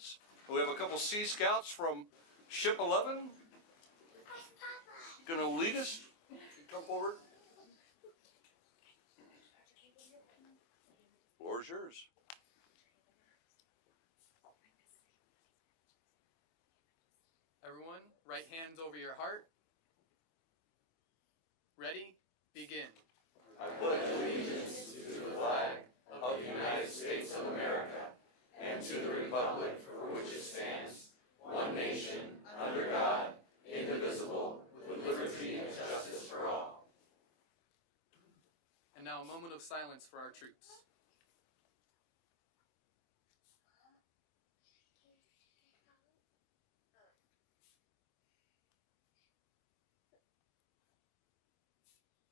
silence. We have a couple Sea Scouts from Ship 11 going to lead us. Come forward. Floor is yours. Everyone, right hands over your heart. Ready? Begin. I pledge allegiance to the flag of the United States of America and to the republic for which it stands, one nation, under God, indivisible, with liberty and justice for all. And now a moment of silence for our troops.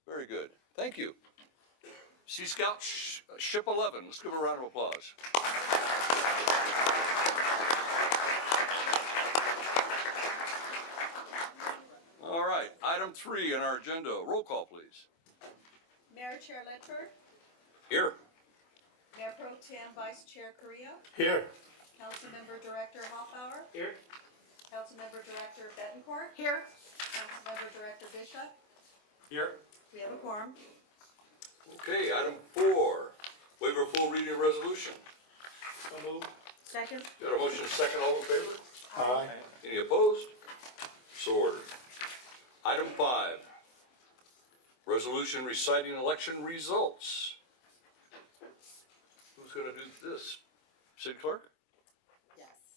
Very good. Thank you. Sea Scout Ship 11. Let's give a round of applause. All right. Item 3 on our agenda. Roll call, please. Mayor Chair Ledford. Here. Mayor Pro Tem Vice Chair Correa. Here. Councilmember Director Hoffbauer. Here. Councilmember Director Betancourt. Here. Councilmember Director Bishop. Here. We have a quorum. Okay. Item 4. Waiver of full reading of resolution. So moved. Second. Got a motion and a second. All in favor? Aye. Any opposed? So ordered. Item 5. Resolution reciting election results. Who's going to do this? City Clerk? Yes.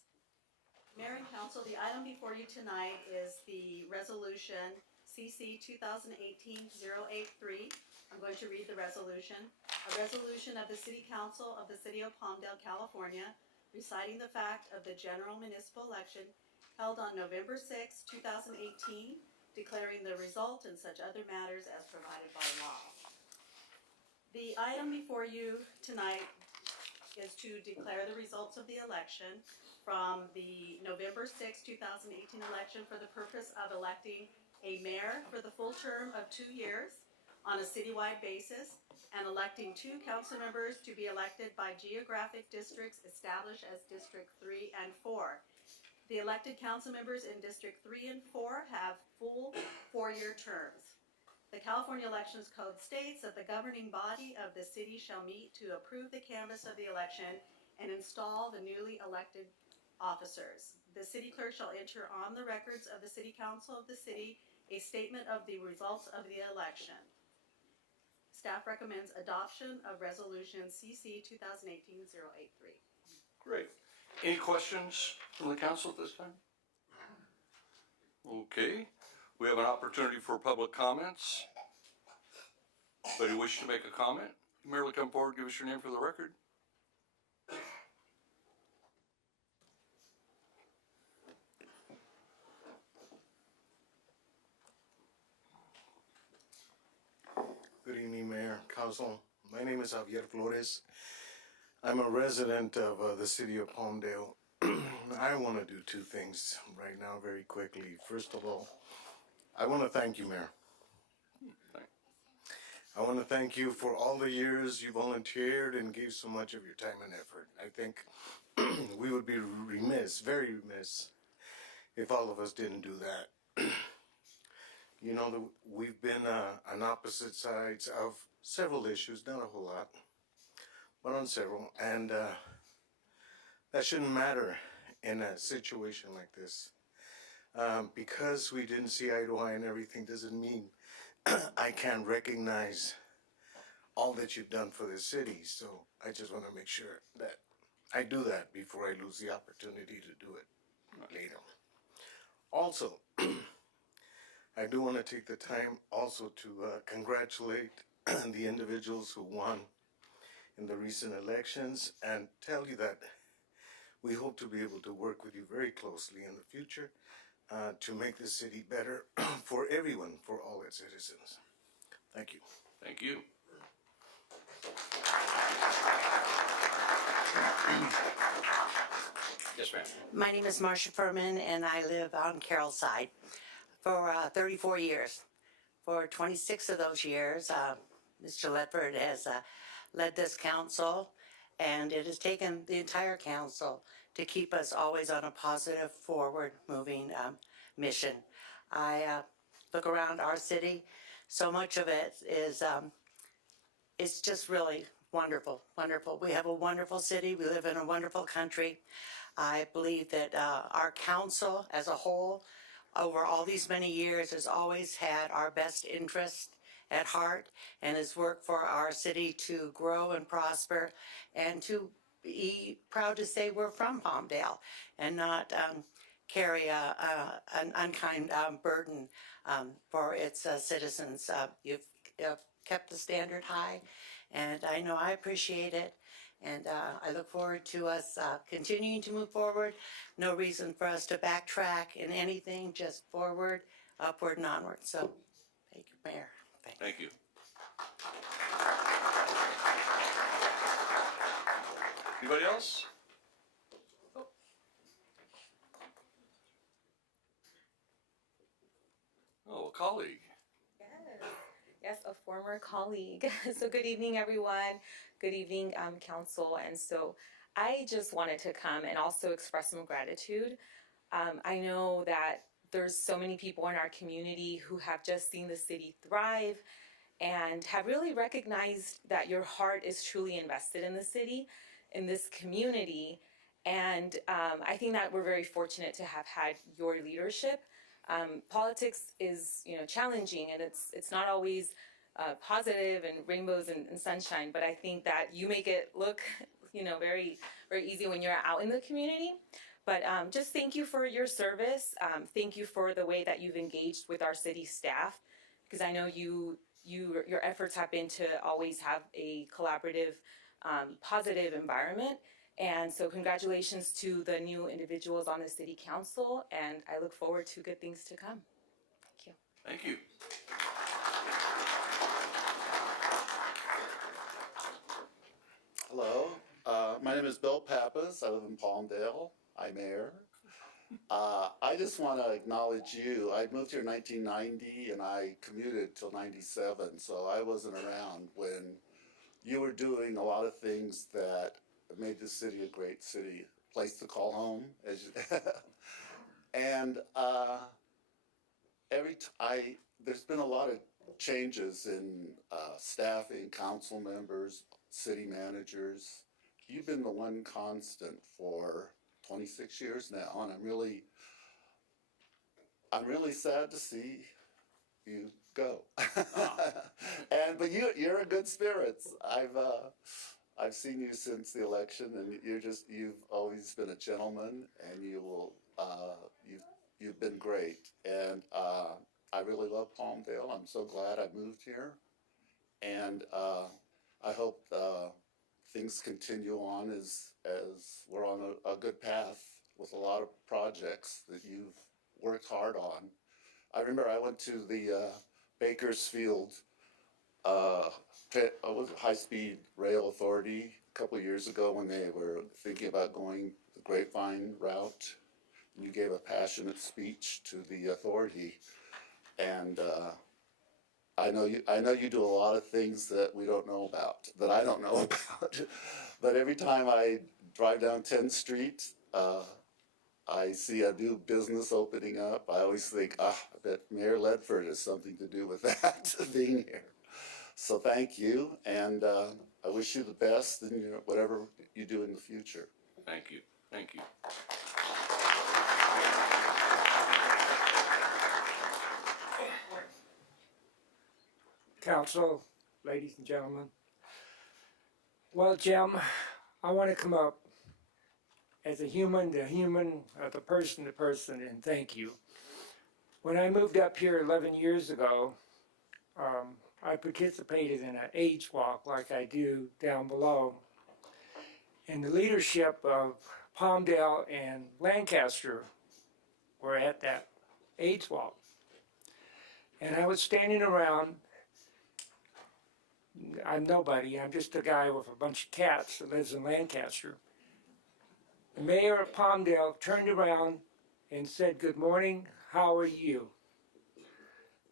Mayor and Council, the item before you tonight is the resolution CC 2018-083. I'm going to read the resolution. A resolution of the City Council of the City of Palmdale, California, reciting the fact of the general municipal election held on November 6, 2018, declaring the result and such other matters as provided by law. The item before you tonight is to declare the results of the election from the November 6, 2018 election for the purpose of electing a mayor for the full term of 2 years on a citywide basis and electing 2 council members to be elected by geographic districts established as District 3 and 4. The elected council members in District 3 and 4 have full 4-year terms. The California Elections Code states that the governing body of the city shall meet to approve the canvass of the election and install the newly elected officers. The city clerk shall enter on the records of the city council of the city a statement of the results of the election. Staff recommends adoption of resolution CC 2018-083. Great. Any questions from the council at this time? Okay. We have an opportunity for public comments. Anybody wish to make a comment? Merely come forward, give us your name for the record. Good evening, Mayor, Council. My name is Javier Flores. I'm a resident of the city of Palmdale. I want to do 2 things right now very quickly. First of all, I want to thank you, Mayor. I want to thank you for all the years you volunteered and gave so much of your time and effort. I think we would be remiss, very remiss, if all of us didn't do that. You know, we've been on opposite sides of several issues, not a whole lot, but on several, and that shouldn't matter in a situation like this. Because we didn't see eye to eye and everything doesn't mean I can't recognize all that you've done for the city, so I just want to make sure that I do that before I lose the opportunity to do it later. Also, I do want to take the time also to congratulate the individuals who won in the recent elections and tell you that we hope to be able to work with you very closely in the future to make the city better for everyone, for all its citizens. Thank you. Thank you. Yes, ma'am. My name is Marcia Furman, and I live on Carroll Side for 34 years. For 26 of those years, Mr. Ledford has led this council, and it has taken the entire council to keep us always on a positive, forward-moving mission. I look around our city. So much of it is it's just really wonderful, wonderful. We have a wonderful city. We live in a wonderful country. I believe that our council as a whole, over all these many years, has always had our best interest at heart and has worked for our city to grow and prosper and to be proud to say we're from Palmdale and not carry an unkind burden for its citizens. You've kept the standard high, and I know I appreciate it. And I look forward to us continuing to move forward. No reason for us to backtrack in anything, just forward, upward, and onward. So, thank you, Mayor. Thanks. Thank you. Anybody else? Oh, a colleague. Yes, a former colleague. So good evening, everyone. Good evening, council. And so I just wanted to come and also express some gratitude. I know that there's so many people in our community who have just seen the city thrive and have really recognized that your heart is truly invested in the city, in this community. And I think that we're very fortunate to have had your leadership. Politics is, challenging, and it's not always positive and rainbows and sunshine. But I think that you make it look, very, very easy when you're out in the community. But just thank you for your service. Thank you for the way that you've engaged with our city staff, because I know your efforts have been to always have a collaborative, positive environment. And so congratulations to the new individuals on the city council, and I look forward to good things to come. Thank you. Thank you. Hello, my name is Bill Pappas. I live in Palmdale. I'm mayor. I just want to acknowledge you. I moved here in 1990 and I commuted till 97, so I wasn't around when you were doing a lot of things that made this city a great city, place to call home. And there's been a lot of changes in staffing, council members, city managers. You've been the one constant for 26 years now, and I'm really sad to see you go. But you're in good spirits. I've seen you since the election, and you've always been a gentleman, and you've been great. And I really love Palmdale. I'm so glad I moved here, and I hope things continue on as we're on a good path with a lot of projects that you've worked hard on. I remember I went to the Bakersfield high-speed rail authority a couple of years ago when they were thinking about going the Grapevine route. And you gave a passionate speech to the authority, and I know you do a lot of things that we don't know about, that I don't know about. But every time I drive down 10th Street, I see a new business opening up. I always think, I bet Mayor Ledford has something to do with that, being here. So thank you, and I wish you the best in whatever you do in the future. Thank you. Thank you. Council, ladies and gentlemen. Well, Jim, I want to come up as a human to human, the person to person, and thank you. When I moved up here 11 years ago, I participated in an age walk like I do down below. And the leadership of Palmdale and Lancaster were at that age walk. And I was standing around. I'm nobody. I'm just a guy with a bunch of cats that lives in Lancaster. The mayor of Palmdale turned around and said, "Good morning, how are you?"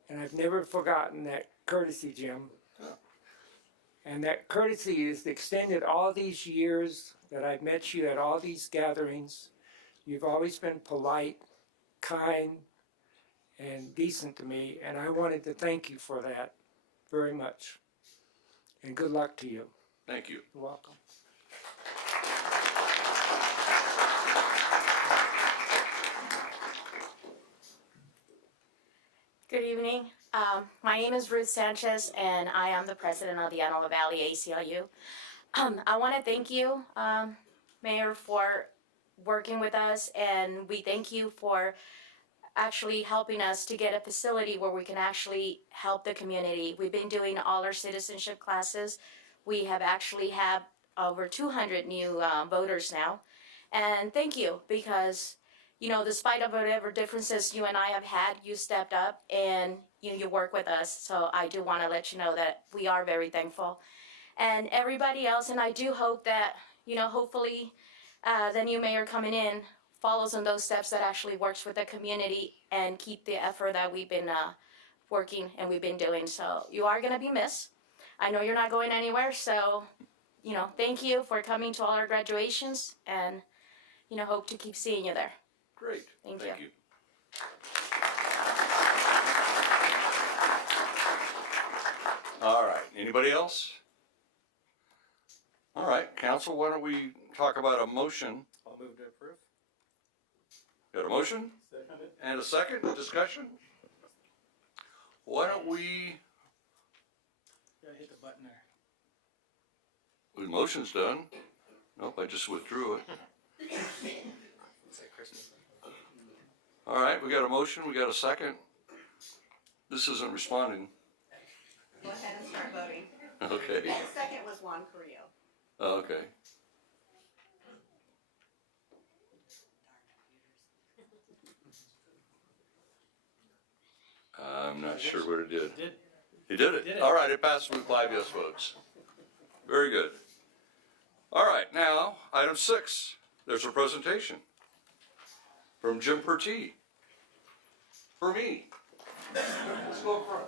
And I've never forgotten that courtesy, Jim. And that courtesy is extended all these years that I've met you at all these gatherings. You've always been polite, kind, and decent to me, and I wanted to thank you for that very much. And good luck to you. Thank you. You're welcome. Good evening. My name is Ruth Sanchez, and I am the president of the Antelope Valley ACLU. I want to thank you, Mayor, for working with us, and we thank you for actually helping us to get a facility where we can actually help the community. We've been doing all our citizenship classes. We have actually had over 200 new voters now, and thank you, because despite of whatever differences you and I have had, you stepped up and you work with us. So I do want to let you know that we are very thankful. And everybody else, and I do hope that, hopefully the new mayor coming in follows on those steps that actually works with the community and keep the effort that we've been working and we've been doing. So you are going to be missed. I know you're not going anywhere. So, thank you for coming to all our graduations, and, hope to keep seeing you there. Great. Thank you. All right. Anybody else? All right, council, why don't we talk about a motion? I'll move to approve. Got a motion? Second. And a second discussion? Why don't we, Gotta hit the button there. the motion's done. Nope, I just withdrew it. It's like Christmas. All right, we got a motion, we got a second. This isn't responding. Go ahead and start voting. Okay. The second was Juan Carrillo. Okay. I'm not sure what it did. He did it. All right, it passed with 5 yes votes. Very good. All right, now, item 6. There's a presentation from Jim Pertee. For me. Let's go up front.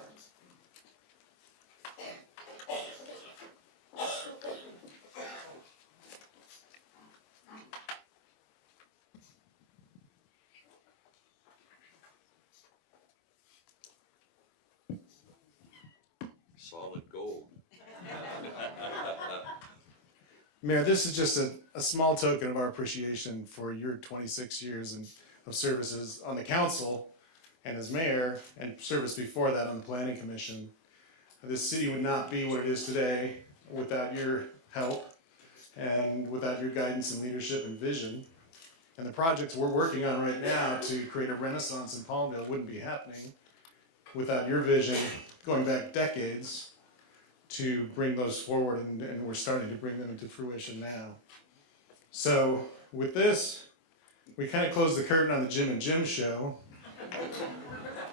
Solid gold. Mayor, this is just a small token of our appreciation for your 26 years of services on the council and as mayor, and service before that on the planning commission. This city would not be what it is today without your help and without your guidance and leadership and vision. And the projects we're working on right now to create a renaissance in Palmdale wouldn't be happening without your vision going back decades to bring those forward, and we're starting to bring them into fruition now. So with this, we kind of close the curtain on the Jim and Jim show.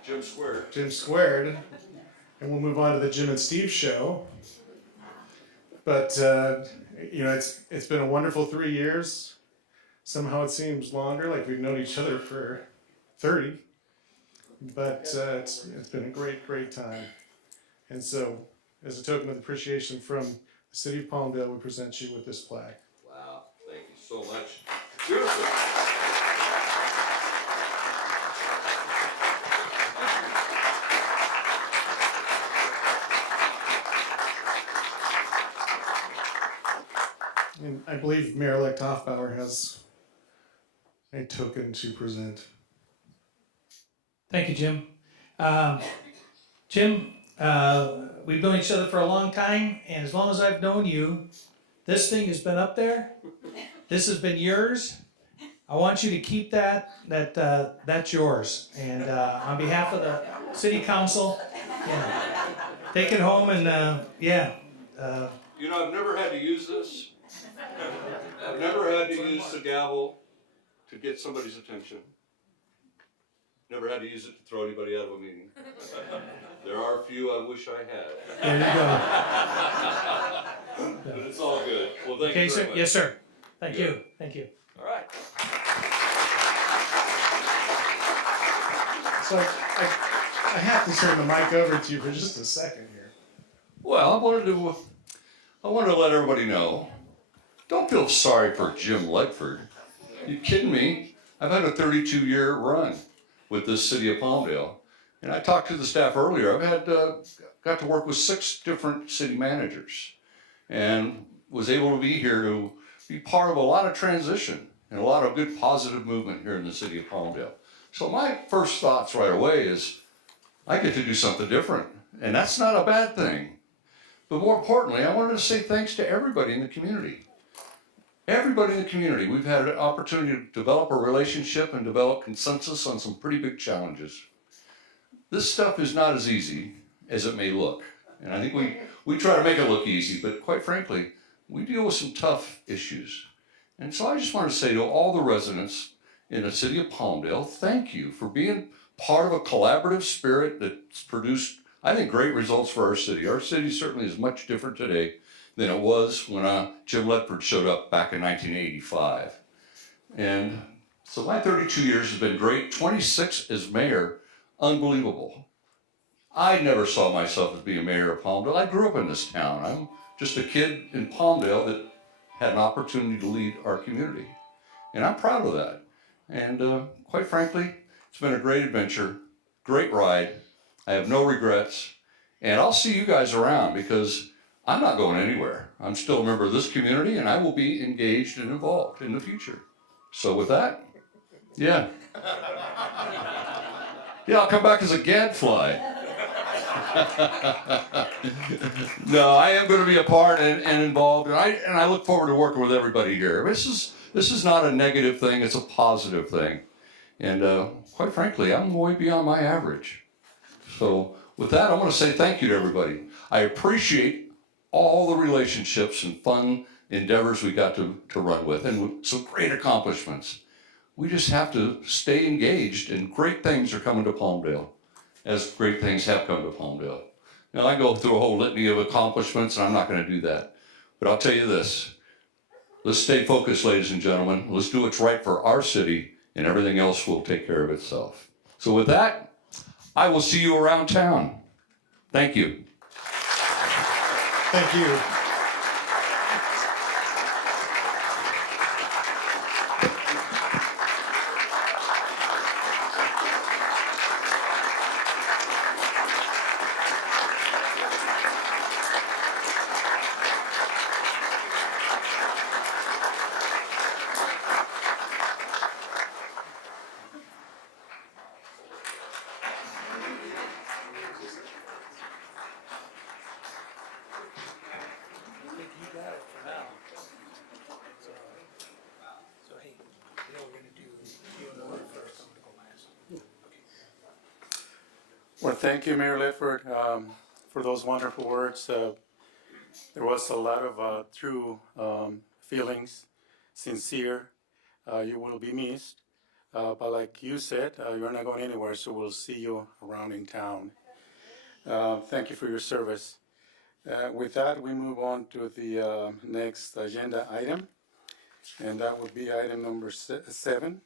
Jim Squared. Jim Squared, and we'll move on to the Jim and Steve show. But it's been a wonderful 3 years. Somehow it seems longer, like we've known each other for 30. But it's been a great time. And so, as a token of appreciation from the city of Palmdale, we present you with this plaque. Wow, thank you so much. Beautiful. And I believe Mayor-elect Hoffbauer has a token to present. Thank you, Jim. Jim, we've known each other for a long time, and as long as I've known you, this thing has been up there. This has been yours. I want you to keep that. That's yours. And on behalf of the city council, take it home and I've never had to use this. I've never had to use the gavel to get somebody's attention. Never had to use it to throw anybody out of a meeting. There are a few I wish I had. There you go. But it's all good. Well, thank Okay, you sir. very much. Yes, sir. Thank Good. you. Thank you. All right. So I have to turn the mic over to you for just a second here. Well, I wanted to let everybody know Don't feel sorry for Jim Ledford. You kidding me? I've had a 32-year run with this city of Palmdale. And I talked to the staff earlier. I've had got to work with 6 different city managers and was able to be here to be part of a lot of transition and a lot of good positive movement here in the city of Palmdale. So my first thoughts right away is I get to do something different, and that's not a bad thing. But more importantly, I wanted to say thanks to everybody in the community. Everybody in the community, we've had an opportunity to develop a relationship and develop consensus on some pretty big challenges. This stuff is not as easy as it may look. And I think we try to make it look easy, but quite frankly, we deal with some tough issues. And so I just want to say to all the residents in the city of Palmdale, thank you for being part of a collaborative spirit that's produced, I think, great results for our city. Our city certainly is much different today than it was when Jim Ledford showed up back in 1985. And so my 32 years has been great. 26 as mayor, unbelievable. I never saw myself as being mayor of Palmdale. I grew up in this town. I'm just a kid in Palmdale that had an opportunity to lead our community. And I'm proud of that. And quite frankly, it's been a great adventure, great ride. I have no regrets. And I'll see you guys around because I'm not going anywhere. I'm still a member of this community and I will be engaged and involved in the future. So with that, yeah. Yeah, I'll come back as a gadfly. No, I am going to be a part and involved, and I look forward to working with everybody here. This is not a negative thing; it's a positive thing, and quite frankly, I'm way beyond my average. So, with that, I want to say thank you to everybody. I appreciate all the relationships and fun endeavors we got to run with, and some great accomplishments. We just have to stay engaged, and great things are coming to Palmdale, as great things have come to Palmdale. Now, I go through a whole litany of accomplishments, and I'm not going to do that. But I'll tell you this. Let's stay focused, ladies and gentlemen. Let's do what's right for our city, and everything else will take care of itself. So with that, I will see you around town. Thank you. Thank you. Well, thank you, Mayor Ledford, for those wonderful words. There was a lot of true feelings, sincere. You will be missed. But like you said, you're not going anywhere, so we'll see you around in town. Thank you for your service. With that, we move on to the next agenda item, and that would be item number 7.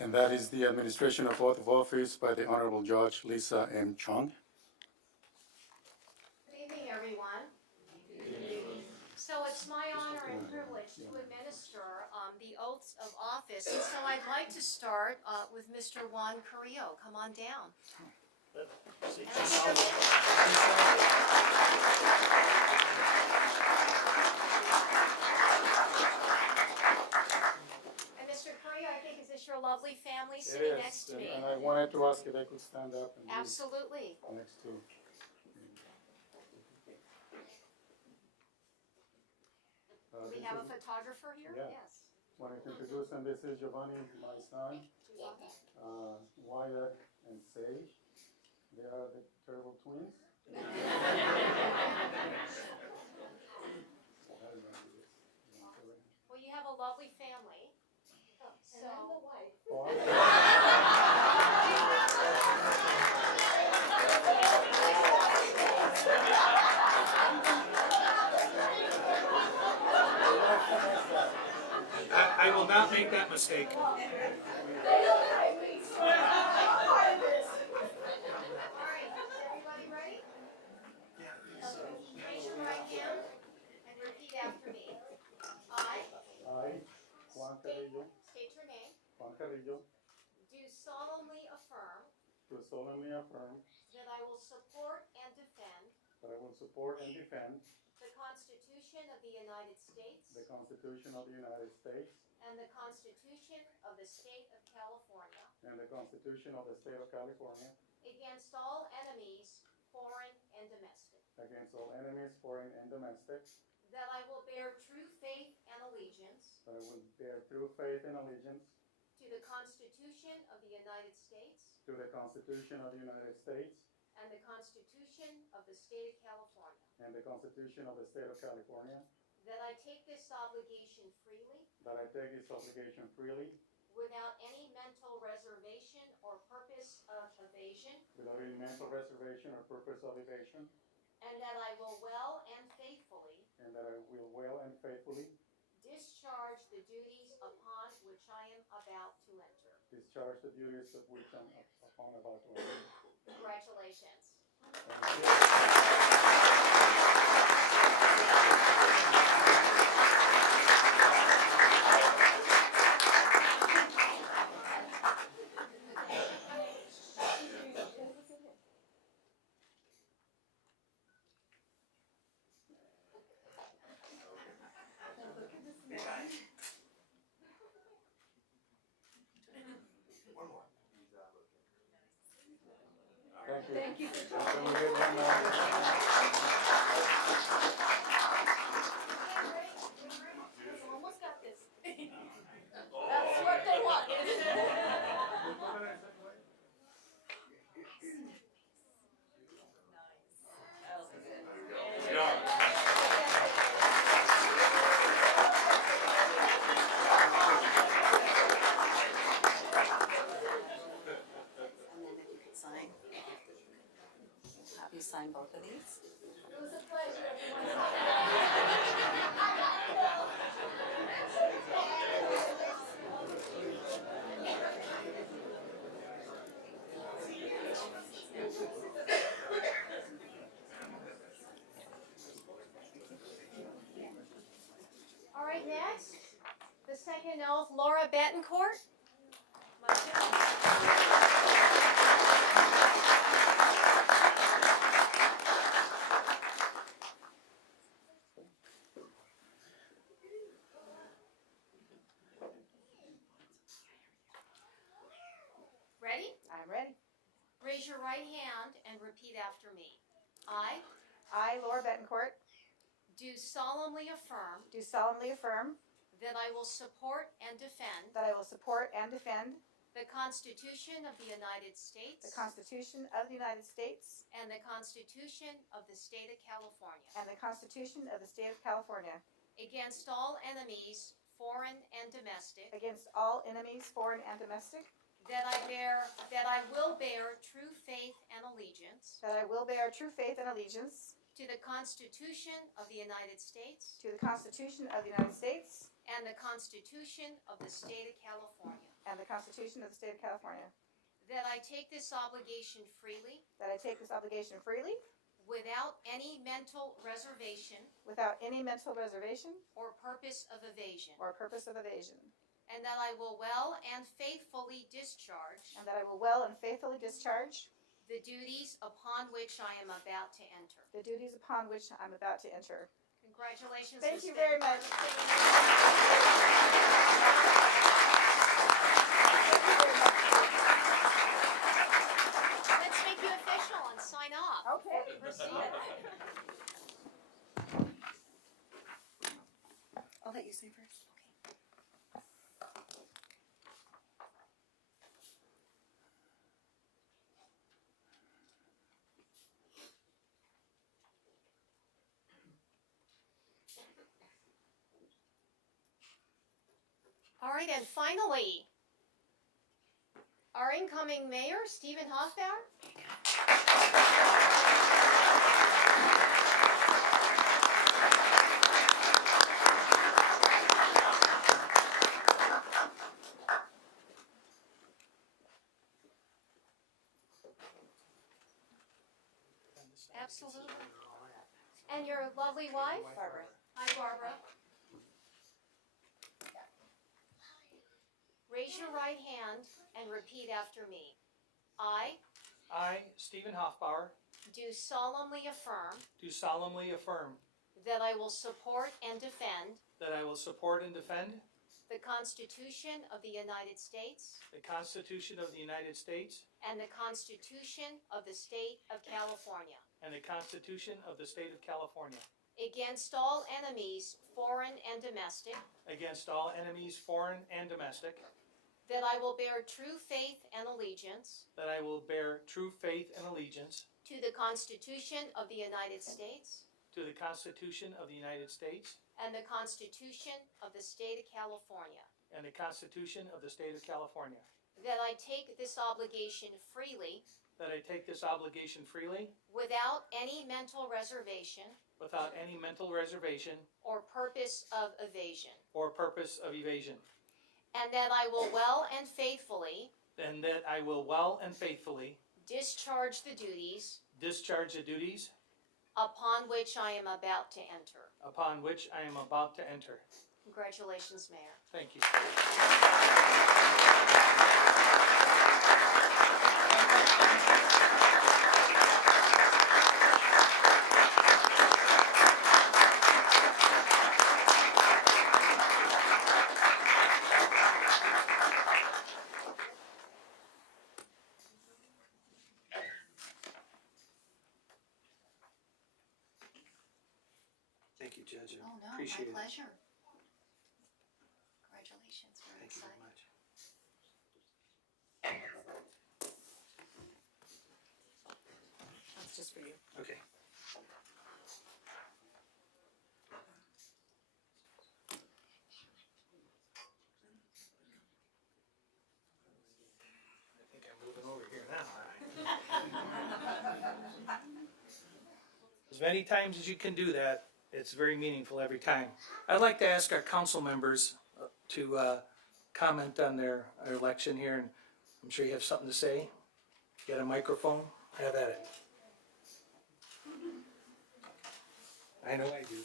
And that is the administration of oath of office by the Honorable Judge Lisa M. Chung. Good evening, everyone. So it's my honor and privilege to administer the oaths of office. And so I'd like to start with Mr. Juan Carrillo. Come on down. And Mr. Carrillo, I think, is this your lovely family sitting next to me? And I wanted to ask if I could stand up and Absolutely. next to. We have a photographer here? Yeah. Yes. Want to introduce them. This is Giovanni, my son, Wyatt and Sage. They are the terrible twins. Well, you have a lovely family. So. And I'm the wife. I will not make that mistake. All right, is everybody ready? Raise your right hand and repeat after me. Carrillo, State your name. Juan Carrillo, Do solemnly affirm do solemnly affirm that I will support and defend that I will support and defend the Constitution of the United States the Constitution of the United States and the Constitution of the State of California and the Constitution of the State of California against all enemies, foreign and domestic. against all enemies, foreign and domestic, That I will bear true faith and allegiance that I will bear true faith and allegiance to the Constitution of the United States to the Constitution of the United States and the Constitution of the State of California. and the Constitution of the State of California, That I take this obligation freely that I take this obligation freely without any mental reservation or purpose of evasion, without any mental reservation or purpose of evasion, and that I will well and faithfully and that I will well and faithfully discharge the duties upon which I am about to enter. discharge the duties of which I'm upon about to enter. Congratulations. Thank you. Can we get one more? Almost got this. That's what they wanted. And then if you could sign. Have you sign both of these? It was a pleasure, everyone. All right, next, the second oath, Laura Betancourt. Ready? I'm ready. Raise your right hand and repeat after me. I, Laura Betancourt, Do solemnly affirm do solemnly affirm that I will support and defend that I will support and defend the Constitution of the United States the Constitution of the United States and the Constitution of the State of California and the Constitution of the State of California against all enemies, foreign and domestic, against all enemies, foreign and domestic, that I will bear true faith and allegiance that I will bear true faith and allegiance to the Constitution of the United States to the Constitution of the United States and the Constitution of the State of California, and the Constitution of the State of California, that I take this obligation freely that I take this obligation freely without any mental reservation without any mental reservation or purpose of evasion, or purpose of evasion, and that I will well and faithfully discharge and that I will well and faithfully discharge the duties upon which I am about to enter. the duties upon which I'm about to enter. Congratulations. Thank Ms. you very much. Let's make you official and sign off. Okay. Proceed. I'll let you say first. All right, and finally, our incoming mayor, Stephen Hoffbauer. Absolutely. And your lovely wife? Barbara. Hi, Barbara. Raise your right hand and repeat after me. I I, Stephen Hoffbauer, do solemnly affirm do solemnly affirm that I will support and defend that I will support and defend the Constitution of the United States the Constitution of the United States and the Constitution of the State of California and the Constitution of the State of California against all enemies, foreign and domestic, against all enemies, foreign and domestic, that I will bear true faith and allegiance that I will bear true faith and allegiance to the Constitution of the United States to the Constitution of the United States and the Constitution of the State of California, and the Constitution of the State of California, that I take this obligation freely that I take this obligation freely without any mental reservation without any mental reservation or purpose of evasion, or purpose of evasion, and that I will well and faithfully and that I will well and faithfully discharge the duties discharge the duties upon which I am about to enter. upon which I am about to enter. Congratulations, Mayor. Thank you. Thank you, Judge. Oh, no, Appreciate it. my pleasure. Congratulations, very Thank you very exciting. much. That's just for you. Okay. I think I'm moving over here now. As many times as you can do that, it's very meaningful every time. I'd like to ask our council members to comment on their election here, and I'm sure you have something to say. You got a microphone? Have at it. I know I do.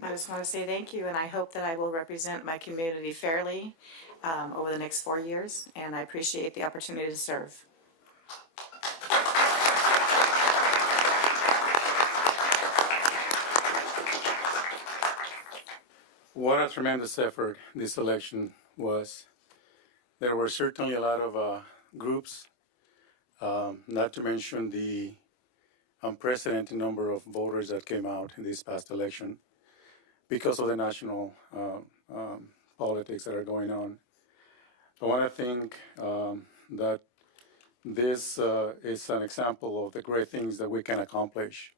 I just want to say thank you, and I hope that I will represent my community fairly over the next 4 years, and I appreciate the opportunity to serve. What a tremendous effort this election was. There were certainly a lot of groups, not to mention the unprecedented number of voters that came out in this past election because of the national politics that are going on. I want to think that this is an example of the great things that we can accomplish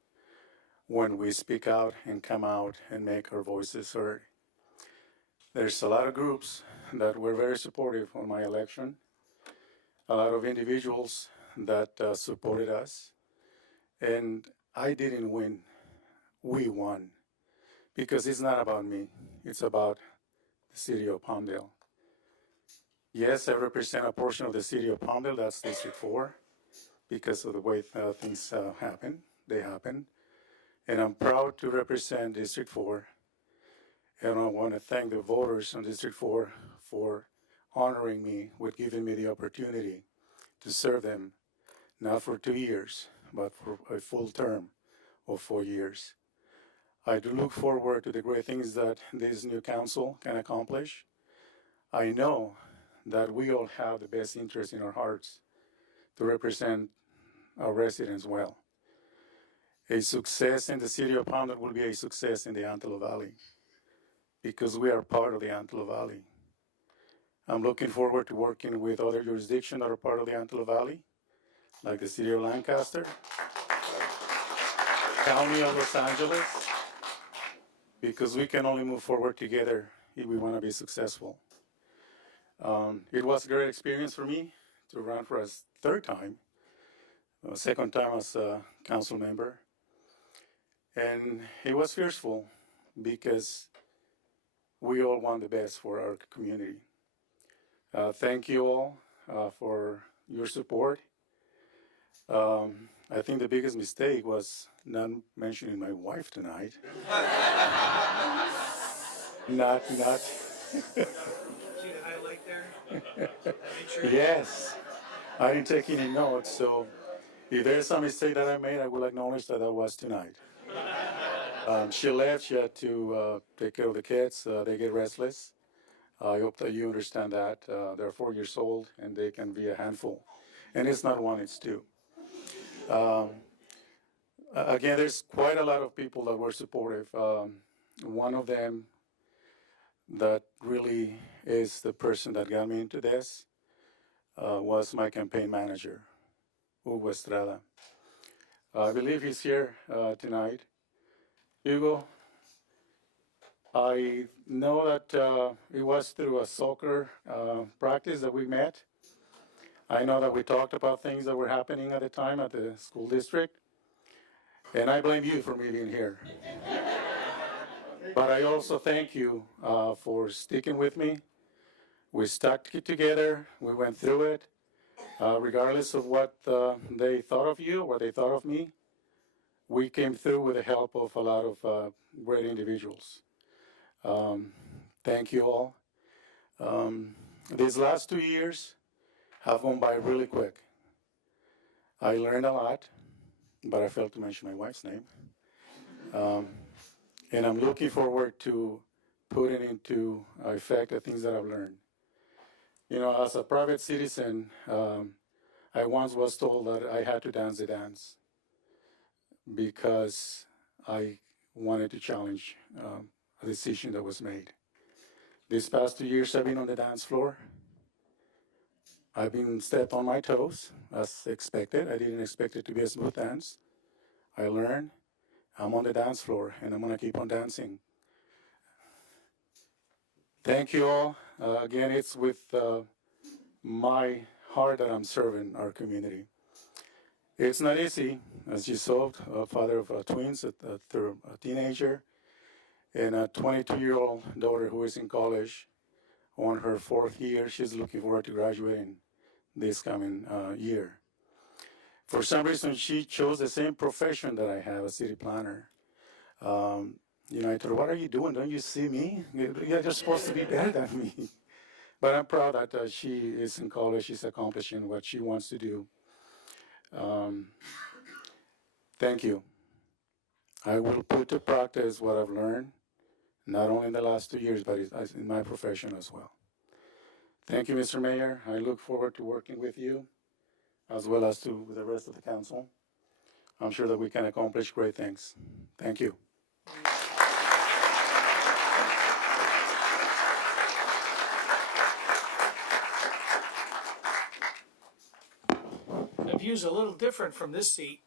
when we speak out and come out and make our voices heard. There's a lot of groups that were very supportive on my election, a lot of individuals that supported us, and I didn't win. We won, because it's not about me. It's about the city of Palmdale. Yes, I represent a portion of the city of Palmdale, that's District 4, because of the way things happen. They happen. And I'm proud to represent District 4. And I want to thank the voters on District 4 for honoring me with giving me the opportunity to serve them, not for 2 years, but for a full term of 4 years. I do look forward to the great things that this new council can accomplish. I know that we all have the best interest in our hearts to represent our residents well. A success in the city of Palmdale will be a success in the Antelope Valley, because we are part of the Antelope Valley. I'm looking forward to working with other jurisdictions that are part of the Antelope Valley, like the city of Lancaster, County of Los Angeles, because we can only move forward together if we want to be successful. It was a great experience for me to run for a third time, second time as a council member. And it was fearful because we all want the best for our community. Thank you all for your support. I think the biggest mistake was not mentioning my wife tonight. See the highlight there? Yes, I didn't take any notes, so if there's some mistake that I made, I will acknowledge that was tonight. She left, she had to take care of the kids, they get restless. I hope that you understand that. They're 4 years old and they can be a handful. And it's not one, it's two. Again, there's quite a lot of people that were supportive. One of them that really is the person that got me into this was my campaign manager, Hugo Estrada. I believe he's here tonight. Hugo, I know that it was through a soccer practice that we met. I know that we talked about things that were happening at the time at the school district, and I blame you for me being here. But I also thank you for sticking with me. We stuck together, we went through it, regardless of what they thought of you or they thought of me. We came through with the help of a lot of great individuals. Thank you all. These last 2 years have gone by really quick. I learned a lot, but I failed to mention my wife's name. And I'm looking forward to putting into effect the things that I've learned. You know, as a private citizen, I once was told that I had to dance the dance because I wanted to challenge a decision that was made. These past 2 years, I've been on the dance floor. I've been stepped on my toes, as expected. I didn't expect it to be a smooth dance. I learned. I'm on the dance floor, and I'm going to keep on dancing. Thank you all. Again, it's with my heart that I'm serving our community. It's not easy, as you saw, a father of twins, a teenager, and a 22-year-old daughter who is in college on her 4th year. She's looking forward to graduating this coming year. For some reason, she chose the same profession that I have, a city planner. You know, I told her, what are you doing? Don't you see me? You're supposed to be better than me. But I'm proud that she is in college. She's accomplishing what she wants to do. Thank you. I will put to practice what I've learned, not only in the last 2 years, but in my profession as well. Thank you, Mr. Mayor. I look forward to working with you, as well as with the rest of the council. I'm sure that we can accomplish great things. Thank you. The view's a little different from this seat.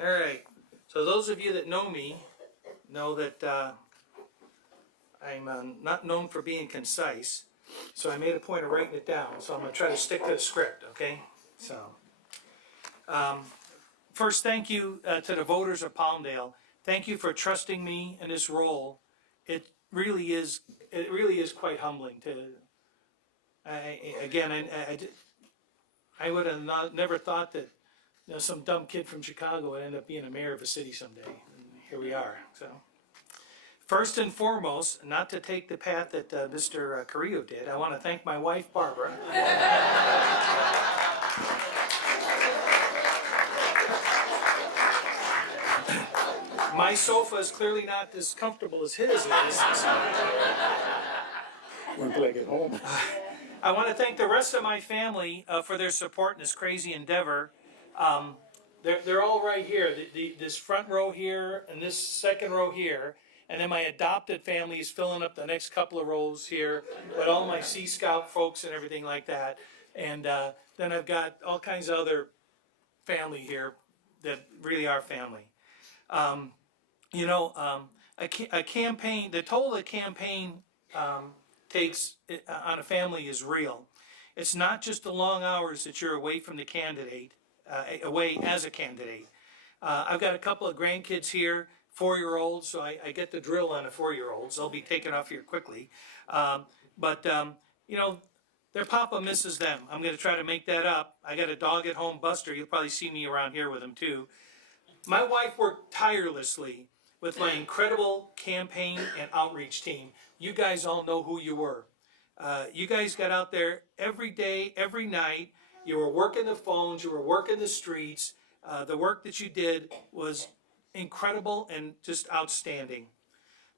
All right. So those of you that know me know that I'm not known for being concise. So I made a point of writing it down. So I'm going to try to stick to the script, okay? So first, thank you to the voters of Palmdale. Thank you for trusting me in this role. It really is quite humbling to. I would have never thought that some dumb kid from Chicago would end up being a mayor of a city someday. And here we are. So, first and foremost, not to take the path that Mr. Carrillo did, I want to thank my wife, Barbara. My sofa is clearly not as comfortable as his is. Until I get home. I want to thank the rest of my family for their support in this crazy endeavor. They're all right here. This front row here and this second row here. And then my adopted family is filling up the next couple of rows here with all my Sea Scout folks and everything like that. And then I've got all kinds of other family here that really are family. A campaign, the toll a campaign takes on a family is real. It's not just the long hours that you're away from the candidate, away as a candidate. I've got a couple of grandkids here, 4-year-olds, so I get the drill on the 4-year-olds. They'll be taken off here quickly. Their papa misses them. I'm going to try to make that up. I got a dog at home, Buster. You'll probably see me around here with him too. My wife worked tirelessly with my incredible campaign and outreach team. You guys all know who you were. You guys got out there every day, every night. You were working the phones, you were working the streets. The work that you did was incredible and just outstanding.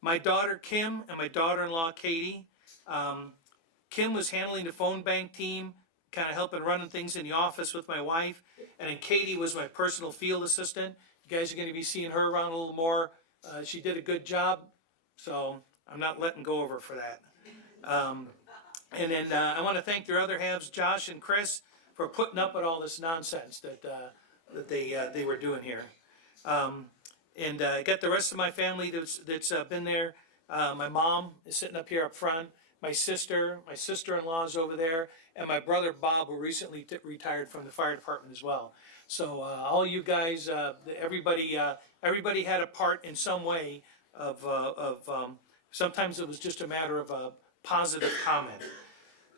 My daughter Kim and my daughter-in-law Katie. Kim was handling the phone bank team, kind of helping running things in the office with my wife. And then Katie was my personal field assistant. You guys are going to be seeing her around a little more. She did a good job, so I'm not letting go of her for that. And then I want to thank their other halves, Josh and Chris, for putting up with all this nonsense that they were doing here. And I got the rest of my family that's been there. My mom is sitting up here up front. My sister-in-law is over there, and my brother Bob, who recently retired from the fire department as well. So all you guys, everybody had a part in some way of sometimes it was just a matter of a positive comment.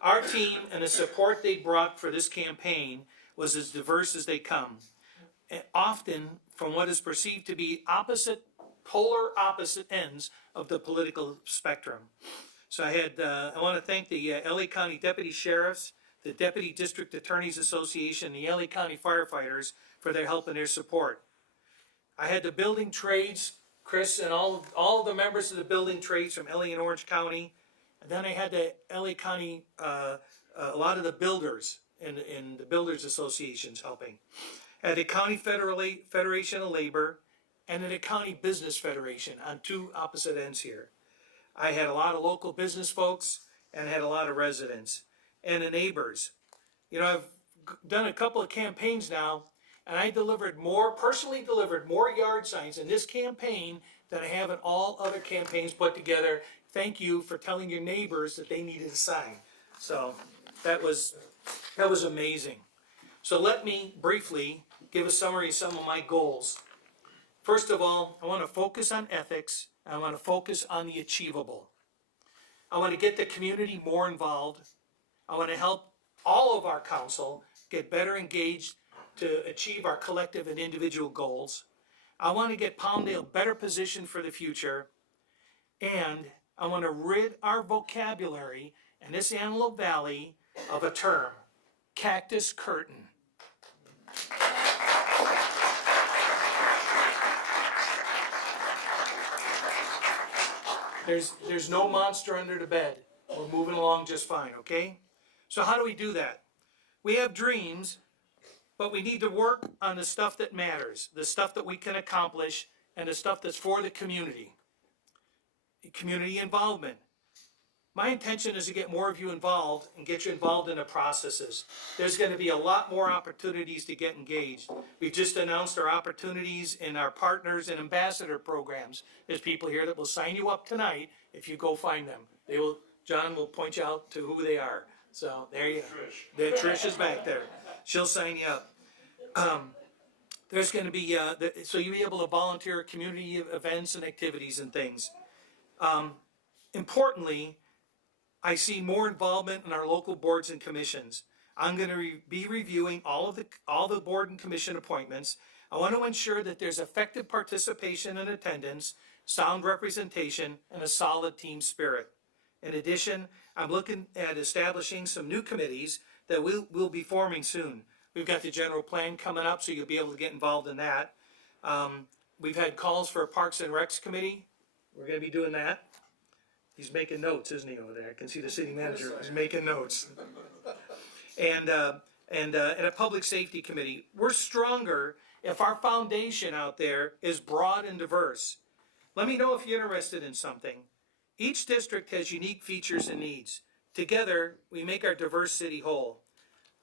Our team and the support they brought for this campaign was as diverse as they come, and often from what is perceived to be polar opposite ends of the political spectrum. So I want to thank the LA County Deputy Sheriffs, the Deputy District Attorneys Association, the LA County Firefighters for their help and their support. I had the building trades, Chris, and all the members of the building trades from LA and Orange County. And then I had the LA County, a lot of the builders and the Builders Associations helping. I had the County Federation of Labor and the County Business Federation on two opposite ends here. I had a lot of local business folks and had a lot of residents and the neighbors. You know, I've done a couple of campaigns now, and I personally delivered more yard signs in this campaign than I have in all other campaigns put together. Thank you for telling your neighbors that they needed a sign. So that was amazing. So let me briefly give a summary of some of my goals. First of all, I want to focus on ethics. I want to focus on the achievable. I want to get the community more involved. I want to help all of our council get better engaged to achieve our collective and individual goals. I want to get Palmdale better positioned for the future. And I want to rid our vocabulary in this Antelope Valley of a term, cactus curtain. There's no monster under the bed. We're moving along just fine, okay? So how do we do that? We have dreams, but we need to work on the stuff that matters, the stuff that we can accomplish, and the stuff that's for the community. Community involvement. My intention is to get more of you involved and get you involved in the processes. There's going to be a lot more opportunities to get engaged. We've just announced our opportunities in our partners and ambassador programs. There's people here that will sign you up tonight if you go find them. John will point you out to who they are. So there you go. Trish is back there. She'll sign you up. There's going to be, so you'll be able to volunteer at community events and activities and things. Importantly, I see more involvement in our local boards and commissions. I'm going to be reviewing all the board and commission appointments. I want to ensure that there's effective participation and attendance, sound representation, and a solid team spirit. In addition, I'm looking at establishing some new committees that we'll be forming soon. We've got the general plan coming up, so you'll be able to get involved in that. We've had calls for a Parks and Recs committee. We're going to be doing that. He's making notes, isn't he, over there? I can see the city manager is making notes. And a public safety committee. We're stronger if our foundation out there is broad and diverse. Let me know if you're interested in something. Each district has unique features and needs. Together, we make our diverse city whole.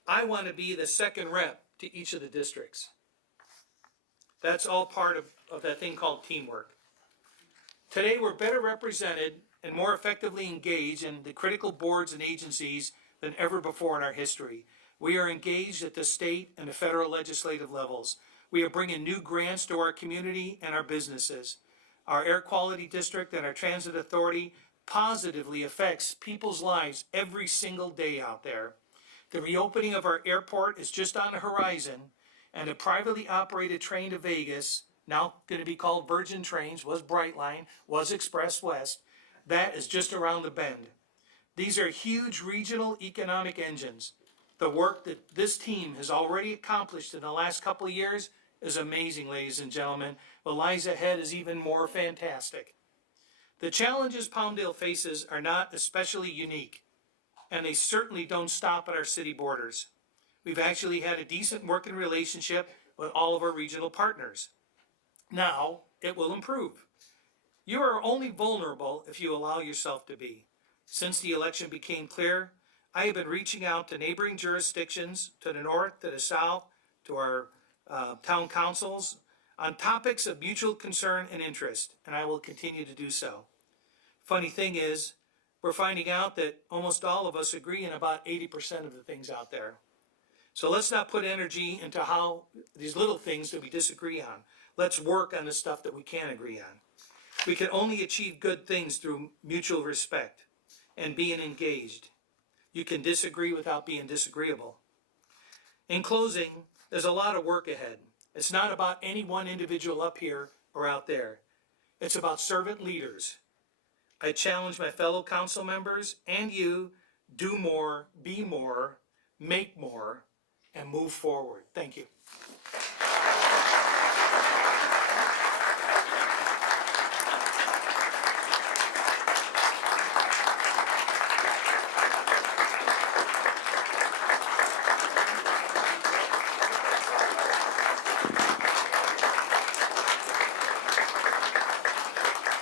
I want to be the second rep to each of the districts. That's all part of that thing called teamwork. Today, we're better represented and more effectively engaged in the critical boards and agencies than ever before in our history. We are engaged at the state and the federal legislative levels. We are bringing new grants to our community and our businesses. Our air quality district and our transit authority positively affects people's lives every single day out there. The reopening of our airport is just on the horizon, and a privately operated train to Vegas, now going to be called Virgin Trains, was Brightline, was Express West, that is just around the bend. These are huge regional economic engines. The work that this team has already accomplished in the last couple of years is amazing, ladies and gentlemen. What lies ahead is even more fantastic. The challenges Palmdale faces are not especially unique, and they certainly don't stop at our city borders. We've actually had a decent working relationship with all of our regional partners. Now, it will improve. You are only vulnerable if you allow yourself to be. Since the election became clear, I have been reaching out to neighboring jurisdictions, to the north, to the south, to our town councils, on topics of mutual concern and interest, and I will continue to do so. Funny thing is, we're finding out that almost all of us agree on about 80% of the things out there. So let's not put energy into how these little things that we disagree on. Let's work on the stuff that we can agree on. We can only achieve good things through mutual respect and being engaged. You can disagree without being disagreeable. In closing, there's a lot of work ahead. It's not about any one individual up here or out there. It's about servant leaders. I challenge my fellow council members and you, do more, be more, make more, and move forward. Thank you.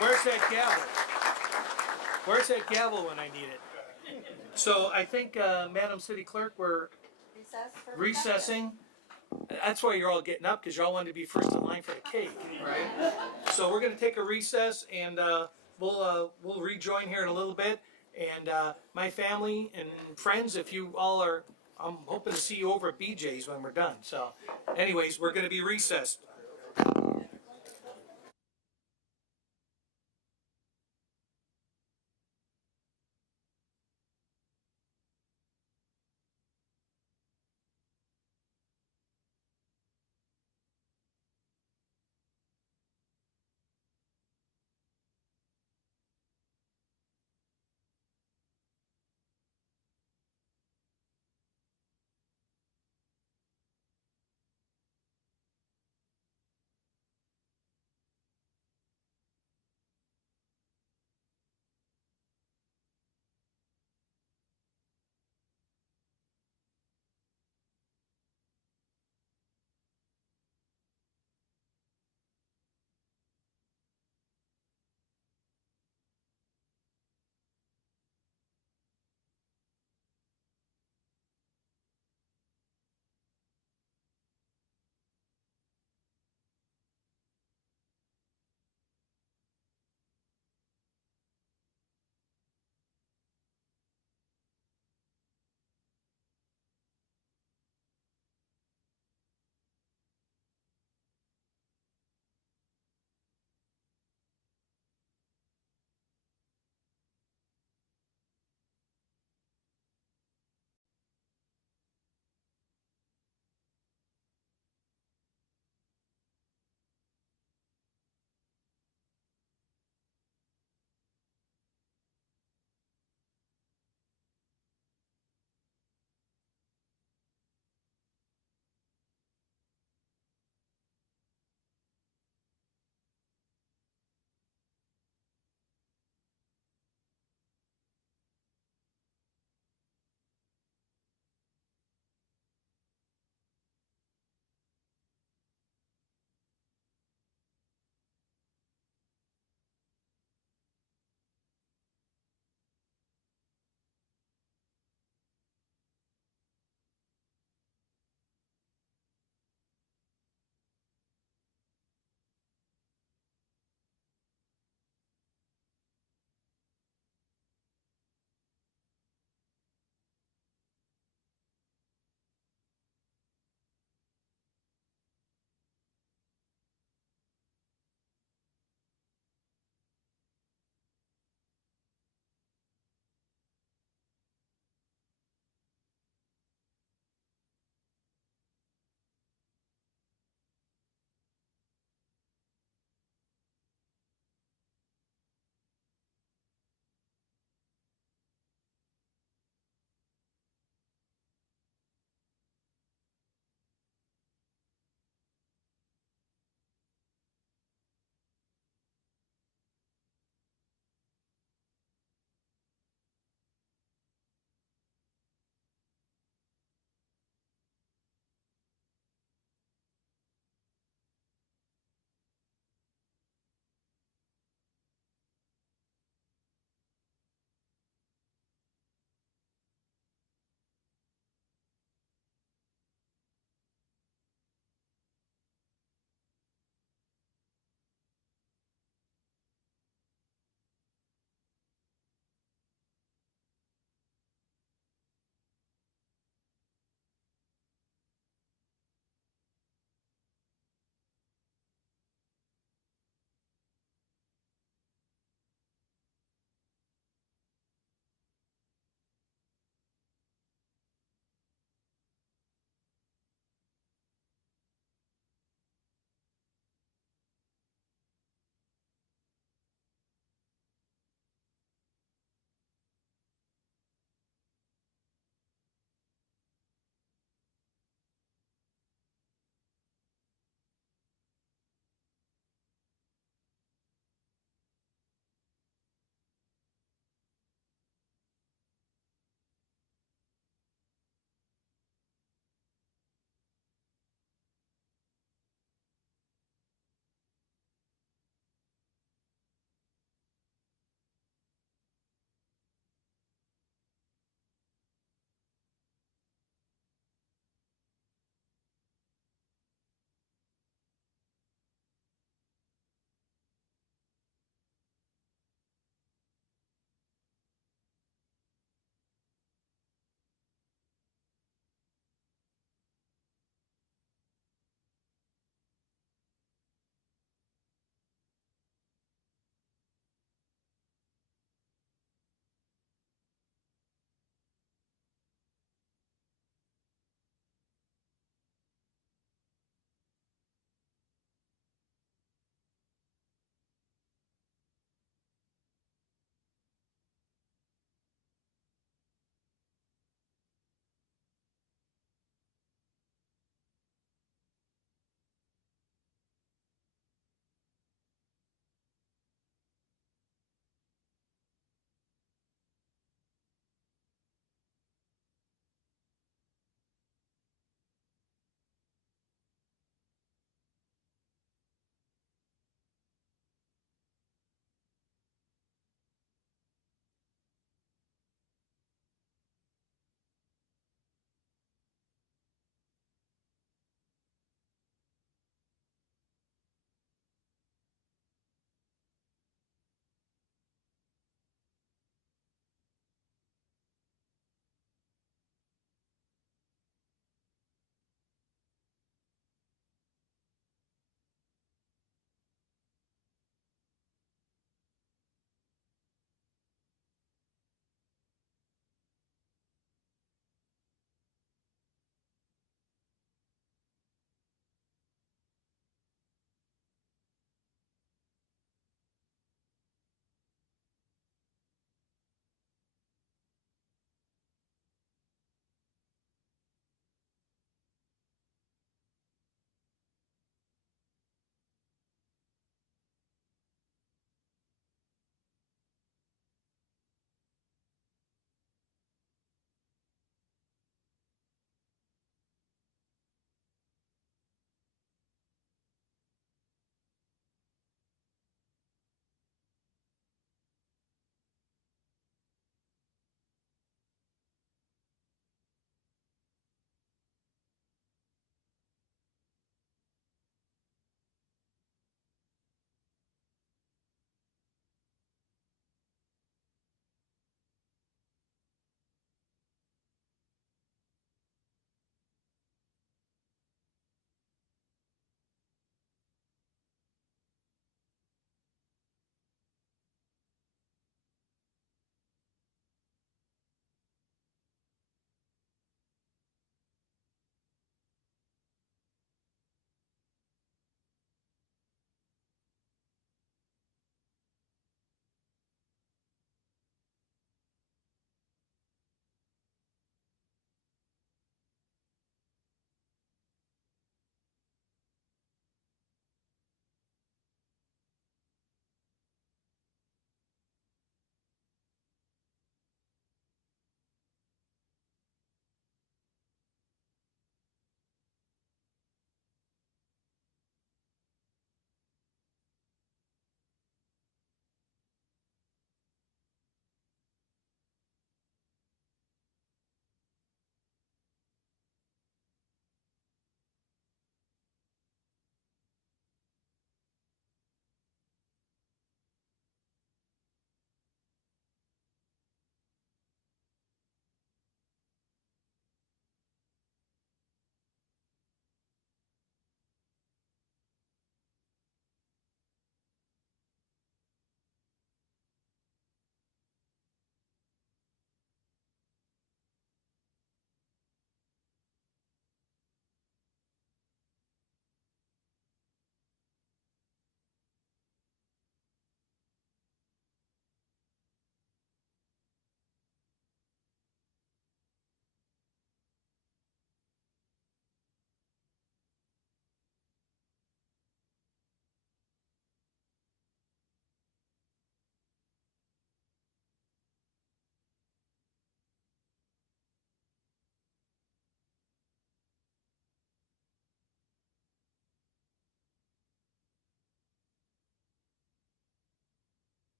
Where's that gavel? Where's that gavel when I need it? So I think, Madam City Clerk, we're recessing. That's why you're all getting up, because you all wanted to be first in line for the cake, right? So we're going to take a recess, and we'll rejoin here in a little bit. And my family and friends, if you all are, I'm hoping to see you over at BJ's when we're done. So anyways, we're going to be recessed.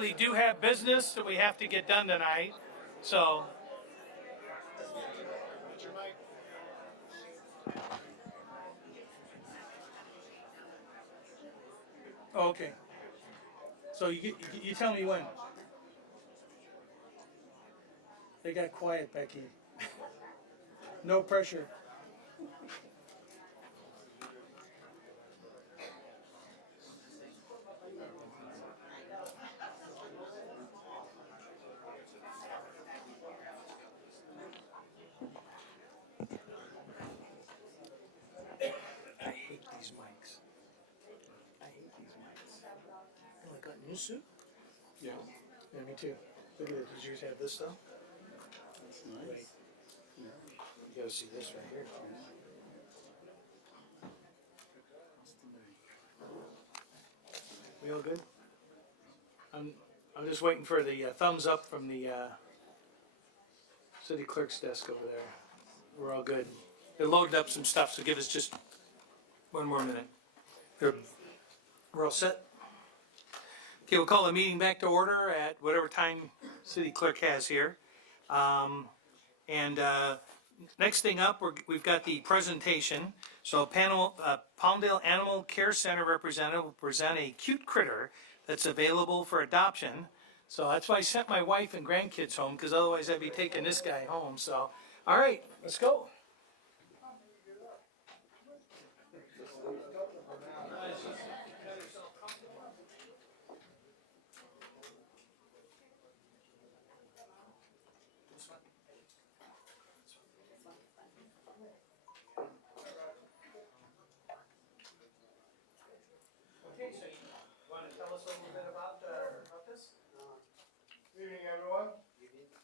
typically do have business that we have to get done tonight, so. Okay. So you tell me when. They got quiet, Becky. No pressure. I hate these mics. I hate these mics. Oh, I got a new suit? Yeah. Yeah, me too. Look at it. Did yours have this stuff? That's nice. Right. You gotta see this right here. We all good? I'm just waiting for the thumbs up from the city clerk's desk over there. We're all good. They loaded up some stuff, so give us just one more minute. We're all set? Okay, we'll call the meeting back to order at whatever time city clerk has here. Next thing up, we've got the presentation. So Palmdale Animal Care Center representative will present a cute critter that's available for adoption. So that's why I sent my wife and grandkids home, because otherwise I'd be taking this guy home. So, all right, let's go. Okay, so you want to tell us a little bit about this? Good evening, everyone.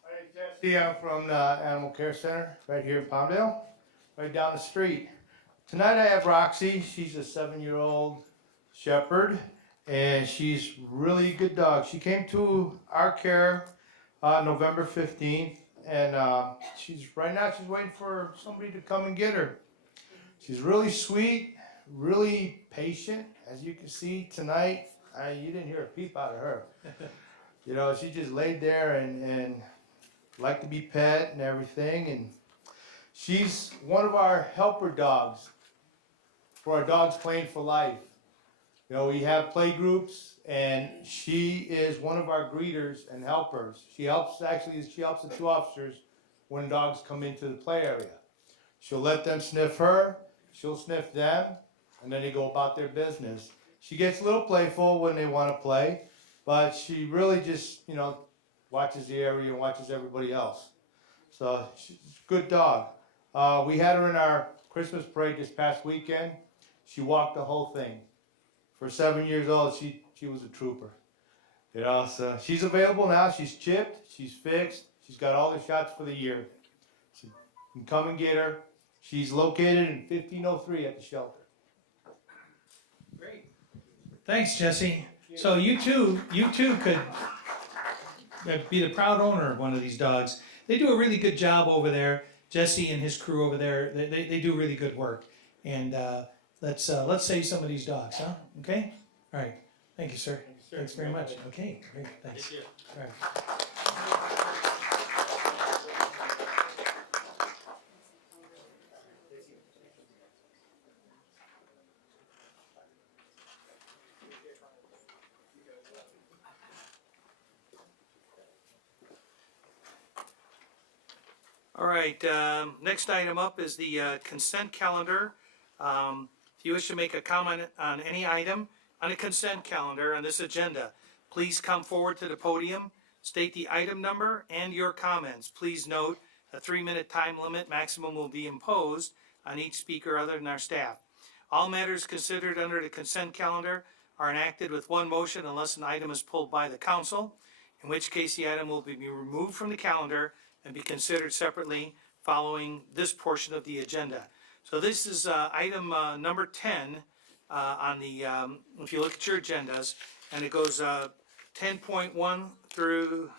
My name's Jesse. I'm from the Animal Care Center right here in Palmdale, right down the street. Tonight I have Roxy. She's a 7-year-old shepherd, and she's really a good dog. She came to our care November 15th, and right now she's waiting for somebody to come and get her. She's really sweet, really patient. As you can see tonight, you didn't hear a peep out of her. You know, she just laid there and liked to be pet and everything. And she's one of our helper dogs for our Dogs Playing for Life. You know, we have play groups, and she is one of our greeters and helpers. She helps the 2 officers when dogs come into the play area. She'll let them sniff her, she'll sniff them, and then they go about their business. She gets a little playful when they want to play, but she really just, you know, watches the area and watches everybody else. So she's a good dog. We had her in our Christmas parade this past weekend. She walked the whole thing. For 7 years old, she was a trooper. You know, so she's available now. She's chipped, she's fixed, she's got all the shots for the year. So you can come and get her. She's located in 1503 at the shelter. Great. Thanks, Jesse. So you too could be the proud owner of one of these dogs. They do a really good job over there. Jesse and his crew over there, they do really good work. And let's save some of these dogs, huh? Okay? All right. Thank you, sir. Thanks very much. Okay, great. Thanks. All right. All right, next item up is the consent calendar. If you wish to make a comment on any item on the consent calendar on this agenda, please come forward to the podium, state the item number and your comments. Please note a 3-minute time limit maximum will be imposed on each speaker other than our staff. All matters considered under the consent calendar are enacted with one motion unless an item is pulled by the council, in which case the item will be removed from the calendar and be considered separately following this portion of the agenda. So this is item number 10 on the, if you look at your agendas, and it goes 10.1 through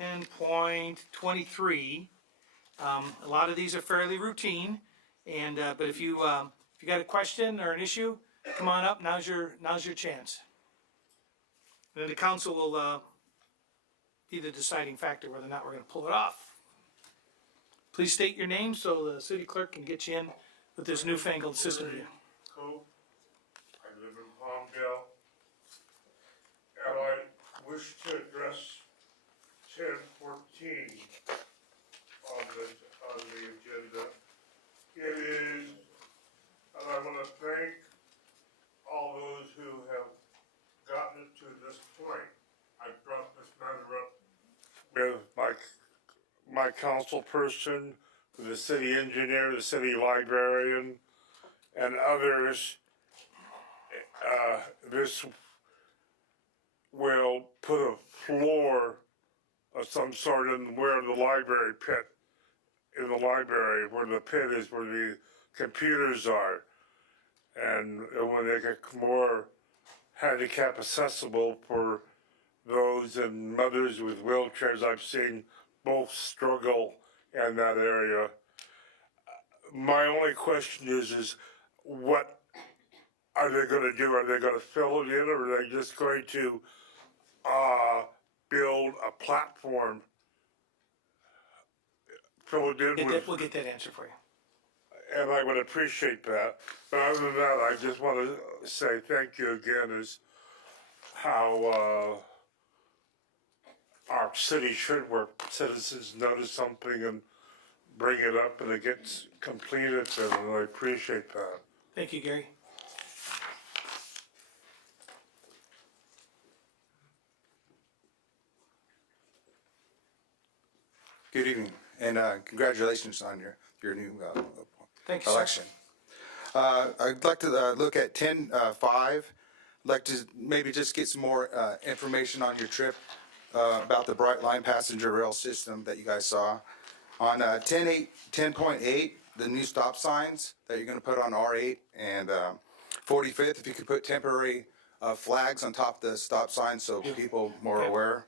10.23. A lot of these are fairly routine, and but if you got a question or an issue, come on up. Now's your chance. And then the council will be the deciding factor whether or not we're gonna pull it off. Please state your name so the city clerk can get you in with this newfangled system here. Cope. I live in Palmdale. And I wish to address 1014 on the agenda. It is, and I want to thank all those who have gotten it to this point. I brought this matter up with my council person, the city engineer, the city librarian, and others. This will put a floor of some sort in where the library pit, in the library, where the pit is, where the computers are. And when they get more handicap accessible for those and mothers with wheelchairs, I've seen both struggle in that area. My only question is what are they going to do? Are they going to fill it in, or are they just going to build a platform? Fill it in with, We'll get that answer for you. and I would appreciate that. But other than that, I just want to say thank you again as how our city should work. Citizens notice something and bring it up and it gets completed, and I appreciate that. Thank you, Gary. Good evening, and congratulations on your new Thank you, election. I'd like to look at 10.5. I'd like to maybe just get some more information on your trip about the Bright Line passenger rail system that you guys saw. On 10.8, the new stop signs that you're going to put on R8 and 45th, if you could put temporary flags on top of the stop signs so people more aware.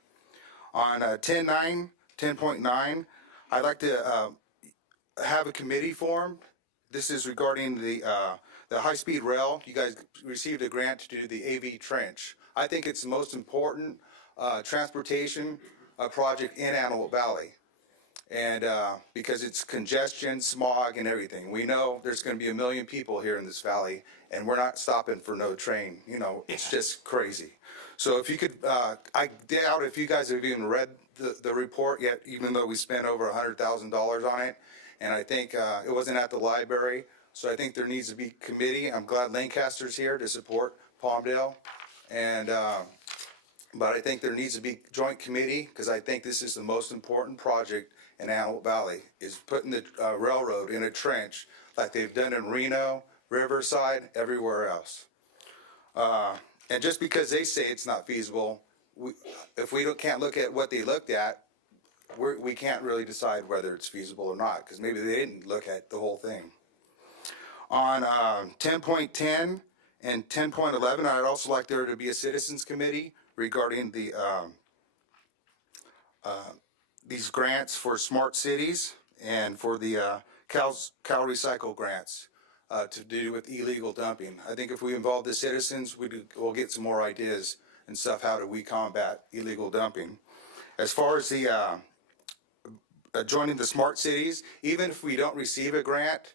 On 10.9, I'd like to have a committee formed. This is regarding the high-speed rail. You guys received a grant to do the AV trench. I think it's the most important transportation project in Antelope Valley. And because it's congestion, smog, and everything. We know there's going to be 1 million people here in this valley, and we're not stopping for no train. You know, it's just crazy. So if you could, I doubt if you guys have even read the report yet, even though we spent over $100,000 on it. And I think it wasn't at the library. So I think there needs to be committee. I'm glad Lancaster's here to support Palmdale. And, but I think there needs to be joint committee, because I think this is the most important project in Antelope Valley, is putting the railroad in a trench like they've done in Reno, Riverside, everywhere else. And just because they say it's not feasible, if we can't look at what they looked at, we can't really decide whether it's feasible or not, because maybe they didn't look at the whole thing. On 10.10 and 10.11, I'd also like there to be a citizens committee regarding the these grants for smart cities and for the Cal Recycle grants to do with illegal dumping. I think if we involve the citizens, we'll get some more ideas and stuff. How do we combat illegal dumping? As far as the joining the smart cities, even if we don't receive a grant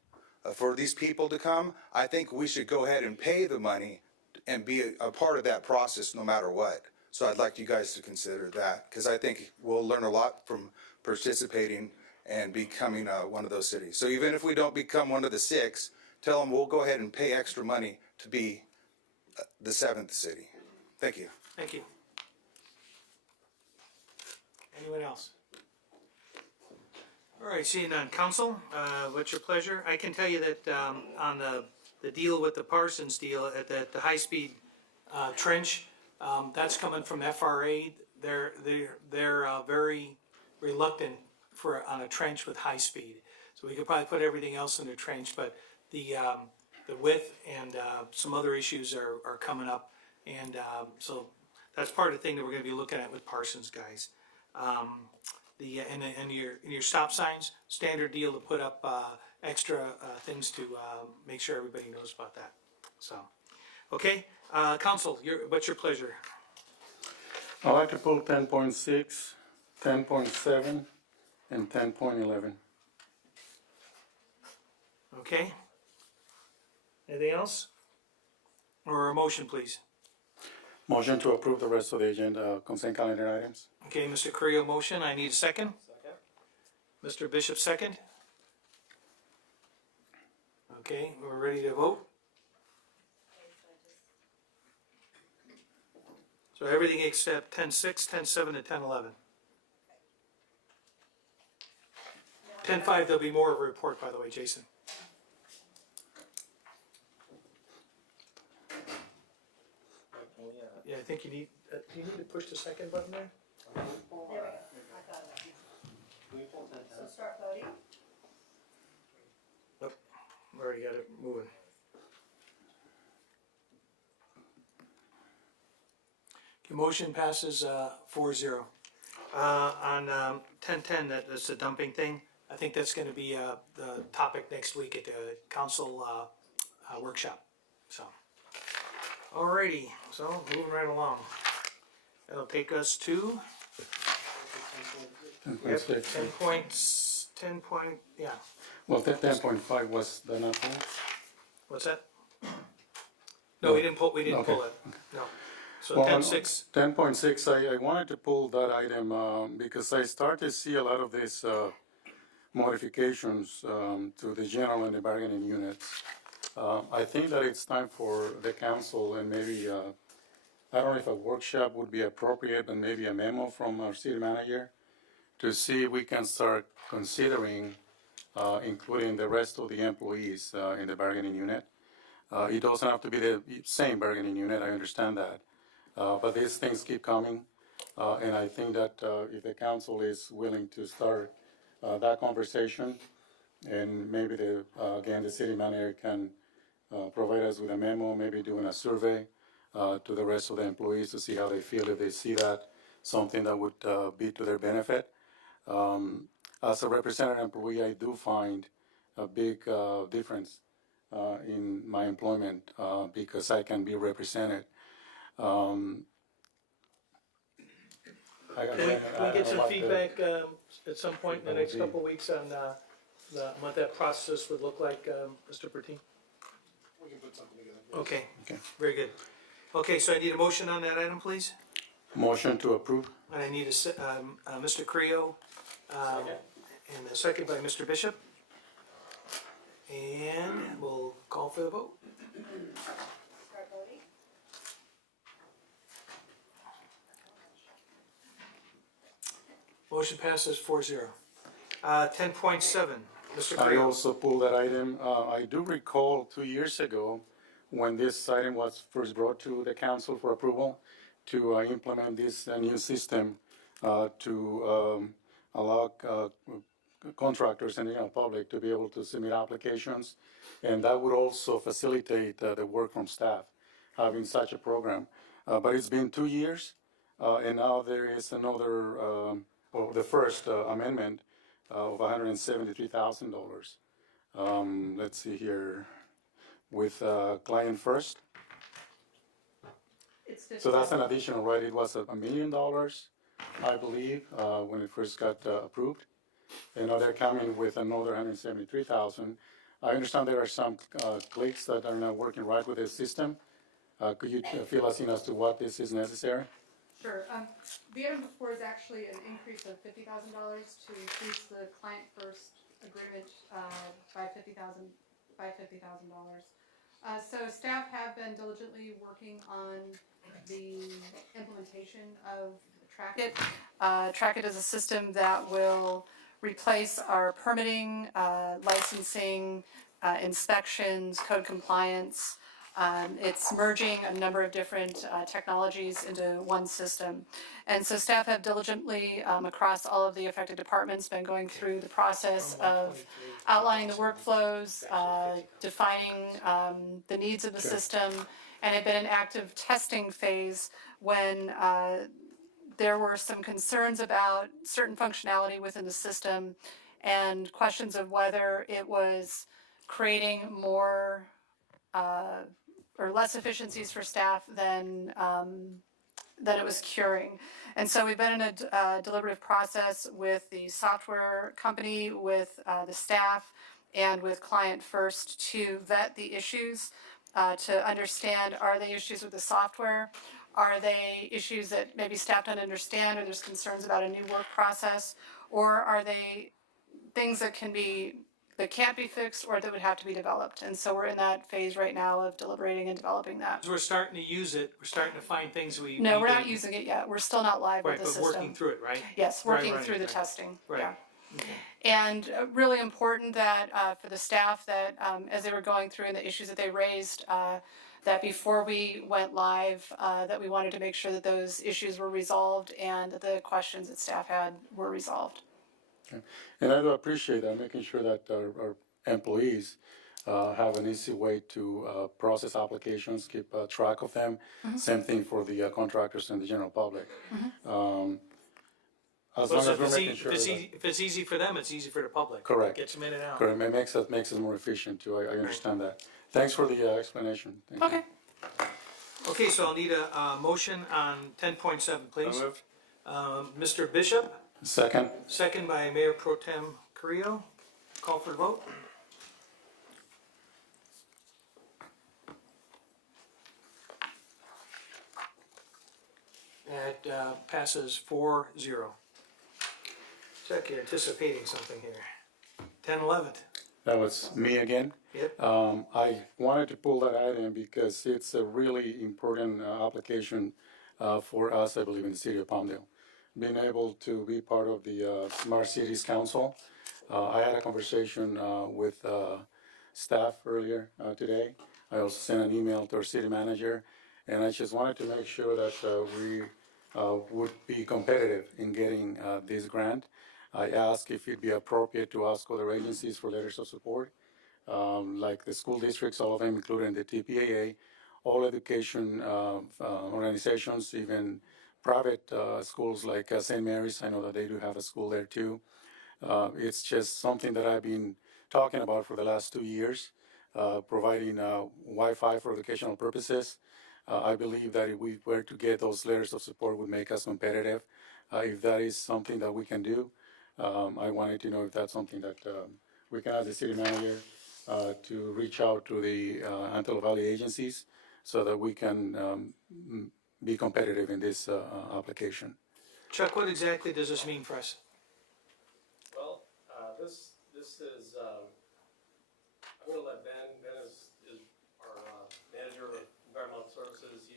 for these people to come, I think we should go ahead and pay the money and be a part of that process no matter what. So I'd like you guys to consider that, because I think we'll learn a lot from participating and becoming one of those cities. So even if we don't become one of the 6, tell them we'll go ahead and pay extra money to be the 7th city. Thank you. Thank you. Anyone else? All right, seeing none. Council, what's your pleasure? I can tell you that on the deal with the Parsons deal at the high-speed trench, that's coming from FRA. They're very reluctant on a trench with high speed. So we could probably put everything else in the trench, but the width and some other issues are coming up, and so that's part of the thing that we're going to be looking at with Parsons guys. And your stop signs, standard deal to put up extra things to make sure everybody knows about that. So, okay, council, what's your pleasure? I'd like to pull 10.6, 10.7, and 10.11. Okay. Anything else? Or a motion, please? Motion to approve the rest of the agenda, consent calendar items. Okay, Mr. Creel, motion. I need a second. Mr. Bishop, second. Okay, we're ready to vote. So everything except 10.6, 10.7, and 10.11. 10.5, there'll be more of a report, by the way, Jason. Yeah, I think you need, do you need to push the second button there? There we go, I got it. So start voting. Nope, we already got it moving. Okay, motion passes 4-0. On 10.10, that's a dumping thing. I think that's gonna be the topic next week at the council workshop, so. Alrighty, so moving right along. That'll take us to 10 point, yeah. Well, 10.5 was the not pulled. What's that? No, we didn't pull it, no. So 10.6. 10.6, I wanted to pull that item because I started to see a lot of these modifications to the general and the bargaining units. I think that it's time for the council and maybe, I don't know if a workshop would be appropriate, but maybe a memo from our city manager to see if we can start considering including the rest of the employees in the bargaining unit. It doesn't have to be the same bargaining unit, I understand that. But these things keep coming, and I think that if the council is willing to start that conversation, and maybe again, the city manager can provide us with a memo, maybe doing a survey to the rest of the employees to see how they feel, if they see that something that would be to their benefit. As a representative employee, I do find a big difference in my employment because I can be represented. Can we get some feedback at some point in the next couple of weeks on what that process would look like, Mr. Pertine? We can put something together. Okay, very good. Okay, so I need a motion on that item, please. Motion to approve. And I need Mr. Creo, and a second by Mr. Bishop. And we'll call for the vote. Start voting. Motion passes 4-0. 10.7, Mr. I Creo. also pulled that item. I do recall 2 years ago when this item was first brought to the council for approval to implement this new system to allow contractors and the public to be able to submit applications. And that would also facilitate the work from staff, having such a program. But it's been 2 years, and now there is another, or the first amendment of $173,000. Let's see here, with client first. So that's an additional, right? It was $1 million, I believe, when it first got approved. And now they're coming with another 173,000. I understand there are some cliques that are not working right with the system. Could you fill us in as to what this is necessary? Sure. The item before is actually an increase of $50,000 to increase the client first agreement by $50,000. So staff have been diligently working on the implementation of Trackit. Trackit is a system that will replace our permitting, licensing, inspections, code compliance. It's merging a number of different technologies into one system. And so staff have diligently, across all of the affected departments, been going through the process of outlining the workflows, defining the needs of the system, and have been in active testing phase when there were some concerns about certain functionality within the system and questions of whether it was creating more or less efficiencies for staff than that it was curing. And so we've been in a deliberative process with the software company, with the staff, and with client first to vet the issues, to understand, are they issues with the software? Are they issues that maybe staff don't understand, or there's concerns about a new work process? Or are they things that can't be fixed, or that would have to be developed? And so we're in that phase right now of deliberating and developing that. As we're starting to use it, we're starting to find things we No, need we're to- not using it yet. We're still not live Right, with the but system. working through it, right? Yes, working Right, through the right. testing. Right. Yeah. And really important that for the staff that as they were going through and the issues that they raised, that before we went live, that we wanted to make sure that those issues were resolved and that the questions that staff had were resolved. Okay. And I do appreciate that, making sure that our employees have an easy way to process applications, keep track of them. Same thing for the contractors and the general public. As long as we're making sure that. If it's easy for them, it's easy for the public. Correct. Gets them in and out. Correct. It makes it more efficient too. I understand that. Thanks for the explanation. Thank Okay. you. Okay, so I'll need a motion on 10.7, please. So moved. Mr. Bishop, Second. second by Mayor Pro Tem Carrillo. Call for the vote. That passes 4-0. Chuck, you're anticipating something here. 10-11. That was me again. Yep. I wanted to pull that item because it's a really important application for us, I believe, in the city of Palmdale. Being able to be part of the Smart Cities Council. I had a conversation with staff earlier today. I also sent an email to our city manager, and I just wanted to make sure that we would be competitive in getting this grant. I asked if it'd be appropriate to ask other agencies for letters of support, like the school districts, all of them, including the TPAA, all education organizations, even private schools like St. Mary's. I know that they do have a school there too. It's just something that I've been talking about for the last 2 years, providing Wi-Fi for educational purposes. I believe that if we were to get those letters of support, would make us competitive. If that is something that we can do, I wanted to know if that's something that we can ask the city manager to reach out to the Antelope Valley agencies so that we can be competitive in this application. Chuck, what exactly does this mean for us? Well, this is, I'm gonna let Ben is our manager of environmental services. He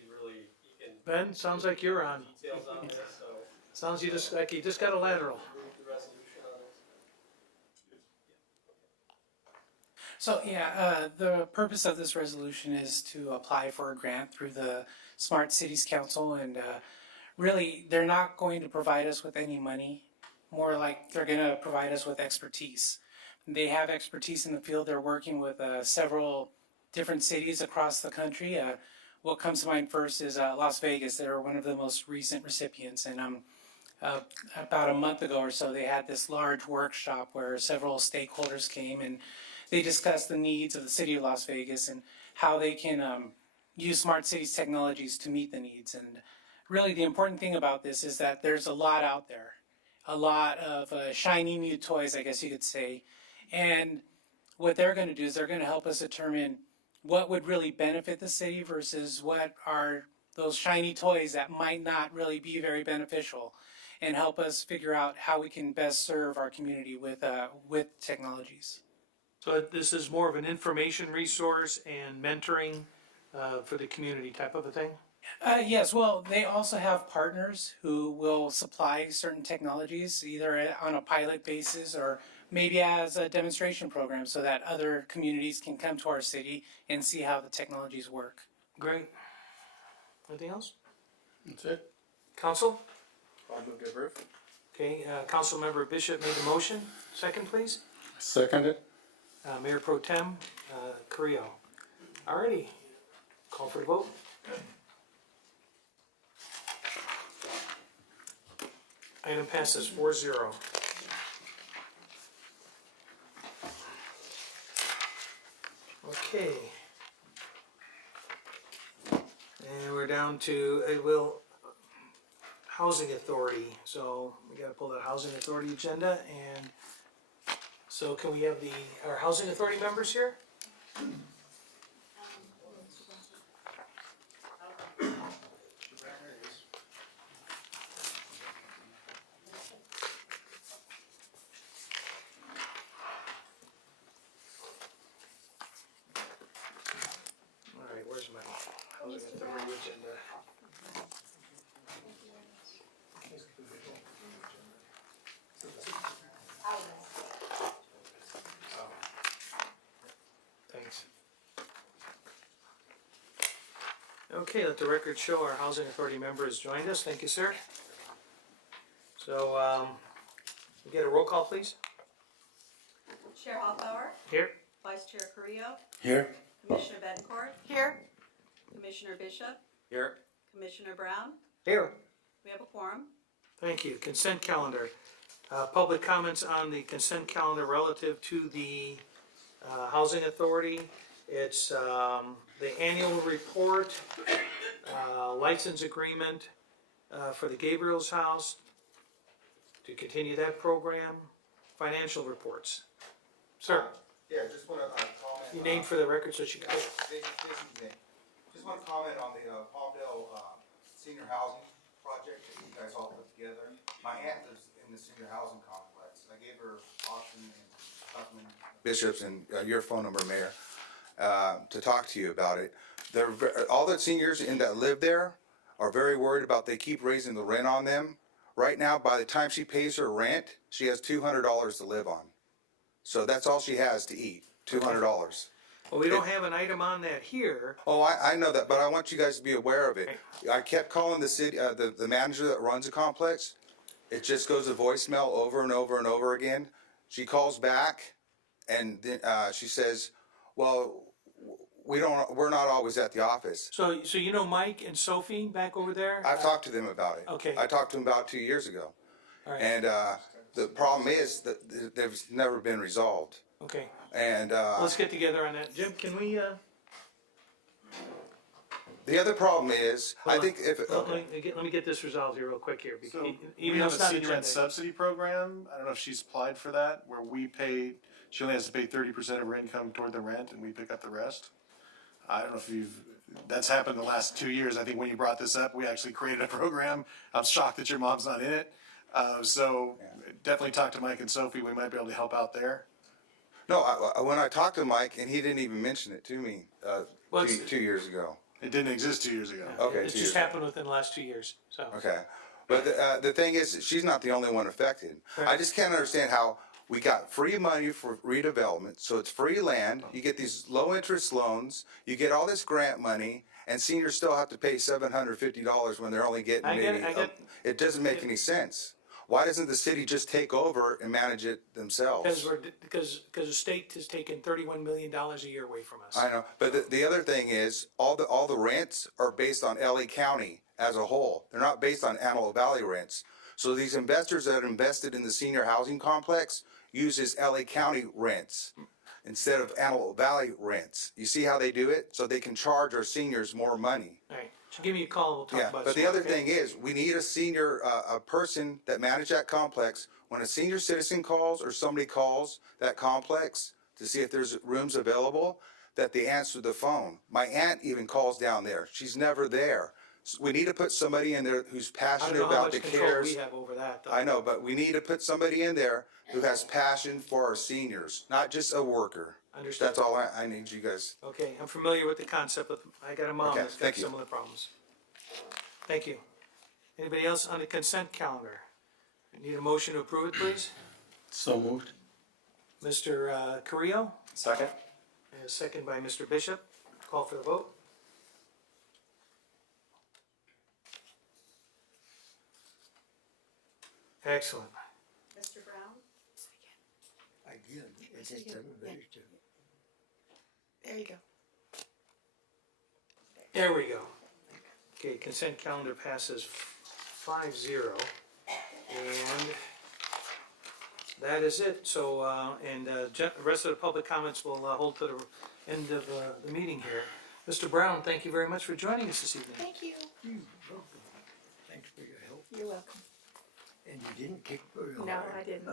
can. Ben, sounds like you're on. Details on this, so. Sounds like you just got a lateral. Move the resolution on this. So yeah, the purpose of this resolution is to apply for a grant through the Smart Cities Council, and really they're not going to provide us with any money, more like they're going to provide us with expertise. They have expertise in the field. They're working with several different cities across the country. What comes to mind first is Las Vegas. They're one of the most recent recipients, and about a month ago or so they had this large workshop where several stakeholders came and they discussed the needs of the city of Las Vegas and how they can use smart cities technologies to meet the needs. And really the important thing about this is that there's a lot out there, a lot of shiny new toys, I guess you could say. And what they're going to do is they're going to help us determine what would really benefit the city versus what are those shiny toys that might not really be very beneficial, and help us figure out how we can best serve our community with technologies. So this is more of an information resource and mentoring for the community type of a thing? Yes, well, they also have partners who will supply certain technologies, either on a pilot basis or maybe as a demonstration program, so that other communities can come to our city and see how the technologies work. Great. Anything else? That's it. Council? I'll move to approve. Okay, Councilmember Bishop made the motion. Second, please. Seconded. Mayor Pro Tem Carrillo. Alrighty. Call for the vote. Item passes 4-0. Okay. And we're down to, Housing Authority. So we gotta pull that Housing Authority agenda, and so can we have our Housing Authority members here? All right, where's my Housing Authority agenda? Thanks. Okay, let the record show our Housing Authority member has joined us. Thank you, sir. So, we get a roll call, please. Chair Hoffbauer, Here. Vice Chair Carrillo, Here. Commissioner Bettencourt, Here. Commissioner Bishop, Here. Commissioner Brown. Here. We have a quorum. Thank you. Consent calendar. Public comments on the consent calendar relative to the Housing Authority. It's the annual report, license agreement for the Gabriel's House to continue that program, financial reports. Sir, Yeah, just want to comment. your name for the record so she can. Just want to comment on the Palmdale senior housing project that you guys all put together. My aunt lives in the senior housing complex. I gave her Austin and Huffman Bishop's and your phone number, Mayor, to talk to you about it. All the seniors that live there are very worried about they keep raising the rent on them. Right now, by the time she pays her rent, she has $200 to live on. So that's all she has to eat, $200. Well, we don't have an item on that here. Oh, I know that, but I want you guys to be aware of it. I kept calling the city, the manager that runs the complex. It just goes to voicemail over and over and over again. She calls back, and then she says, "Well, we're not always at the office." So you know Mike and Sophie back over there? I've talked to them about it. Okay. I talked to them about 2 years ago, All right. and the problem is that they've never been resolved. Okay. And Let's get together on that. Jim, can we? the other problem is, I think if Let me get this resolved here real quick here. So Even we though have a it's not senior rent agenda. subsidy program. I don't know if she's applied for that, where we pay, she only has to pay 30% of her income toward the rent and we pick up the rest. I don't know if that's happened the last 2 years. I think when you brought this up, we actually created a program. I'm shocked that your mom's not in it. So definitely talk to Mike and Sophie. We might be able to help out there. No, when I talked to Mike, and he didn't even mention it to me Well, 2 years ago. It didn't exist 2 years ago. Okay, It's 2 just years happened within the last 2 years, so. Okay, but the thing is, she's not the only one affected. I just can't understand how we got free money for redevelopment, so it's free land, you get these low interest loans, you get all this grant money, and seniors still have to pay $750 when they're only getting it doesn't make any sense. Why doesn't the city just take over and manage it themselves? Because the state has taken $31 million a year away from us. I know, but the other thing is, all the rents are based on LA County as a whole. They're not based on Antelope Valley rents. So these investors that invested in the senior housing complex uses LA County rents instead of Antelope Valley rents. You see how they do it? So they can charge our seniors more money. All right, so give me a call and we'll talk about it. But the other thing is, we need a senior, a person that manages that complex. When a senior citizen calls or somebody calls that complex to see if there's rooms available, that they answer the phone. My aunt even calls down there. She's never there. So we need to put somebody in there who's passionate about the cares. I don't know how much control we have over that, though. I know, but we need to put somebody in there who has passion for our seniors, not just a worker. Understood. That's all I need you guys. Okay, I'm familiar with the concept of, I got a mom Okay, that's got thank you. some of the problems. Thank you. Anybody else on the consent calendar? Need a motion to approve it, please? So moved. Mr. Carrillo, Second. and a second by Mr. Bishop. Call for the vote. Excellent. Mr. Brown, I did, it just doesn't register. There you go. There we go. Okay, consent calendar passes 5-0. And that is it. So, the rest of the public comments will hold to the end of the meeting here. Mr. Brown, thank you very much for joining us this evening. Thank you. Thanks for your help. You're welcome. And you didn't kick very hard. No, I didn't.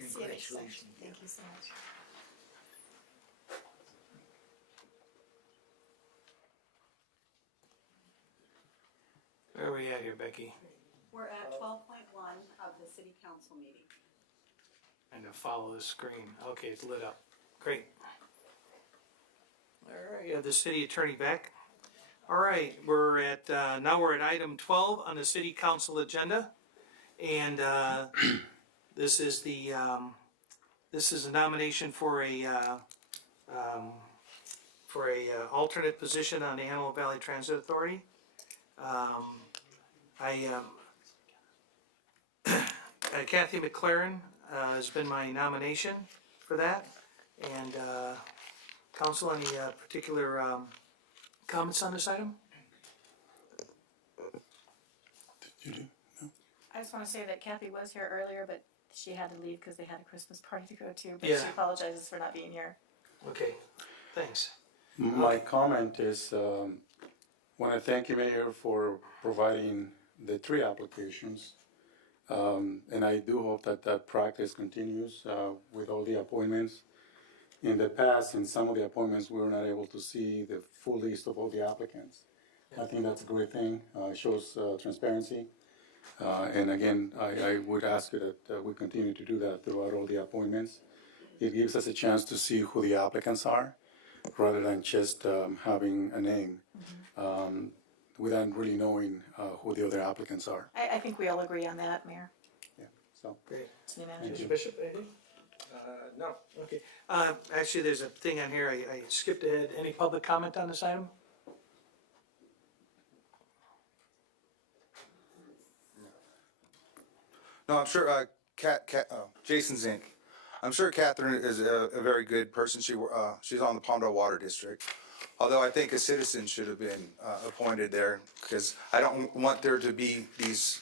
See you next time. Congratulations. Thank you so much. Where are we at here, Becky? We're at 12.1 of the city council meeting. And to follow the screen. Okay, it's lit up. Great. All right, you have the city attorney back. All right, we're at, now we're at item 12 on the city council agenda. And this is the, this is a nomination for a alternate position on the Antelope Valley Transit Authority. Kathy McLaren has been my nomination for that. And council, any particular comments on this item? I just want to say that Kathy was here earlier, but she had to leave because they had a Christmas party to go to. But Yeah. she apologizes for not being here. Okay, thanks. My comment is, want to thank you, Mayor, for providing the 3 applications. And I do hope that that practice continues with all the appointments. In the past, in some of the appointments, we were not able to see the full list of all the applicants. I think that's a great thing, shows transparency. And again, I would ask you that we continue to do that throughout all the appointments. It gives us a chance to see who the applicants are, rather than just having a name, without really knowing who the other applicants are. I think we all agree on that, Mayor. Yeah, so. Great. It's unanimous. Mr. Bishop, anything? No. Okay. Actually, there's a thing on here, I skipped ahead. Any public comment on this item? No, I'm sure, Jason Zink. I'm sure Catherine is a very good person. She's on the Palmdale Water District. Although I think a citizen should have been appointed there, because I don't want there to be these,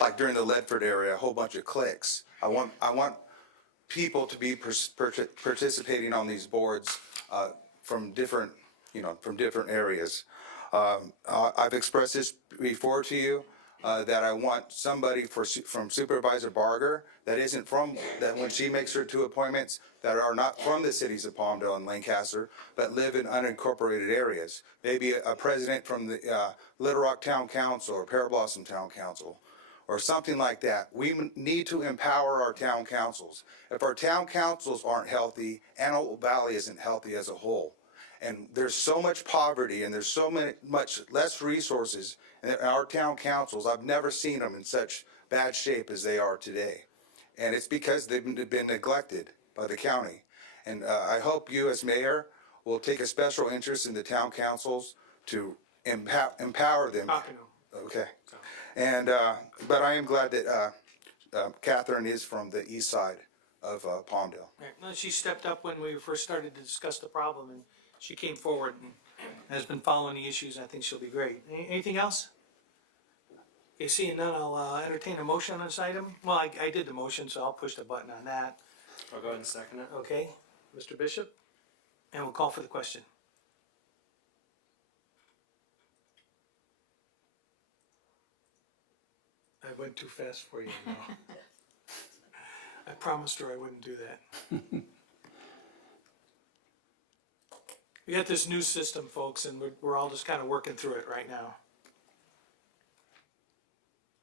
like during the Ledford area, a whole bunch of cliques. I want people to be participating on these boards from different, from different areas. I've expressed this before to you, that I want somebody from Supervisor Barger that isn't from, that when she makes her 2 appointments, that are not from the cities of Palmdale and Lancaster, but live in unincorporated areas. Maybe a president from the Little Rock Town Council or Pear Blossom Town Council, or something like that. We need to empower our town councils. If our town councils aren't healthy, Antelope Valley isn't healthy as a whole. And there's so much poverty and there's so much less resources in our town councils. I've never seen them in such bad shape as they are today. And it's because they've been neglected by the county. And I hope you as mayor will take a special interest in the town councils to empower them. Okay. And, but I am glad that Catherine is from the east side of Palmdale. Right. No, she stepped up when we first started to discuss the problem, and she came forward and has been following the issues. I think she'll be great. Anything else? Okay, seeing none, I'll entertain a motion on this item. Well, I did the motion, so I'll push the button on that. I'll go ahead and second it. Okay, Mr. Bishop? And we'll call for the question. I went too fast for you, no. I promised her I wouldn't do that. We got this new system, folks, and we're all just kind of working through it right now.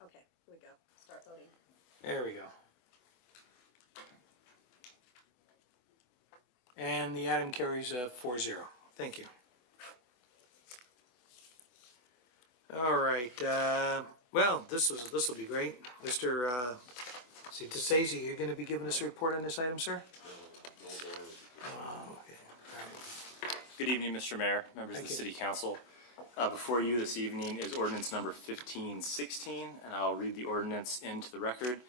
Okay, here we go. Start voting. There we go. And the item carries 4-0. Thank you. All right. Well, this will be great, Mr. Tasezi. You're going to be giving us a report on this item, sir. Good evening, Mr. Mayor, members of the City Council. Before you this evening is ordinance number 1516, and I'll read the ordinance into the record.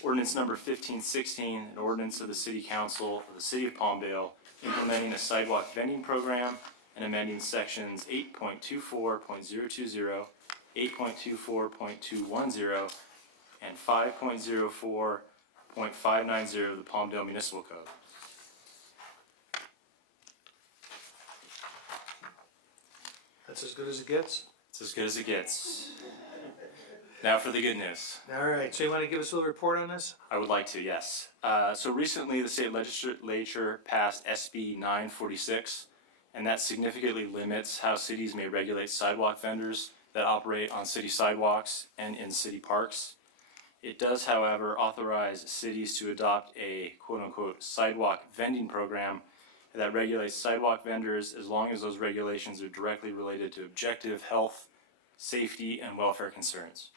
Ordinance number 1516, an ordinance of the City Council of the City of Palmdale implementing a sidewalk vending program and amending sections 8.24.020, 8.24.210, and 5.04.590 of the Palmdale Municipal Code. That's as good as it gets? It's as good as it gets. Now for the good news. All right, so you want to give us a little report on this? I would like to, yes. So recently, the state legislature passed SB 946, and that significantly limits how cities may regulate sidewalk vendors that operate on city sidewalks and in city parks. It does, however, authorize cities to adopt a quote-unquote sidewalk vending program that regulates sidewalk vendors as long as those regulations are directly related to objective health, safety, and welfare concerns.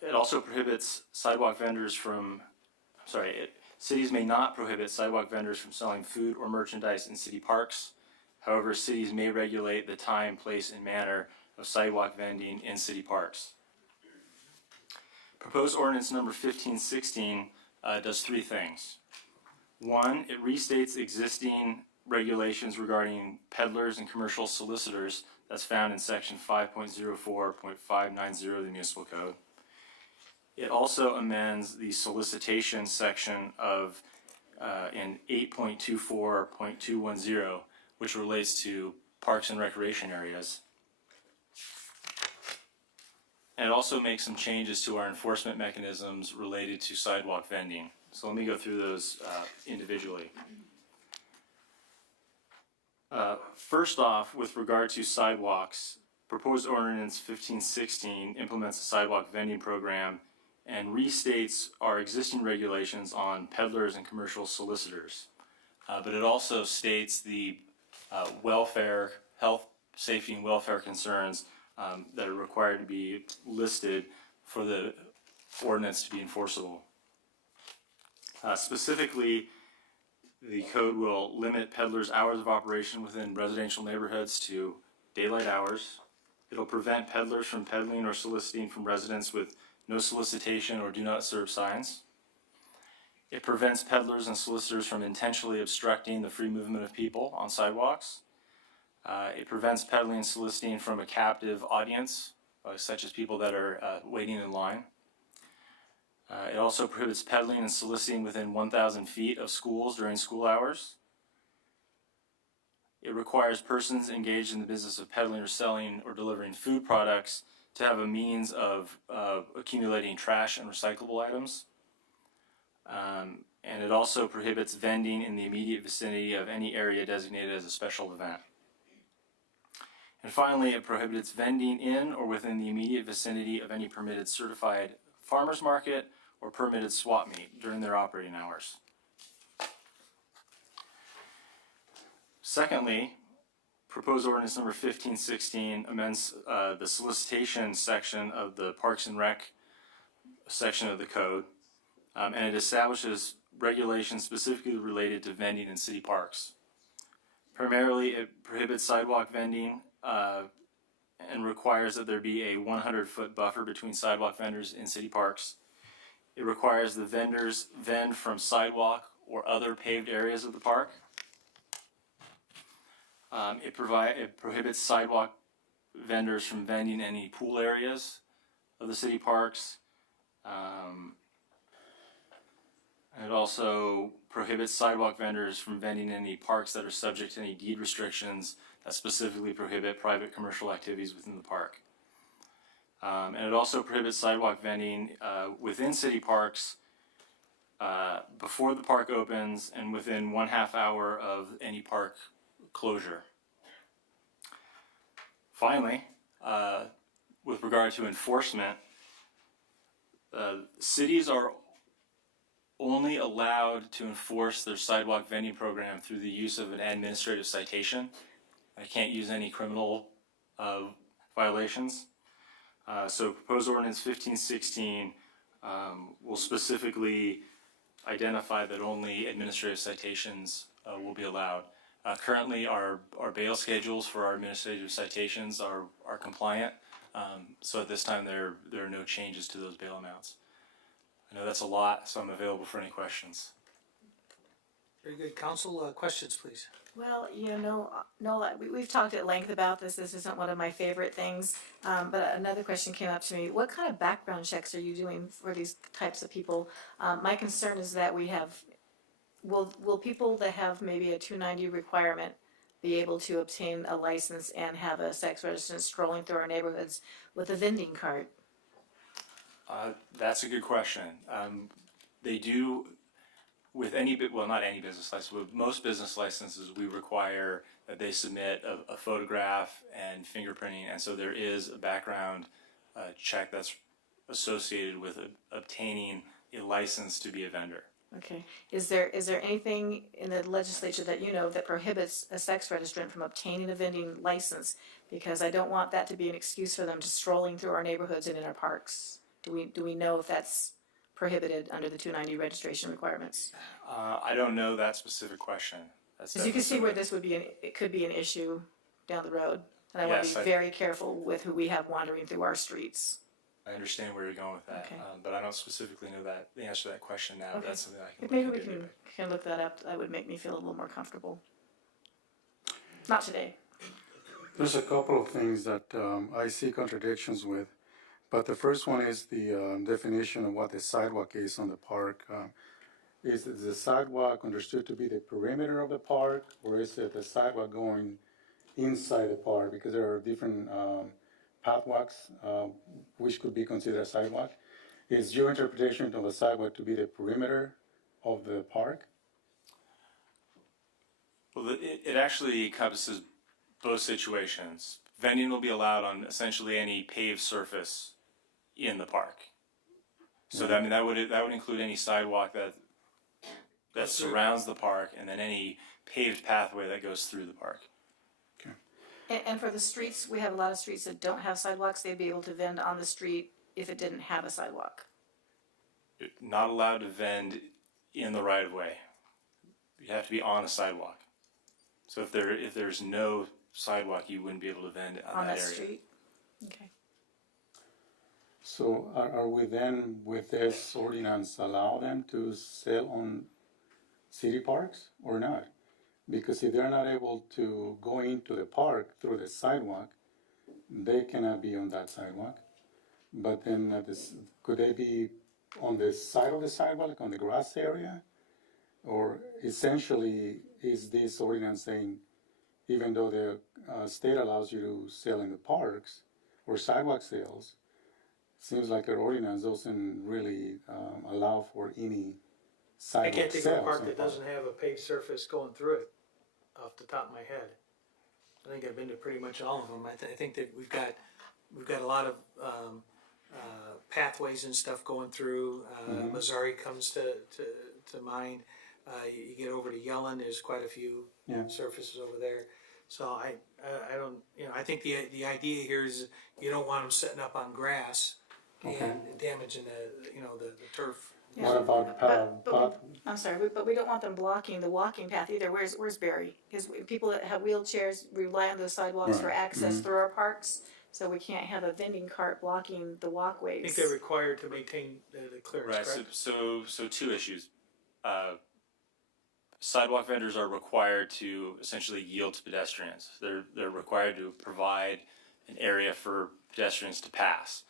It also prohibits sidewalk vendors from, cities may not prohibit sidewalk vendors from selling food or merchandise in city parks. However, cities may regulate the time, place, and manner of sidewalk vending in city parks. Proposed ordinance number 1516 does three things. One, it restates existing regulations regarding peddlers and commercial solicitors that's found in section 5.04.590 of the Municipal Code. It also amends the solicitation section of in 8.24.210, which relates to parks and recreation areas. And it also makes some changes to our enforcement mechanisms related to sidewalk vending. So let me go through those individually. First off, with regard to sidewalks, proposed ordinance 1516 implements a sidewalk vending program and restates our existing regulations on peddlers and commercial solicitors. But it also states the welfare, health, safety, and welfare concerns that are required to be listed for the ordinance to be enforceable. Specifically, the code will limit peddlers' hours of operation within residential neighborhoods to daylight hours. It'll prevent peddlers from peddling or soliciting from residents with no solicitation or do not serve signs. It prevents peddlers and solicitors from intentionally obstructing the free movement of people on sidewalks. It prevents peddling and soliciting from a captive audience, such as people that are waiting in line. It also prohibits peddling and soliciting within 1,000 feet of schools during school hours. It requires persons engaged in the business of peddling or selling or delivering food products to have a means of accumulating trash and recyclable items. And it also prohibits vending in the immediate vicinity of any area designated as a special event. And finally, it prohibits vending in or within the immediate vicinity of any permitted certified farmers market or permitted swap meet during their operating hours. Secondly, proposed ordinance number 1516 amends the solicitation section of the Parks and Rec section of the code, and it establishes regulations specifically related to vending in city parks. Primarily, it prohibits sidewalk vending and requires that there be a 100-foot buffer between sidewalk vendors in city parks. It requires the vendors vend from sidewalk or other paved areas of the park. It prohibits sidewalk vendors from vending any pool areas of the city parks. And it also prohibits sidewalk vendors from vending in any parks that are subject to any deed restrictions that specifically prohibit private commercial activities within the park. And it also prohibits sidewalk vending within city parks before the park opens and within 1/2 hour of any park closure. Finally, with regard to enforcement, cities are only allowed to enforce their sidewalk vending program through the use of an administrative citation. They can't use any criminal violations. So proposed ordinance 1516 will specifically identify that only administrative citations will be allowed. Currently, our bail schedules for our administrative citations are compliant. So at this time, there are no changes to those bail amounts. I know that's a lot, so I'm available for any questions. Very good. Council, questions, please. Well, Nola, we've talked at length about this. This isn't one of my favorite things. But another question came up to me. What kind of background checks are you doing for these types of people? My concern is that will people that have maybe a 290 requirement be able to obtain a license and have a sex registrant strolling through our neighborhoods with a vending cart? That's a good question. They do, with any, well, not any business license, with most business licenses, we require that they submit a photograph and fingerprinting, and so there is a background check that's associated with obtaining a license to be a vendor. Okay. Is there anything in the legislature that you know of that prohibits a sex registrant from obtaining a vending license? Because I don't want that to be an excuse for them to strolling through our neighborhoods and in our parks. Do we know if that's prohibited under the 290 registration requirements? I don't know that specific question. Because you can see where this would be, it could be an issue down the road. And I want to be very careful with who we have wandering through our streets. I understand where you're going with that, Okay. but I don't specifically know the answer to that question now. Okay. That's something I can Maybe look we into. can look that up. That would make me feel a little more comfortable. Not today. There's a couple of things that I see contradictions with, but the first one is the definition of what the sidewalk is on the park. Is the sidewalk understood to be the perimeter of the park, or is it the sidewalk going inside the park? Because there are different pathwalks which could be considered a sidewalk. Is your interpretation of the sidewalk to be the perimeter of the park? Well, it actually encompasses both situations. Vending will be allowed on essentially any paved surface in the park. So that would include any sidewalk that surrounds the park, and then any paved pathway that goes through the park. And for the streets, we have a lot of streets that don't have sidewalks. They'd be able to vend on the street if it didn't have a sidewalk. You're not allowed to vend in the right of way. You have to be on a sidewalk. So if there's no sidewalk, you wouldn't be able to vend on that area. Street? Okay. So are we then, with this ordinance, allow them to sell on city parks or not? Because if they're not able to go into the park through the sidewalk, they cannot be on that sidewalk. But then could they be on the side of the sidewalk, on the grass area? Or essentially, is this ordinance saying, even though the state allows you to sell in the parks or sidewalk sales, seems like our ordinance doesn't really allow for any sidewalk I can't think sales. of a park that doesn't have a paved surface going through it off the top of my head. I think I've been to pretty much all of them. I think that we've got a lot of pathways and stuff going through. Missouri comes to mind. You get over to Yellen, there's quite a few surfaces over there. So I don't, I think the idea here is you don't want them setting up on grass and damaging the turf. What about I'm sorry, but we don't want them blocking the walking path either. Where's Barry? Because people that have wheelchairs rely on those sidewalks for access through our parks. So we can't have a vending cart blocking the walkways. I think they're required to maintain the clearance, Right. correct? So two issues. Sidewalk vendors are required to essentially yield to pedestrians. They're required to provide an area for pedestrians to pass.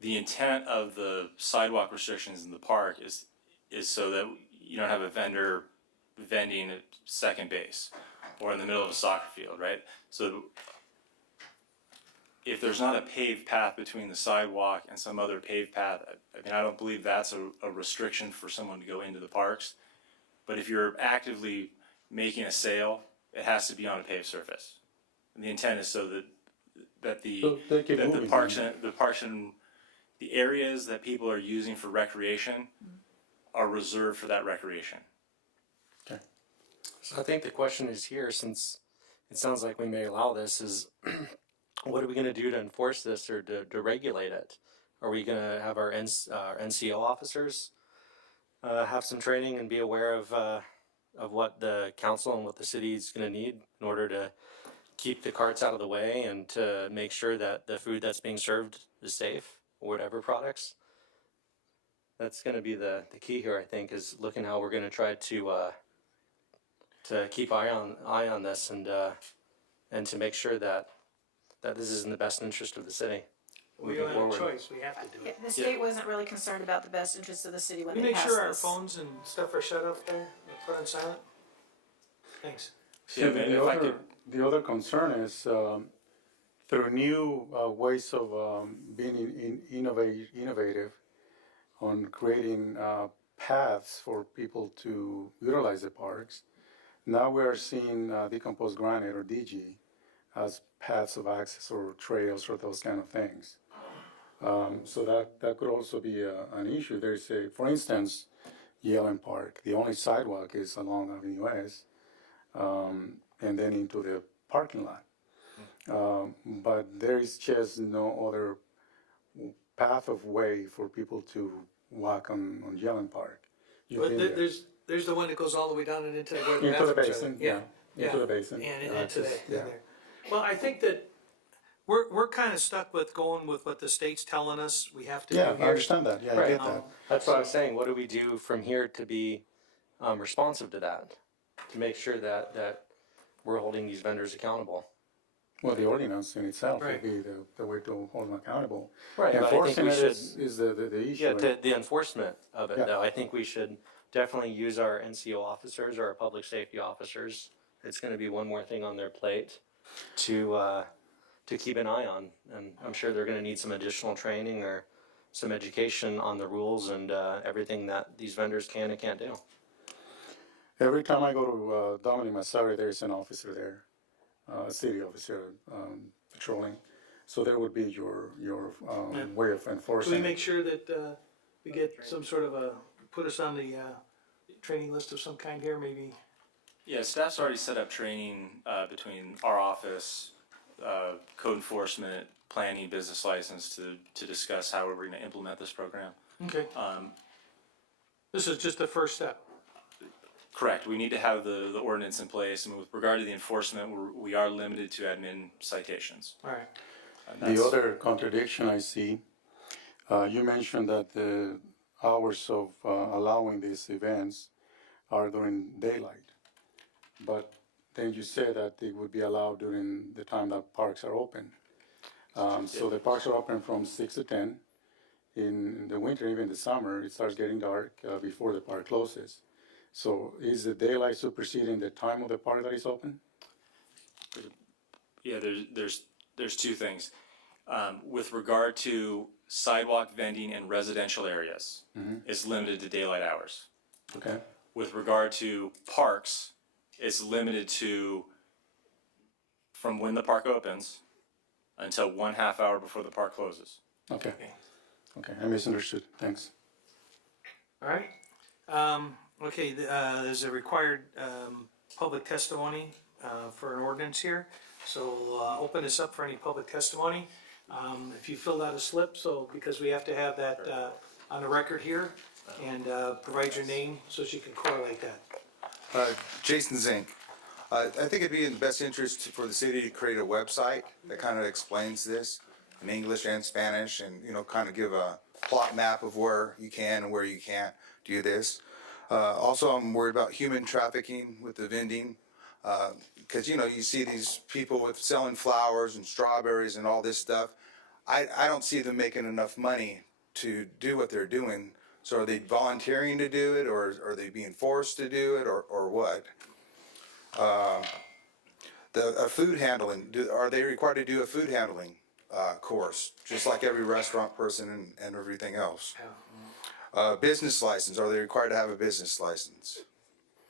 The intent of the sidewalk restrictions in the park is so that you don't have a vendor vending at second base or in the middle of a soccer field, right? So if there's not a paved path between the sidewalk and some other paved path, I don't believe that's a restriction for someone to go into the parks. But if you're actively making a sale, it has to be on a paved surface. And the intent is so that the parks and the areas that people are using for recreation are reserved for that recreation. Okay. So I think the question is here, since it sounds like we may allow this, is what are we going to do to enforce this or to regulate it? Are we going to have our NCO officers have some training and be aware of what the council and what the city is going to need in order to keep the carts out of the way and to make sure that the food that's being served is safe, or whatever products? That's going to be the key here, I think, is looking how we're going to try to keep eye on this and to make sure that this is in the best interest of the city. We don't have a choice, we have to do it. The state wasn't really concerned about the best interests of the city when We they make passed sure our this. phones and stuff are shut off there, put on silent. Thanks. See, Yeah, man, if I could- the other concern is through new ways of being innovative on creating paths for people to utilize the parks. Now we are seeing decomposed granite or DG as paths of access or trails or those kind of things. So that could also be an issue. There's for instance, Yellen Park. The only sidewalk is along Avenue S, and then into the parking lot. But there is just no other path of way for people to walk on Yellen Park. You've But been there. there's the one that goes all the way down and into where the Into the bathrooms are. basin, yeah. Into the basin. And Yeah, into just- that, in yeah. there. Well, I think that we're kind of stuck with going with what the state's telling us we have to do Yeah, here. I understand that. Yeah, I Right. get that. That's what I was saying. What do we do from here to be responsive to that? To make sure that we're holding these vendors accountable. Well, the ordinance in itself Right. would be the way to hold them accountable. Right, but I think Enforcing we it should. is the issue. Yeah, the enforcement of it, Yeah. though, I think we should definitely use our NCO officers or our public safety officers. It's gonna be one more thing on their plate to keep an eye on. And I'm sure they're gonna need some additional training or some education on the rules and everything that these vendors can and can't do. Every time I go to Dominic Massari, there's an officer there, a city officer patrolling. So there would be your Yeah. way of Can enforcing. we make sure that we get some sort of put us on the training list of some kind here, maybe? Yeah, staff's already set up training between our office, code enforcement, planning, business license to discuss how we're going to implement this program. Okay. This is just the first step. Correct. We need to have the ordinance in place, and with regard to the enforcement, we are limited to admin citations. All right. And The that's- other contradiction I see, you mentioned that the hours of allowing these events are during daylight. But then you say that they would be allowed during the time that parks are open. So the parks are open from 6 to 10. In the winter, even the summer, it starts getting dark before the park closes. So is the daylight superseding the time of the park that is open? Yeah, there's two things. With regard to sidewalk vending in residential areas, it's limited to daylight hours. Okay. With regard to parks, it's limited to from when the park opens until 1/2 hour before the park closes. Okay. Okay, I misunderstood. Thanks. All right. Okay, there's a required public testimony for an ordinance here. So open this up for any public testimony. If you filled out a slip, so because we have to have that on the record here, and provide your name so she can correlate that. Jason Zink. I think it'd be in the best interest for the city to create a website that kind of explains this in English and Spanish, and kind of give a plot map of where you can and where you can't do this. Also, I'm worried about human trafficking with the vending, because you see these people with selling flowers and strawberries and all this stuff. I don't see them making enough money to do what they're doing. So are they volunteering to do it, or are they being forced to do it, or what? The food handling, are they required to do a food handling course, just like every restaurant person and everything else? Business license, are they required to have a business license?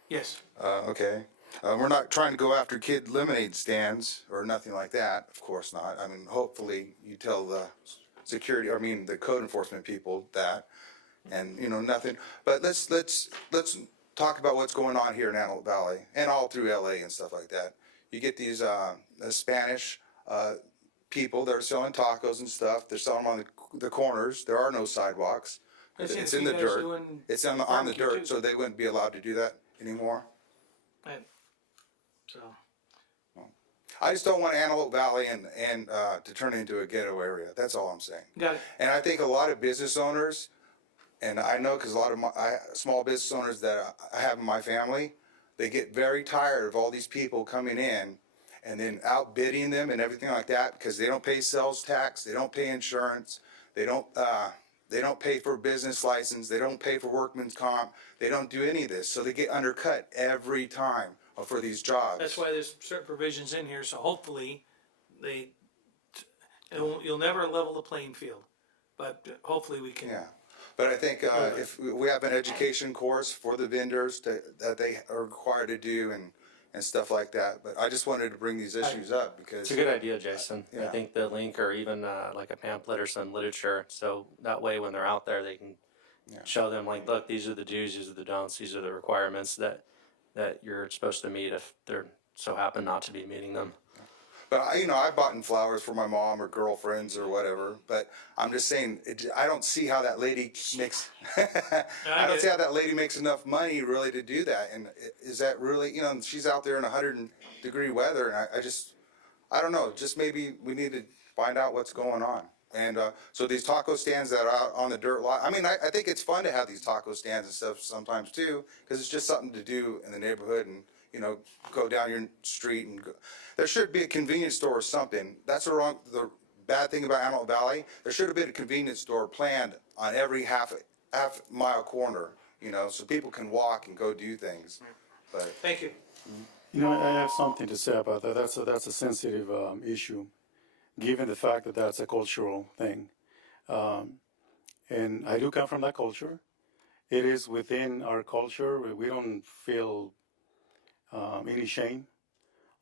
Yes. Okay. We're not trying to go after kid lemonade stands or nothing like that, of course not. I mean, hopefully you tell the the code enforcement people that, and nothing. But let's talk about what's going on here in Antelope Valley and all through LA and stuff like that. You get these Spanish people that are selling tacos and stuff. They're selling them on the corners. There are no sidewalks. It's in the dirt. It's on the dirt, so they wouldn't be allowed to do that anymore. So. I just don't want Antelope Valley and to turn into a ghetto area. That's all I'm saying. Got it. And I think a lot of business owners, and I know because a lot of small business owners that I have in my family, they get very tired of all these people coming in and then outbidding them and everything like that because they don't pay sales tax, they don't pay insurance, they don't pay for business license, they don't pay for workman's comp, they don't do any of this. So they get undercut every time. for these jobs. That's why there's certain provisions in here, so hopefully you'll never level the playing field, but hopefully we can. Yeah, but I think if we have an education course for the vendors that they are required to do and stuff like that, but I just wanted to bring these issues up because It's a good idea, Jason. I Yeah. think the link or even like a pamphlet or some literature, so that way when they're out there, they can show them like, look, these are the do's, these are the don'ts, these are the requirements that you're supposed to meet if they're so happen not to be meeting them. But I bought in flowers for my mom or girlfriends or whatever. But I'm just saying, I don't see how that lady makes. I don't see how that lady makes enough money really to do that. And is that really, she's out there in 100-degree weather, and I don't know. Just maybe we need to find out what's going on. And so these taco stands that are out on the dirt lot. I mean, I think it's fun to have these taco stands and stuff sometimes too, because it's just something to do in the neighborhood and. Go down your street and go. There should be a convenience store or something. That's the bad thing about Antelope Valley. There should have been a convenience store planned on every half mile corner, so people can walk and go do things. But Thank you. I have something to say about that. That's a sensitive issue, given the fact that that's a cultural thing. And I do come from that culture. It is within our culture. We don't feel any shame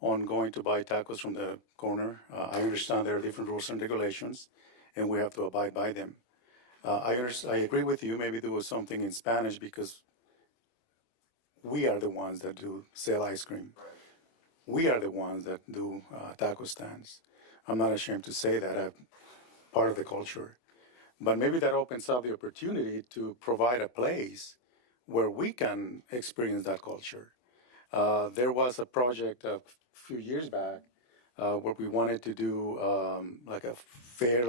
on going to buy tacos from the corner. I understand there are different rules and regulations, and we have to abide by them. I agree with you. Maybe there was something in Spanish because we are the ones that do sell ice cream. We are the ones that do taco stands. I'm not ashamed to say that. I'm part of the culture. But maybe that opens up the opportunity to provide a place where we can experience that culture. There was a project a few years back where we wanted to do like a fair,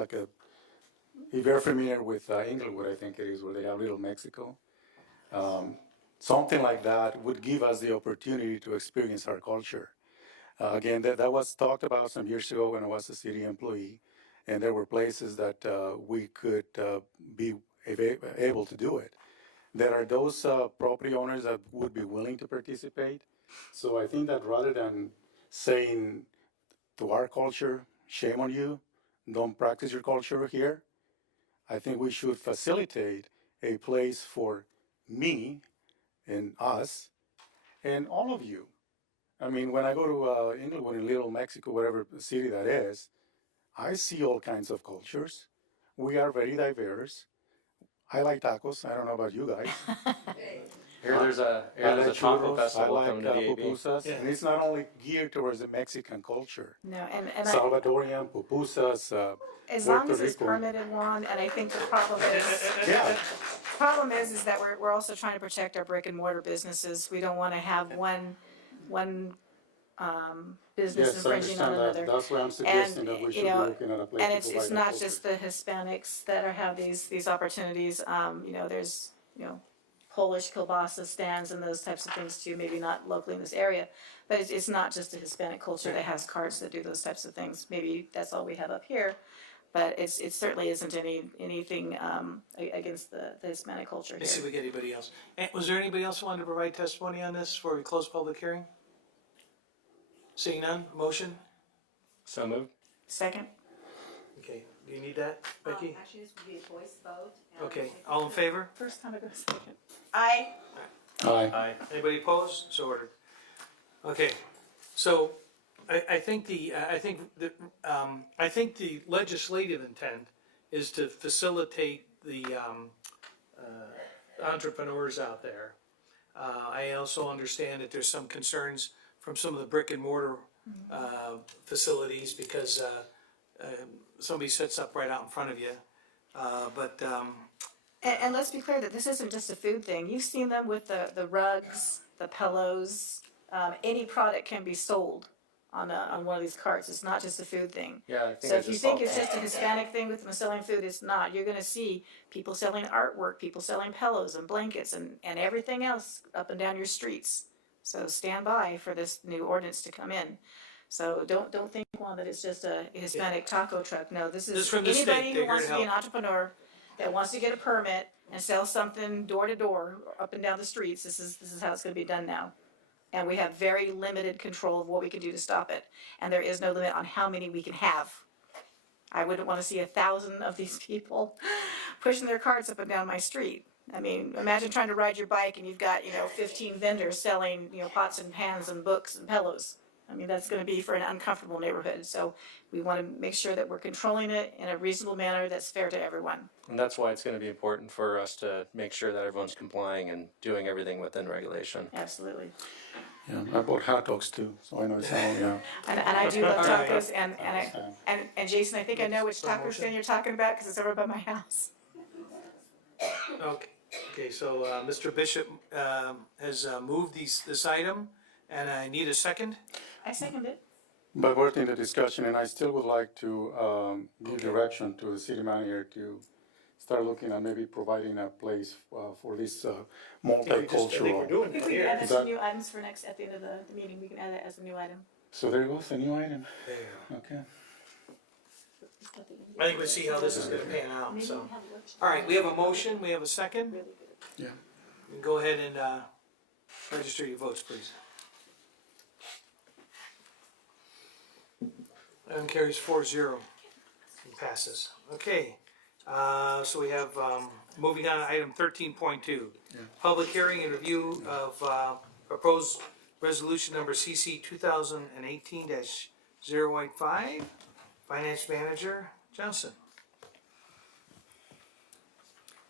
if you're familiar with Inglewood, I think it is, where they have Little Mexico. Something like that would give us the opportunity to experience our culture. Again, that was talked about some years ago when I was a city employee, and there were places that we could be able to do it. There are those property owners that would be willing to participate. So I think that rather than saying to our culture, shame on you, don't practice your culture here, I think we should facilitate a place for me and us and all of you. I mean, when I go to Inglewood in Little Mexico, whatever city that is, I see all kinds of cultures. We are very diverse. I like tacos. I don't know about you guys. There's a taco festival coming to the AV. Pupusas, Yeah. and it's not only geared towards the Mexican culture. No, and Salvadorian pupusas, as long Puerto as it's Rico. permitted, Juan, and I think the problem is that we're also trying to protect our brick and mortar businesses. We don't want to have one business Yes, I infringing on understand another. that. That's why I'm suggesting that we should be looking at a place And to it's provide not that just the Hispanics that have these opportunities. There's Polish kielbasa stands and those types of things too. Maybe not locally in this area, but it's not just the Hispanic culture that has carts that do those types of things. Maybe that's all we have up here, but it certainly isn't anything against the Hispanic culture Let's see here. if we get anybody else. Was there anybody else who wanted to provide testimony on this before we close public hearing? Seeing none, motion? So moved. Second. Okay, do you need that, Becky? Actually, this would be a voice vote. and Okay, all in favor? First time I go second. Aye. Aye. Anybody opposed? So ordered. Okay, so I think the legislative intent is to facilitate the entrepreneurs out there. I also understand that there's some concerns from some of the brick and mortar facilities because somebody sets up right out in front of you. And let's be clear that this isn't just a food thing. You've seen them with the rugs, the pillows. Any product can be sold on one of these carts. It's not just a food thing. Yeah, I think So I if you just think saw it's just a Hispanic thing with them selling food, it's not. You're going to see people selling artwork, people selling pillows and blankets and everything else up and down your streets. So stand by for this new ordinance to come in. So don't think, Juan, that it's just a Hispanic taco truck. No, this is from the state. anybody They're who wants here to to be an entrepreneur that wants to get a permit and sell something door to door up and down the streets. This is how it's going to be done now. And we have very limited control of what we can do to stop it. And there is no limit on how many we can have. I wouldn't want to see 1,000 of these people pushing their carts up and down my street. I mean, imagine trying to ride your bike and you've got, 15 vendors selling, pots and pans and books and pillows. I mean, that's going to be for an uncomfortable neighborhood. So we want to make sure that we're controlling it in a reasonable manner that's fair to everyone. And that's why it's going to be important for us to make sure that everyone's complying and doing everything within regulation. Absolutely. Yeah, I bought hot dogs too, so I know it's all, yeah. And I do love tacos, and Jason, I think I know which taco stand you're talking about because it's over by my house. Okay, so Mr. Bishop has moved this item, and I need a second. I second it. But we're in the discussion, and I still would like to give direction to the city manager to start looking at maybe providing a place for this multicultural. We can add that to new items for next, at the end of the meeting, we can add that as a new item. So there goes a new item. There. Okay. I think we'll see how this is gonna pan out, so. All right, we have a motion, we have a second. Yeah. You can go ahead and register your votes, please. Item carries 4-0. It passes. Okay, so we have, moving on to item 13.2. Public hearing and review of proposed resolution number CC 2018-085. Finance Manager Johnson.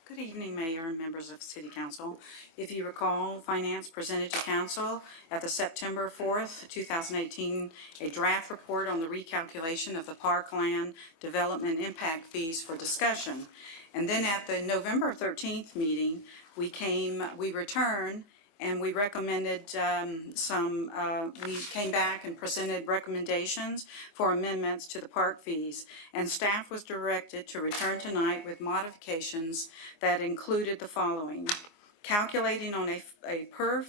Good evening, Mayor and members of City Council. If you recall, Finance presented to Council at the September 4th, 2018, a draft report on the recalculation of the parkland development impact fees for discussion. And then at the November 13th meeting, we returned and we recommended we came back and presented recommendations for amendments to the park fees. And staff was directed to return tonight with modifications that included the following. Calculating on a per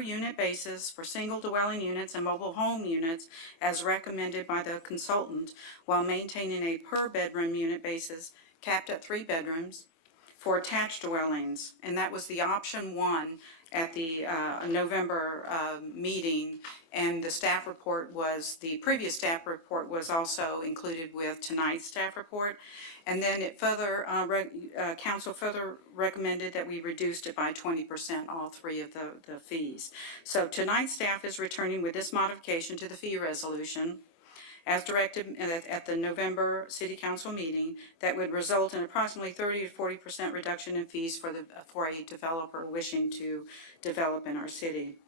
unit basis for single dwelling units and mobile home units as recommended by the consultant, while maintaining a per bedroom unit basis capped at 3 bedrooms for attached dwellings. And that was the option 1 at the November meeting, and the staff report was, the previous staff report was also included with tonight's staff report. And then it further, council further recommended that we reduced it by 20%, all 3 of the fees. So tonight's staff is returning with this modification to the fee resolution as directed at the November City Council meeting, that would result in approximately 30 to 40% reduction in fees for a developer wishing to develop in our city.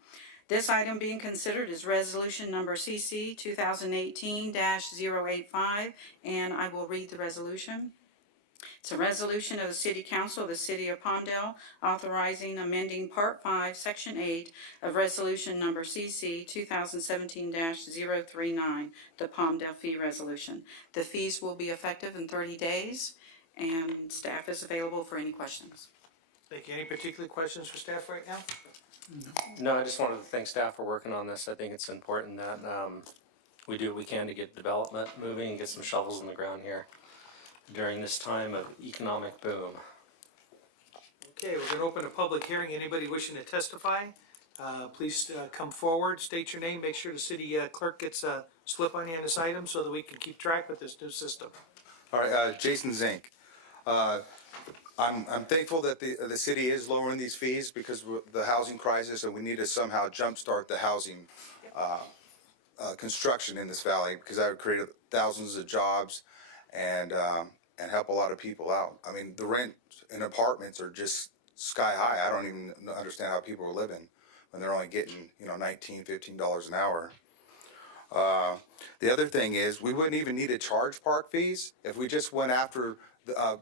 This item being considered is resolution number CC 2018-085, and I will read the resolution. It's a resolution of the City Council of the City of Palmdale authorizing amending Part 5, Section 8 of Resolution Number CC 2017-039, the Palmdale Fee Resolution. The fees will be effective in 30 days, and staff is available for any questions. Thank you. Any particular questions for staff right now? No, I just wanted to thank staff for working on this. I think it's important that we do what we can to get development moving and get some shovels in the ground here during this time of economic boom. Okay, we're going to open a public hearing. Anybody wishing to testify, please come forward, state your name, make sure the city clerk gets a slip on you on this item so that we can keep track with this new system. All right, Jason Zink. I'm thankful that the city is lowering these fees because of the housing crisis, and we need to somehow jumpstart the housing construction in this valley, because that would create thousands of jobs and help a lot of people out. I mean, the rent in apartments are just sky high. I don't even understand how people are living when they're only getting, $19, $15 an hour. The other thing is, we wouldn't even need to charge park fees if we just went after the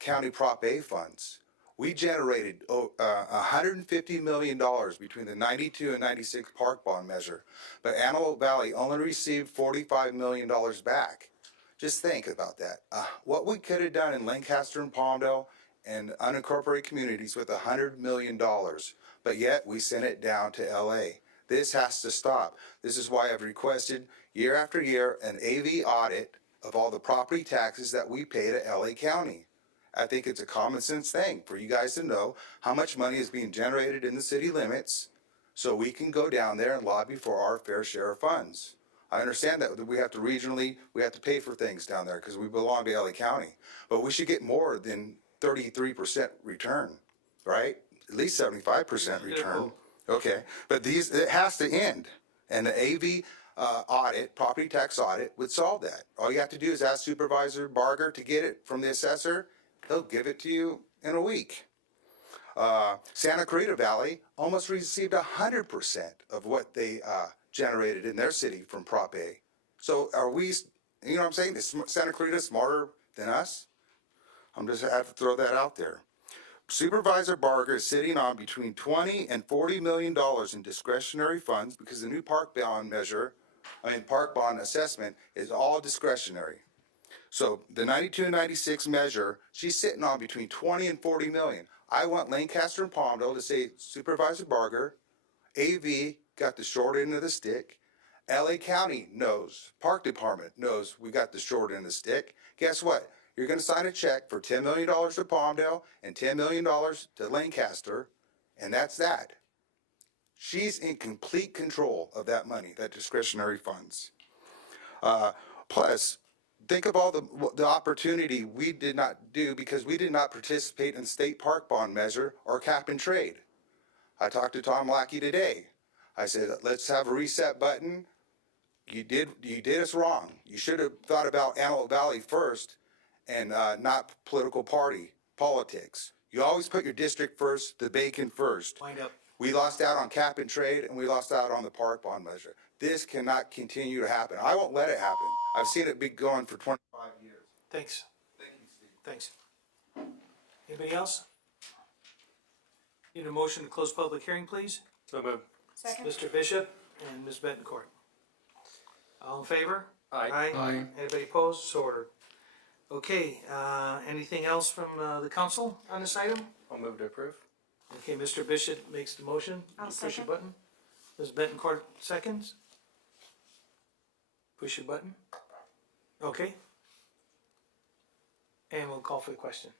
county Prop A funds. We generated $150 million between the 92 and 96 park bond measure, but Antelope Valley only received $45 million back. Just think about that. What we could have done in Lancaster and Palmdale and unincorporated communities with $100 million, but yet we sent it down to LA. This has to stop. This is why I've requested year after year an AV audit of all the property taxes that we pay to LA County. I think it's a common sense thing for you guys to know how much money is being generated in the city limits so we can go down there and lobby for our fair share of funds. I understand that we have to regionally, we have to pay for things down there because we belong to LA County, but we should get more than 33% return, right? At least 75% return. Okay, but it has to end. And the AV audit, property tax audit, would solve that. All you have to do is ask Supervisor Barger to get it from the assessor. He'll give it to you in a week. Santa Clarita Valley almost received 100% of what they generated in their city from Prop A. So are we, you know what I'm saying? Is Santa Clarita smarter than us? I'm just have to throw that out there. Supervisor Barger is sitting on between $20 and $40 million in discretionary funds because the new park bond assessment is all discretionary. So the 92 and 96 measure, she's sitting on between 20 and 40 million. I want Lancaster and Palmdale to say, Supervisor Barger, AV got the short end of the stick. LA County knows, Park Department knows we got the short end of the stick. Guess what? You're going to sign a check for $10 million to Palmdale and $10 million to Lancaster, and that's that. She's in complete control of that money, that discretionary funds. Plus, think of all the opportunity we did not do because we did not participate in the state park bond measure or cap and trade. I talked to Tom Lackey today. I said, let's have a reset button. You did us wrong. You should have thought about Antelope Valley first and not political party politics. You always put your district first, the bacon first. Wind up. We lost out on cap and trade and we lost out on the park bond measure. This cannot continue to happen. I won't let it happen. I've seen it be going for 25 years. Thanks. Thank you, Steve. Thanks. Anybody else? Need a motion to close public hearing, please? So moved. Second. Mr. Bishop and Ms. Betancourt. All in favor? Aye. Aye. Anybody opposed? So ordered. Okay, anything else from the council on this item? I'll move to approve. Okay, Mr. Bishop makes the motion. I'll Push your second. button. Ms. Betancourt seconds. Push your button. Okay. And we'll call for the question.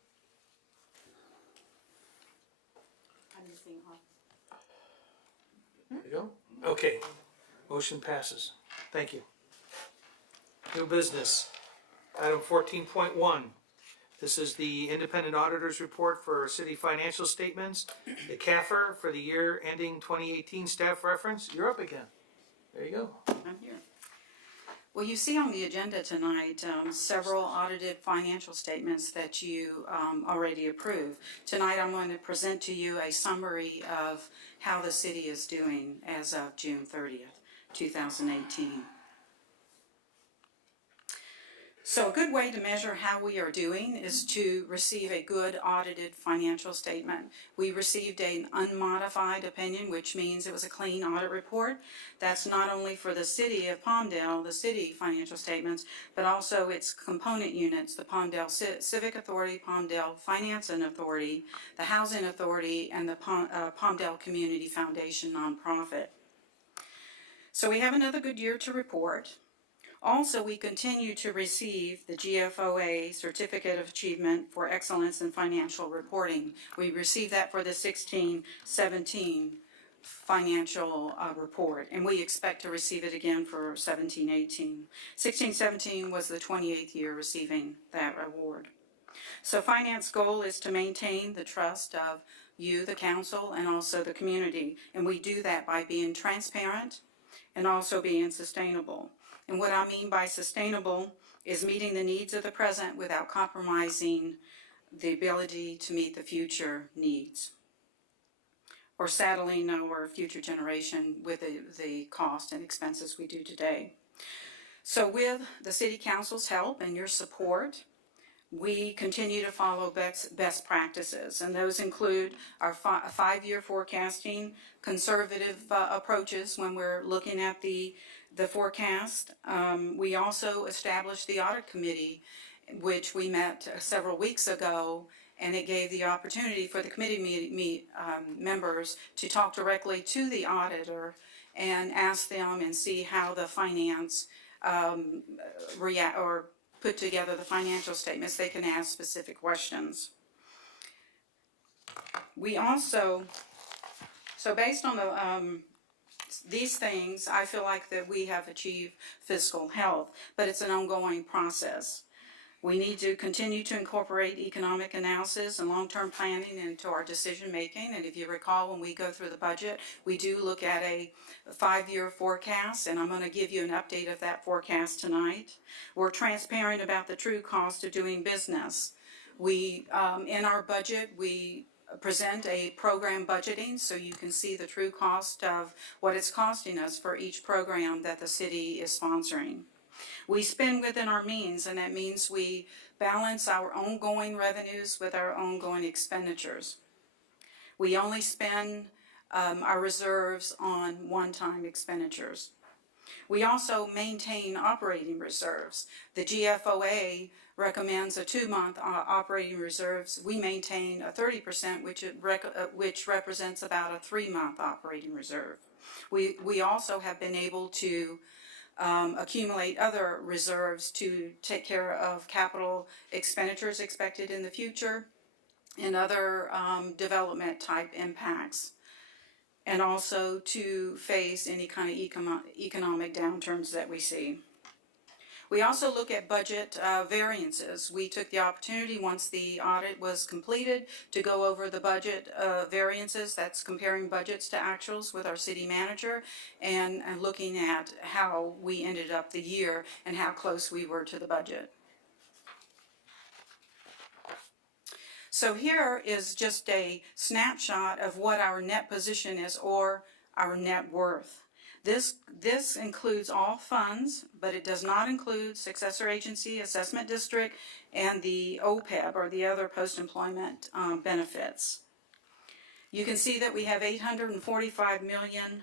There you go. Okay. Motion passes. Thank you. New business. Item 14.1. This is the independent auditor's report for city financial statements. The CAFR for the year ending 2018 staff reference. You're up again. There you go. I'm here. Well, you see on the agenda tonight several audited financial statements that you already approved. Tonight I'm going to present to you a summary of how the city is doing as of June 30th, 2018. So a good way to measure how we are doing is to receive a good audited financial statement. We received an unmodified opinion, which means it was a clean audit report. That's not only for the city of Palmdale, the city financial statements, but also its component units, the Palmdale Civic Authority, Palmdale Finance and Authority, the Housing Authority, and the Palmdale Community Foundation nonprofit. So we have another good year to report. Also, we continue to receive the GFOA Certificate of Achievement for Excellence in Financial Reporting. We received that for the 16-17 financial report, and we expect to receive it again for 17-18. 16-17 was the 28th year receiving that award. So finance goal is to maintain the trust of you, the council, and also the community, and we do that by being transparent and also being sustainable. And what I mean by sustainable is meeting the needs of the present without compromising the ability to meet the future needs, or saddling our future generation with the cost and expenses we do today. So with the City Council's help and your support, we continue to follow best practices, and those include our five-year forecasting, conservative approaches when we're looking at the forecast. We also established the audit committee, which we met several weeks ago, and it gave the opportunity for the committee members to talk directly to the auditor and ask them and see how the finance react or put together the financial statements. They can ask specific questions. We also So based on these things, I feel like that we have achieved fiscal health, but it's an ongoing process. We need to continue to incorporate economic analysis and long-term planning into our decision-making. And if you recall, when we go through the budget, we do look at a 5-year forecast, and I'm going to give you an update of that forecast tonight. We're transparent about the true cost of doing business. We, in our budget, we present a program budgeting so you can see the true cost of what it's costing us for each program that the city is sponsoring. We spend within our means, and that means we balance our ongoing revenues with our ongoing expenditures. We only spend our reserves on one-time expenditures. We also maintain operating reserves. The GFOA recommends a 2-month operating reserves. We maintain a 30%, which represents about a 3-month operating reserve. We also have been able to accumulate other reserves to take care of capital expenditures expected in the future and other development type impacts, and also to face any kind of economic downturns that we see. We also look at budget variances. We took the opportunity once the audit was completed to go over the budget variances. That's comparing budgets to actuals with our city manager and looking at how we ended up the year and how close we were to the budget. So here is just a snapshot of what our net position is, or our net worth. This includes all funds, but it does not include successor agency, assessment district, and the OPEB, or the other post-employment benefits. You can see that we have $845 million.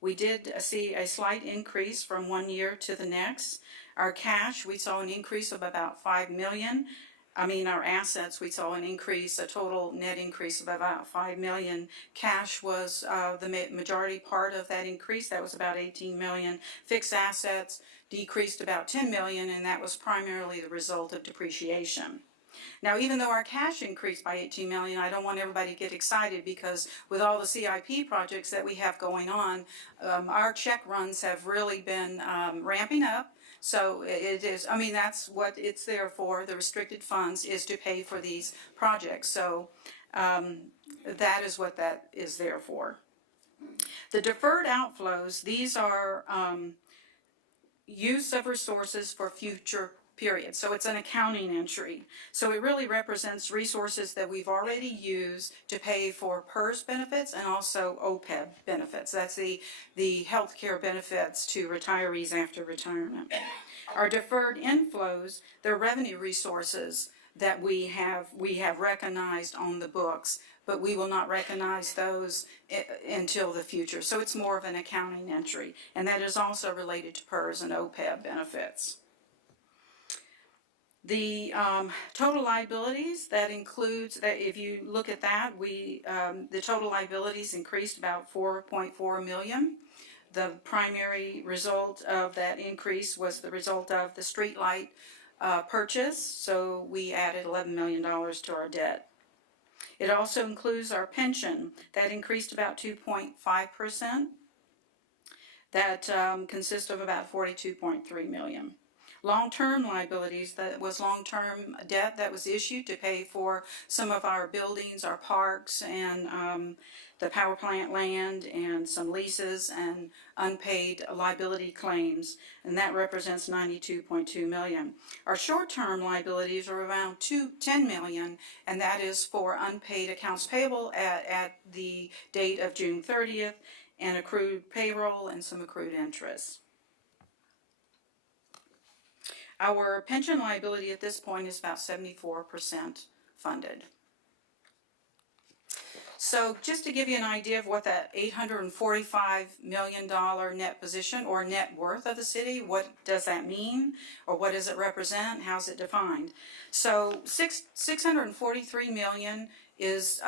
We did see a slight increase from one year to the next. Our cash, we saw an increase of about $5 million. Our assets, we saw an increase, a total net increase of about $5 million. Cash was the majority part of that increase. That was about $18 million. Fixed assets decreased about $10 million, and that was primarily the result of depreciation. Now, even though our cash increased by $18 million, I don't want everybody to get excited, because with all the CIP projects that we have going on, our check runs have really been ramping up. So it is, that's what it's there for. The restricted funds is to pay for these projects. So that is what that is there for. The deferred outflows, these are use of resources for future periods. So it's an accounting entry. So it really represents resources that we've already used to pay for PERS benefits and also OPEB benefits. That's the health care benefits to retirees after retirement. Our deferred inflows, they're revenue resources that we have recognized on the books, but we will not recognize those until the future. So it's more of an accounting entry, and that is also related to PERS and OPEB benefits. The total liabilities, that includes, that if you look at that, the total liabilities increased about $4.4 million. The primary result of that increase was the result of the street light purchase, so we added $11 million to our debt. It also includes our pension. That increased about 2.5%. That consists of about $42.3 million. Long-term liabilities, that was long-term debt that was issued to pay for some of our buildings, our parks, and the power plant land, and some leases and unpaid liability claims, and that represents $92.2 million. Our short-term liabilities are around $10 million, and that is for unpaid accounts payable at the date of June 30th, and accrued payroll and some accrued interest. Our pension liability at this point is about 74% funded. So just to give you an idea of what that $845 million net position or net worth of the city, what does that mean, or what does it represent, how's it defined? So $643 million is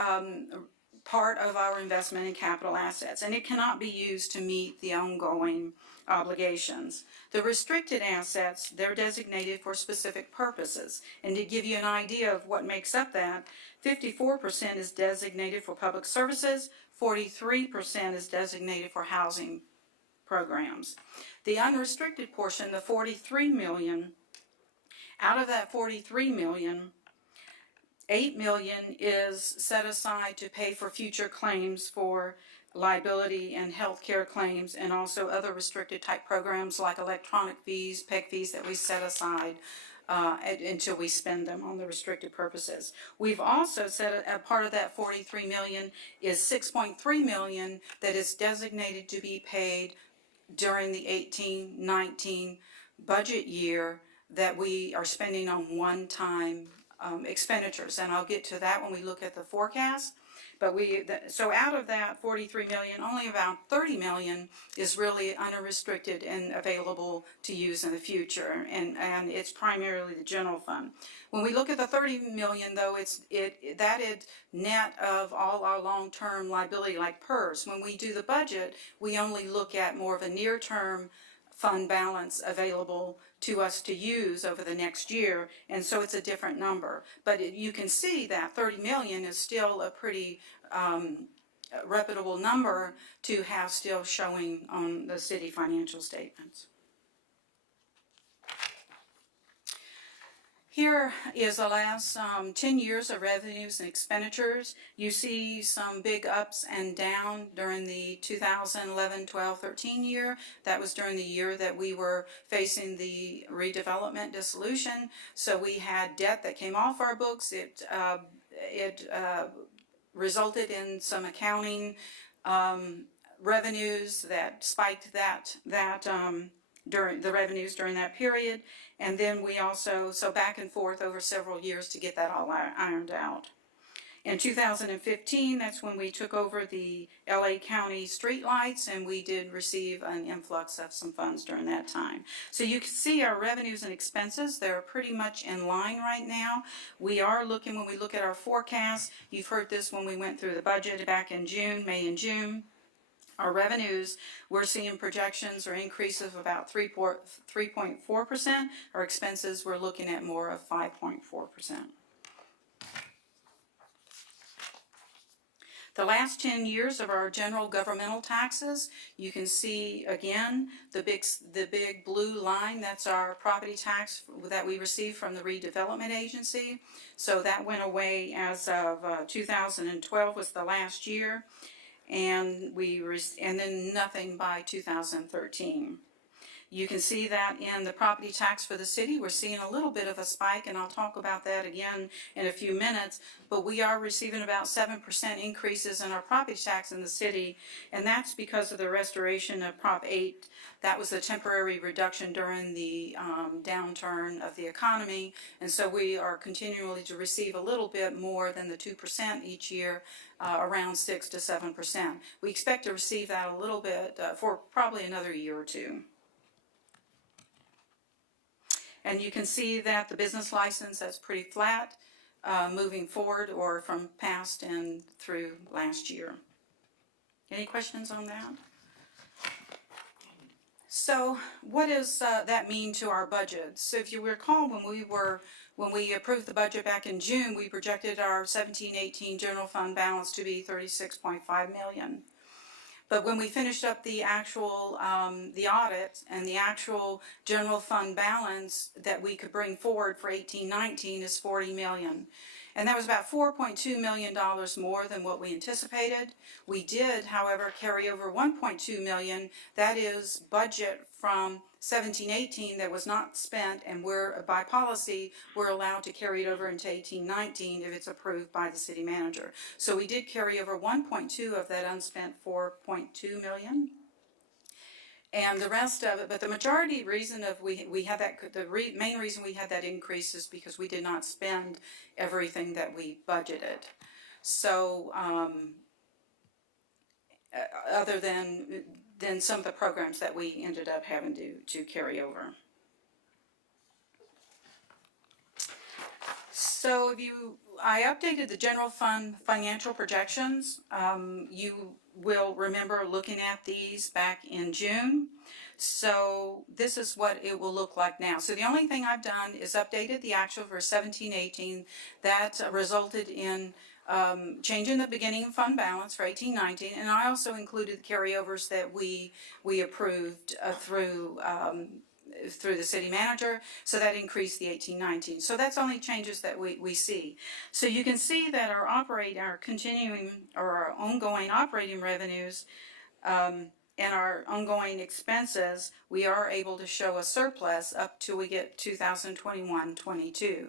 part of our investment in capital assets, and it cannot be used to meet the ongoing obligations. The restricted assets, they're designated for specific purposes. And to give you an idea of what makes up that, 54% is designated for public services, 43% is designated for housing programs. The unrestricted portion, the 43 million, out of that 43 million, 8 million is set aside to pay for future claims for liability and health care claims, and also other restricted type programs like electronic fees, PEG fees that we set aside until we spend them on the restricted purposes. We've also set a part of that 43 million is 6.3 million that is designated to be paid during the 18-19 budget year that we are spending on one-time expenditures, and I'll get to that when we look at the forecast. But so out of that 43 million, only about 30 million is really unrestricted and available to use in the future, and it's primarily the general fund. When we look at the 30 million, though, that is net of all our long-term liability like PERS. When we do the budget, we only look at more of a near-term fund balance available to us to use over the next year, and so it's a different number. But you can see that 30 million is still a pretty reputable number to have still showing on the city financial statements. Here is the last 10 years of revenues and expenditures. You see some big ups and down during the 2011, 12, 13 year. That was during the year that we were facing the redevelopment dissolution. So we had debt that came off our books. It resulted in some accounting revenues that spiked during the revenues during that period. And then we also, so back and forth over several years to get that all ironed out. In 2015, that's when we took over the LA County streetlights, and we did receive an influx of some funds during that time. So you can see our revenues and expenses, they're pretty much in line right now. We are looking, when we look at our forecast, you've heard this when we went through the budget back in June, May and June. Our revenues, we're seeing projections or increases of about 3.4%. Our expenses, we're looking at more of 5.4%. The last 10 years of our general governmental taxes, you can see again the big blue line. That's our property tax that we received from the redevelopment agency. So that went away as of 2012 was the last year. And then nothing by 2013. You can see that in the property tax for the city, we're seeing a little bit of a spike, and I'll talk about that again in a few minutes, but we are receiving about 7% increases in our property tax in the city, and that's because of the restoration of Prop 8. That was a temporary reduction during the downturn of the economy, and so we are continually to receive a little bit more than the 2% each year, around 6 to 7%. We expect to receive that a little bit for probably another year or two. And you can see that the business license, that's pretty flat moving forward or from past and through last year. Any questions on that? So what does that mean to our budget? So if you recall, when we approved the budget back in June, we projected our 17-18 general fund balance to be $36.5 million. But when we finished up the actual, the audit and the actual general fund balance that we could bring forward for 18-19 is $40 million. And that was about $4.2 million more than what we anticipated. We did, however, carry over $1.2 million. That is budget from 17-18 that was not spent, and by policy, we're allowed to carry it over into 18-19 if it's approved by the city manager. So we did carry over 1.2 of that unspent $4.2 million. And the rest of it, but the majority reason of we had that, main reason we had that increase is because we did not spend everything that we budgeted. So other than some of the programs that we ended up having to carry over. So if you I updated the general fund financial projections. You will remember looking at these back in June. So this is what it will look like now. So the only thing I've done is updated the actual for 17-18. That resulted in changing the beginning fund balance for 18-19, and I also included the carryovers that we approved through the city manager, so that increased the 18-19. So that's only changes that we see. So you can see that our ongoing operating revenues and our ongoing expenses, we are able to show a surplus up till we get 2021-22.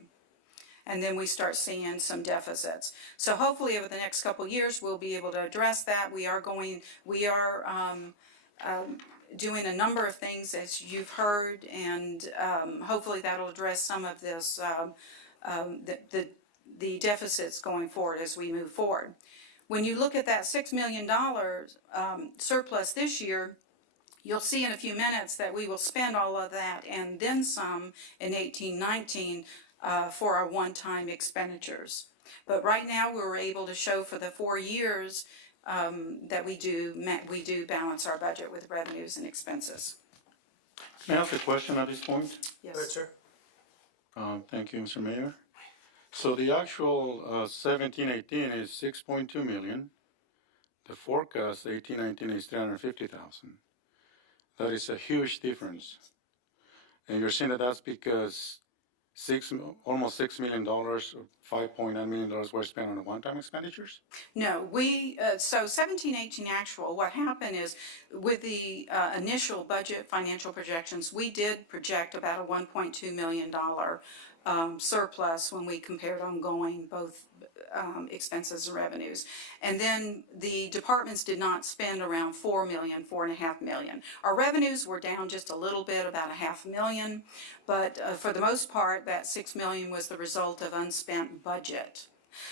And then we start seeing some deficits. So hopefully over the next couple of years, we'll be able to address that. We are doing a number of things, as you've heard, and hopefully that'll address some of this, the deficits going forward as we move forward. When you look at that $6 million surplus this year, you'll see in a few minutes that we will spend all of that and then some in 18-19 for our one-time expenditures. But right now we're able to show for the 4 years that we do balance our budget with revenues and expenses. Can I ask a question at this point? Yes. Go ahead, sir. Thank you, Mr. Mayor. So the actual 17-18 is 6.2 million. The forecast 18-19 is 350,000. That is a huge difference. And you're saying that that's because almost $6 million, $5.9 million were spent on the one-time expenditures? No, so 17-18 actual, what happened is with the initial budget financial projections, we did project about a $1.2 million surplus when we compared ongoing both expenses and revenues. And then the departments did not spend around $4.5 million. Our revenues were down just a little bit, about $500,000, but for the most part, that $6 million was the result of unspent budget.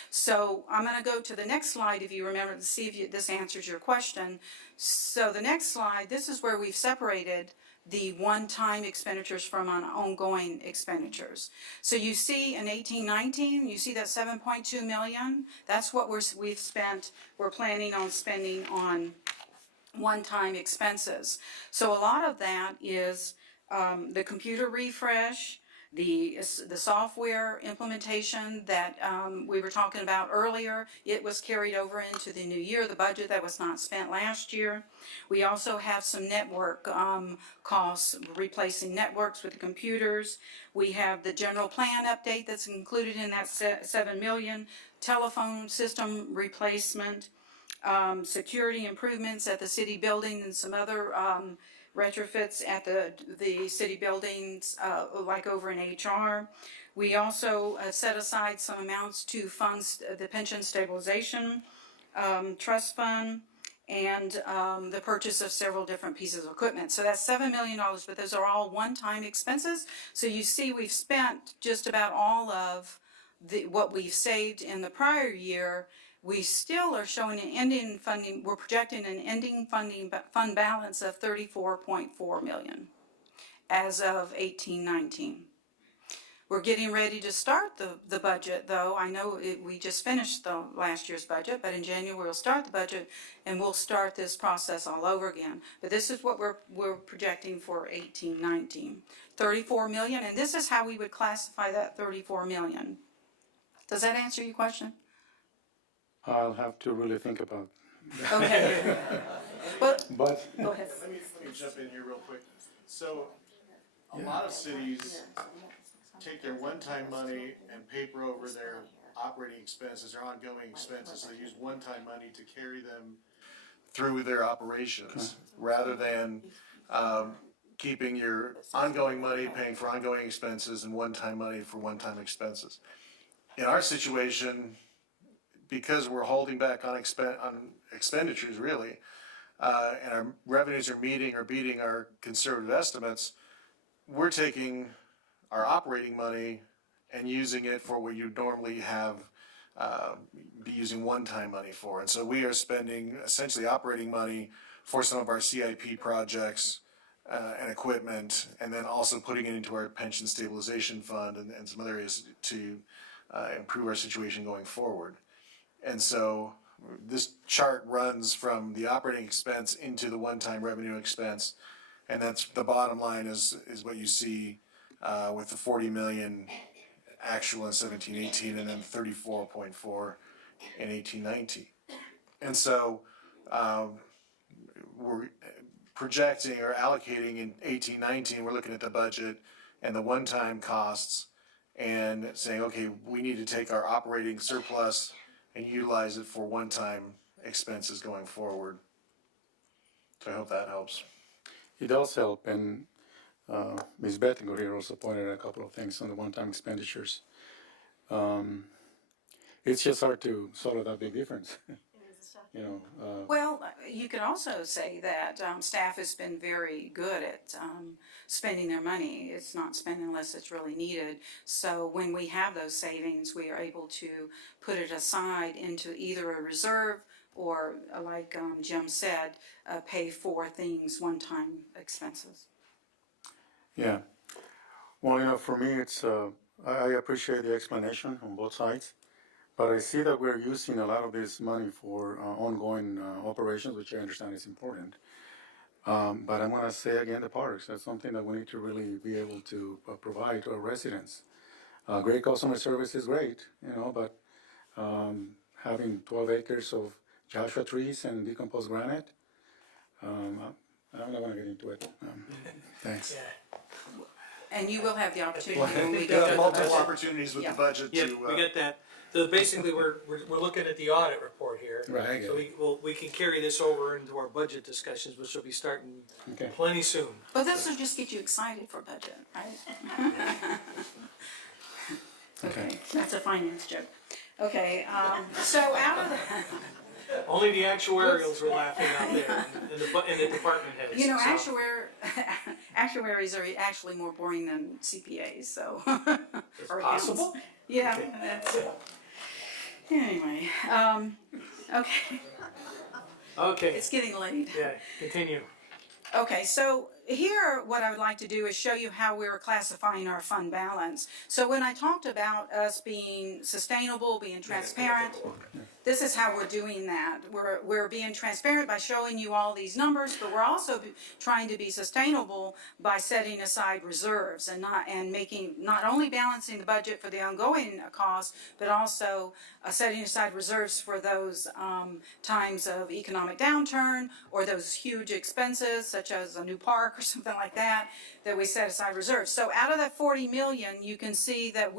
So I'm going to go to the next slide if you remember to see if this answers your question. So the next slide, this is where we've separated the one-time expenditures from on ongoing expenditures. So you see in 18-19, you see that 7.2 million. That's what we've spent. We're planning on spending on one-time expenses. So a lot of that is the computer refresh, the software implementation that we were talking about earlier. It was carried over into the new year, the budget that was not spent last year. We also have some network costs, replacing networks with the computers. We have the general plan update that's included in that 7 million, telephone system replacement, security improvements at the city building, and some other retrofits at the city buildings, like over in HR. We also set aside some amounts to fund the pension stabilization trust fund, and the purchase of several different pieces of equipment. So that's $7 million, but those are all one-time expenses. So you see we've spent just about all of what we've saved in the prior year. We still are showing an ending funding, we're projecting an ending fund balance of $34.4 million as of 18-19. We're getting ready to start the budget, though. I know we just finished the last year's budget, but in January we'll start the budget and we'll start this process all over again. But this is what we're projecting for 18-19. $34 million, and this is how we would classify that $34 million. Does that answer your question? I'll have to really think about that. Okay. But go ahead. Let me jump in here real quick. So a lot of cities take their one-time money and paper over their operating expenses, their ongoing expenses. So they use one-time money to carry them through their operations, rather than keeping your ongoing money, paying for ongoing expenses, and one-time money for one-time expenses. In our situation, because we're holding back on expenditures, really, and our revenues are meeting or beating our conservative estimates, we're taking our operating money and using it for what you normally have be using one-time money for. And so we are spending essentially operating money for some of our CIP projects and equipment, and then also putting it into our pension stabilization fund and some other areas to improve our situation going forward. And so this chart runs from the operating expense into the one-time revenue expense, and that's the bottom line is what you see with the 40 million actual in 17-18, and then 34.4 in 18-19. And so we're projecting or allocating in 18-19, we're looking at the budget and the one-time costs and saying, okay, we need to take our operating surplus and utilize it for one-time expenses going forward. So I hope that helps. It does help, and Ms. Bettinger here also pointed out a couple of things on the one-time expenditures. It's just hard to swallow that big difference. Well, you could also say that staff has been very good at spending their money. It's not spending unless it's really needed. So when we have those savings, we are able to put it aside into either a reserve or, like Jim said, pay for things, one-time expenses. Yeah. Well, for me, it's I appreciate the explanation on both sides. But I see that we're using a lot of this money for ongoing operations, which I understand is important. But I want to say again, the parks, that's something that we need to really be able to provide to our residents. Great customer service is great, but having 12 acres of Joshua trees and decomposed granite, I'm not going to get into it. Thanks. Yeah. And you will have the opportunity when we We go have to multiple the budget. opportunities with Yeah. the budget Yeah, to. we get that. So basically, we're looking at the audit report here. Right, I get So we can carry this over into our budget discussions, which will be starting plenty soon. But this will just get you excited for budget, right? Okay, that's a finance joke. Okay, so out of the... Only the actuarials were laughing out there, and the department heads. You know, so. actuaries are actually more boring than CPAs, so. It's Or possible? accountants. Yeah, that's it. Anyway, okay. Okay. It's getting late. Yeah, continue. Okay, so here what I would like to do is show you how we're classifying our fund balance. So when I talked about us being sustainable, being transparent, this is how we're doing that. We're being transparent by showing you all these numbers, but we're also trying to be sustainable by setting aside reserves and not only balancing the budget for the ongoing costs, but also setting aside reserves for those times of economic downturn or those huge expenses such as a new park or something like that we set aside reserves. So out of that 40 million, you can see that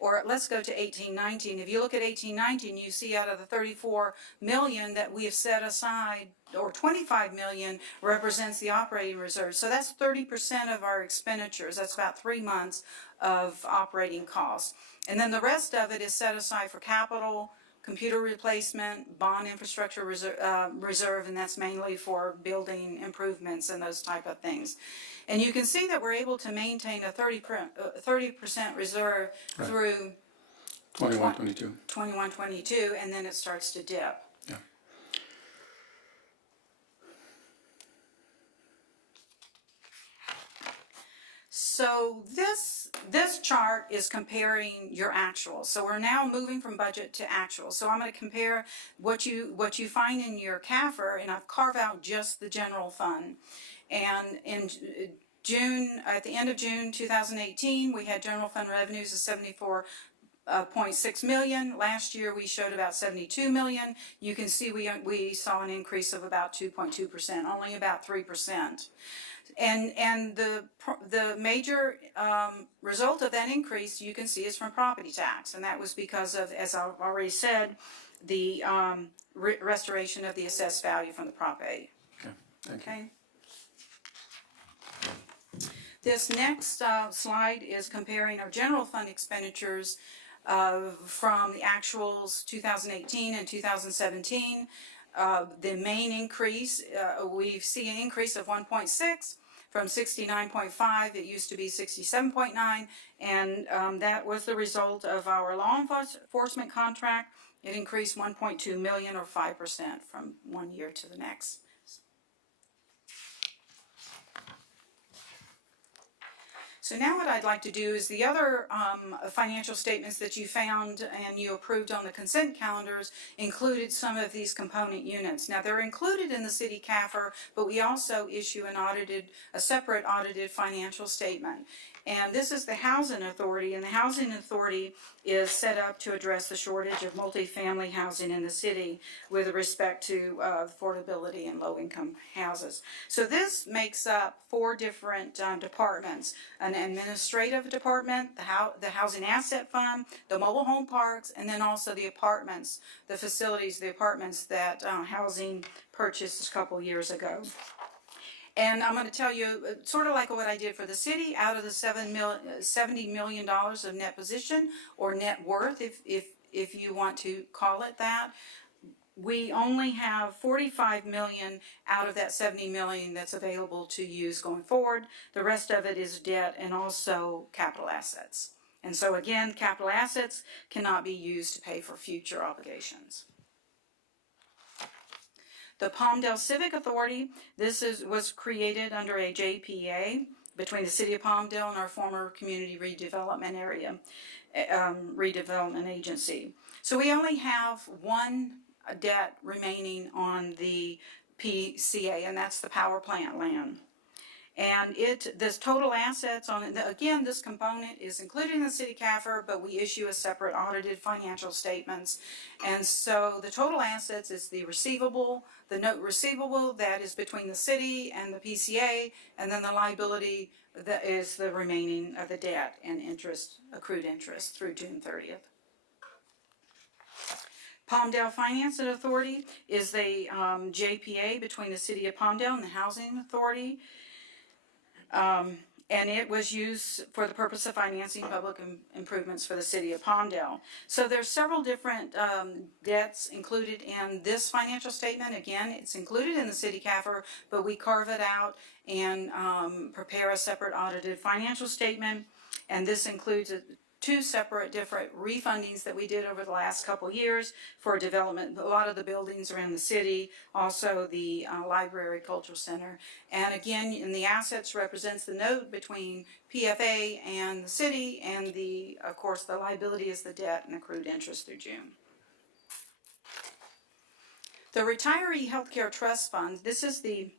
or let's go to 18-19. If you look at 18-19, you see out of the 34 million that we have set aside, or 25 million represents the operating reserve. So that's 30% of our expenditures. That's about 3 months of operating costs. And then the rest of it is set aside for capital, computer replacement, bond infrastructure reserve, and that's mainly for building improvements and those type of things. And you can see that we're able to maintain a 30% reserve through 21-22. 21-22, and then it starts to dip. Yeah. So this chart is comparing your actuals. So we're now moving from budget to actual. So I'm going to compare what you find in your CAFR, and I've carved out just the general fund. And in June, at the end of June 2018, we had general fund revenues of 74.6 million. Last year we showed about 72 million. You can see we saw an increase of about 2.2%, only about 3%. And the major result of that increase you can see is from property tax, and that was because of, as I've already said, the restoration of the assessed value from the Prop 8. Okay, thank you. This next slide is comparing our general fund expenditures from the actuals 2018 and 2017. The main increase, we see an increase of 1.6 from 69.5. It used to be 67.9, and that was the result of our law enforcement contract. It increased 1.2 million or 5% from one year to the next. So now what I'd like to do is the other financial statements that you found and you approved on the consent calendars included some of these component units. Now they're included in the city CAFR, but we also issue a separate audited financial statement. And this is the Housing Authority, and the Housing Authority is set up to address the shortage of multifamily housing in the city with respect to affordability and low-income houses. So this makes up 4 different departments: an administrative department, the Housing Asset Fund, the mobile home parks, and then also the apartments, the facilities, the apartments that housing purchased a couple years ago. And I'm going to tell you, sort of like what I did for the city, out of the $70 million of net position, or net worth, if you want to call it that, we only have 45 million out of that 70 million that's available to use going forward. The rest of it is debt and also capital assets. And so again, capital assets cannot be used to pay for future obligations. The Palmdale Civic Authority, was created under a JPA between the City of Palmdale and our former Community Redevelopment Area, Redevelopment Agency. So we only have one debt remaining on the PCA, and that's the power plant land. And this total assets on it, again, this component is included in the city CAFR, but we issue a separate audited financial statements. And so the total assets is the receivable, the note receivable that is between the city and the PCA, and then the liability that is the remaining of the debt and interest, accrued interest through June 30th. Palmdale Finance Authority is the JPA between the City of Palmdale and the Housing Authority. And it was used for the purpose of financing public improvements for the City of Palmdale. So there's several different debts included in this financial statement. Again, it's included in the city CAFR, but we carve it out and prepare a separate audited financial statement. And this includes 2 separate different refundings that we did over the last couple years for development. A lot of the buildings around the city, also the library, cultural center. And again, in the assets represents the note between PFA and the city, and of course, the liability is the debt and accrued interest through June. The Retiree Healthcare Trust Fund, this is the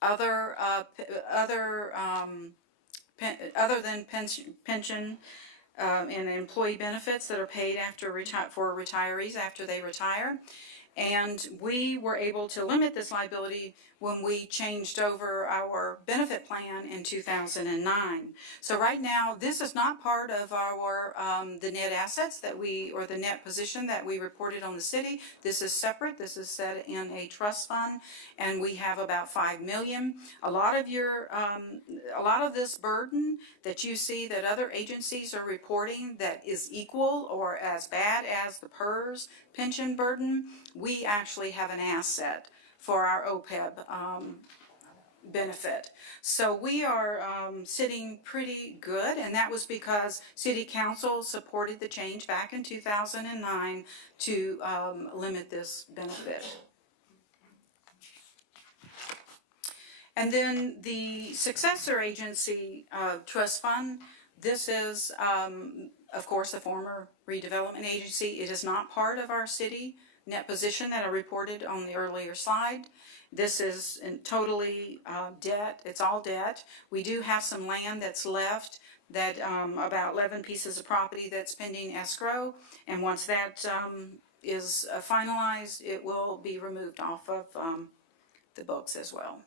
other than pension and employee benefits that are paid for retirees after they retire. And we were able to limit this liability when we changed over our benefit plan in 2009. So right now, this is not part of our the net assets or the net position that we reported on the city. This is separate. This is set in a trust fund, and we have about $5 million. A lot of this burden that you see that other agencies are reporting that is equal or as bad as the PERS pension burden, we actually have an asset for our OPEB benefit. So we are sitting pretty good, and that was because City Council supported the change back in 2009 to limit this benefit. And then the successor agency trust fund, this is of course the former redevelopment agency. It is not part of our city net position that I reported on the earlier slide. This is totally debt. It's all debt. We do have some land that's left, that about 11 pieces of property that's pending escrow, and once that is finalized, it will be removed off of the books as well.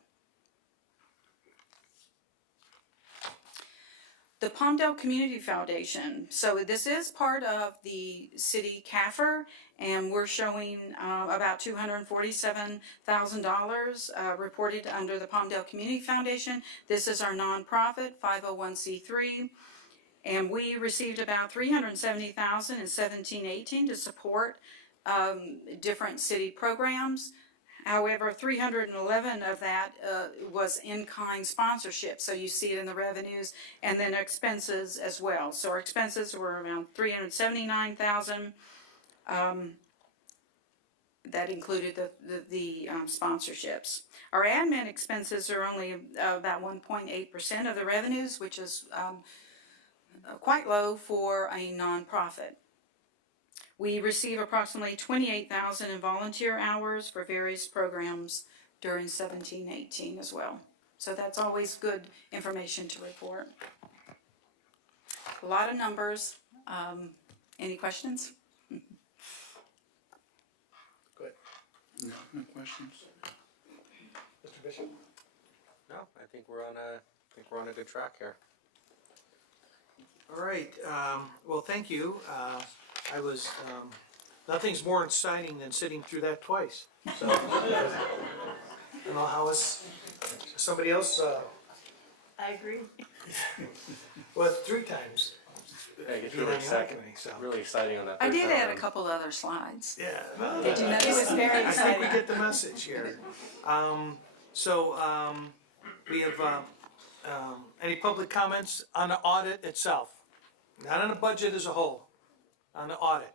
The Palmdale Community Foundation. So this is part of the city CAFR, and we're showing about $247,000 reported under the Palmdale Community Foundation. This is our nonprofit 501c3, and we received about $370,000 in 17-18 to support different city programs. However, 311 of that was in-kind sponsorship, so you see it in the revenues, and then expenses as well. So our expenses were around $379,000. that included the sponsorships. Our admin expenses are only about 1.8% of the revenues, which is quite low for a nonprofit. We receive approximately 28,000 in volunteer hours for various programs during 17-18 as well. So that's always good information to report. A lot of numbers. Any questions? No questions. Mr. Bishop? No, I think we're on a good track here. All right, well, thank you. I was, nothing's more exciting than sitting through that twice. So, I don't know how it's, somebody else, I agree. well, 3 times. Yeah, it gets Being really on the exciting. balcony, so. Really exciting on that. I third did time add a around. couple other slides. Yeah. Well, Did you notice? It was very I think we exciting. get the message here. We have, any public comments on the audit itself? Not on the budget as a whole, on the audit.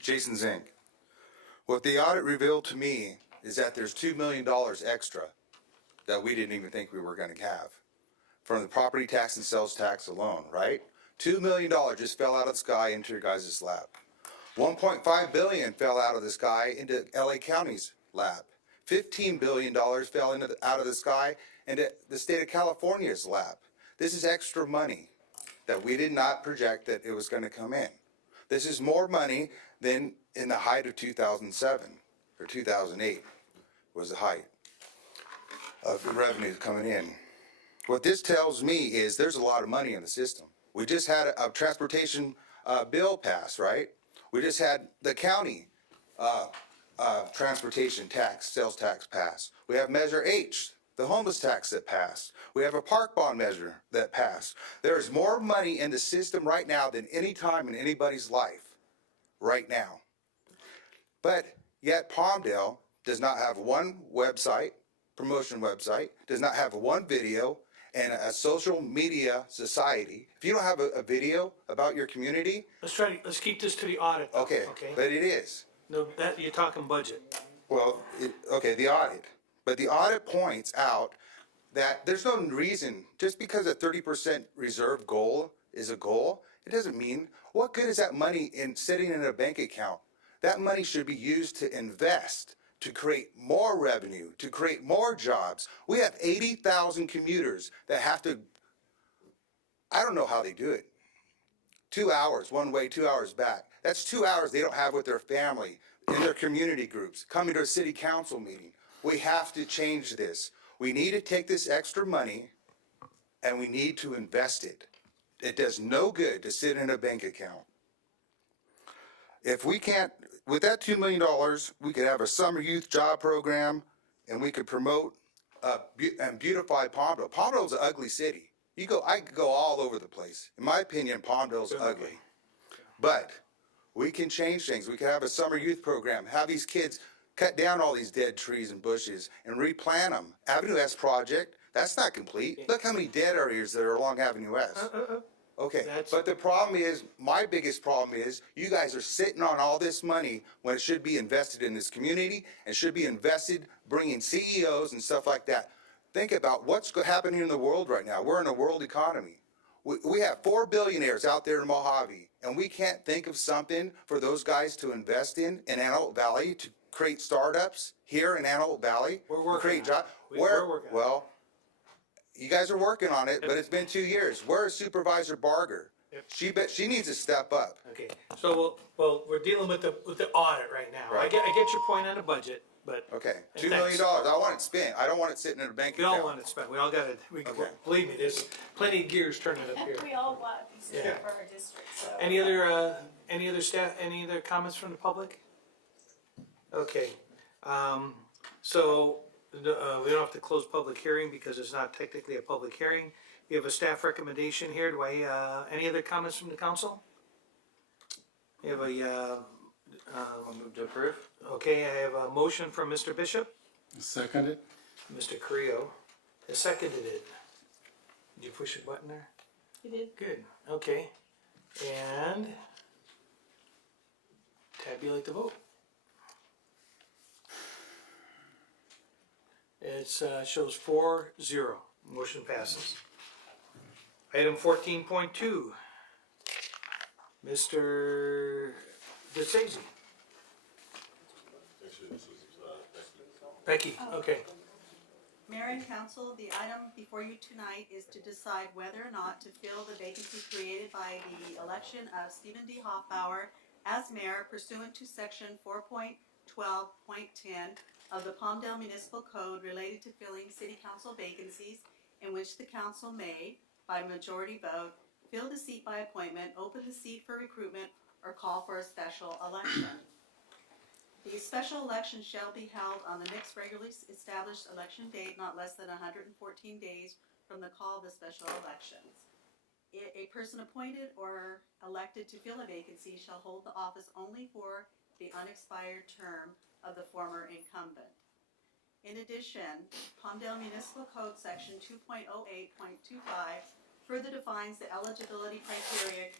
Jason Zink. What the audit revealed to me is that there's $2 million extra that we didn't even think we were going to have from the property tax and sales tax alone, right? $2 million just fell out of the sky into your guys' lap. $1.5 billion fell out of the sky into LA County's lap. $15 billion fell out of the sky into the state of California's lap. This is extra money that we did not project that it was going to come in. This is more money than in the height of 2007 or 2008 was the height of the revenue coming in. What this tells me is there's a lot of money in the system. We just had a transportation bill pass, right? We just had the county transportation tax, sales tax pass. We have Measure H, the homeless tax that passed. We have a park bond measure that passed. There is more money in the system right now than any time in anybody's life, right now. But yet Palmdale does not have one website, promotion website, does not have one video, and a social media society. If you don't have a video about your community. Let's keep this to the audit. Though, okay, but it is. No, that, you're talking budget. Well, okay, the audit. But the audit points out that there's no reason, just because a 30% reserve goal is a goal, it doesn't mean, what good is that money in sitting in a bank account? That money should be used to invest, to create more revenue, to create more jobs. We have 80,000 commuters that have to, I don't know how they do it. 2 hours, one way, 2 hours back. That's 2 hours they don't have with their family, in their community groups, coming to a city council meeting. We have to change this. We need to take this extra money and we need to invest it. It does no good to sit in a bank account. If we can't, with that $2 million, we could have a summer youth job program and we could promote and beautify Palmdale. Palmdale's an ugly city. I could go all over the place. In my opinion, Palmdale's ugly. But we can change things. We can have a summer youth program, have these kids cut down all these dead trees and bushes and replant them. Avenue S project, that's not complete. Look how many dead areas there are along Avenue S. Okay, but the problem is, my biggest problem is, you guys are sitting on all this money when it should be invested in this community and should be invested bringing CEOs and stuff like that. Think about what's happening in the world right now. We're in a world economy. We have 4 billionaires out there in Mojave, and we can't think of something for those guys to invest in Antelope Valley to create startups here in Antelope Valley. We're working create jobs. We're working on it. Well, you guys are working on it, but it's been 2 years. Where's Supervisor Barger? Yep. She needs to step up. Okay, so we're dealing with the audit right now. Right. I get your point on the budget, but. Okay, and $2 million. thanks. I want it spent. I don't want it sitting in a bank We account. all want it spent. We all got it. Okay. Believe me, there's plenty of gears turning up here. We all want these Yeah. for our district, so. Any other staff, any other comments from the public? Okay, so, we don't have to close public hearing because it's not technically a public hearing. We have a staff recommendation here. Any other comments from the council? We have I'll move to approve. okay, I have a motion from Mr. Bishop. Seconded. Mr. Carrillo has seconded it. Did you push a button there? You did. Good, okay. And Tabulate the vote. It shows 4-0. Motion passes. Item 14.2. Mr. DeSazy. Becky, okay. Mayor and council, the item before you tonight is to decide whether or not to fill the vacancy created by the election of Stephen D. Hoffbauer as mayor pursuant to section 4.12.10 of the Palmdale Municipal Code related to filling city council vacancies in which the council may, by majority vote, fill the seat by appointment, open the seat for recruitment, or call for a special election. The special election shall be held on the next regularly established election date, not less than 114 days from the call of the special elections. A person appointed or elected to fill a vacancy shall hold the office only for the unexpired term of the former incumbent. In addition, Palmdale Municipal Code Section 2.08.25 further defines the eligibility criteria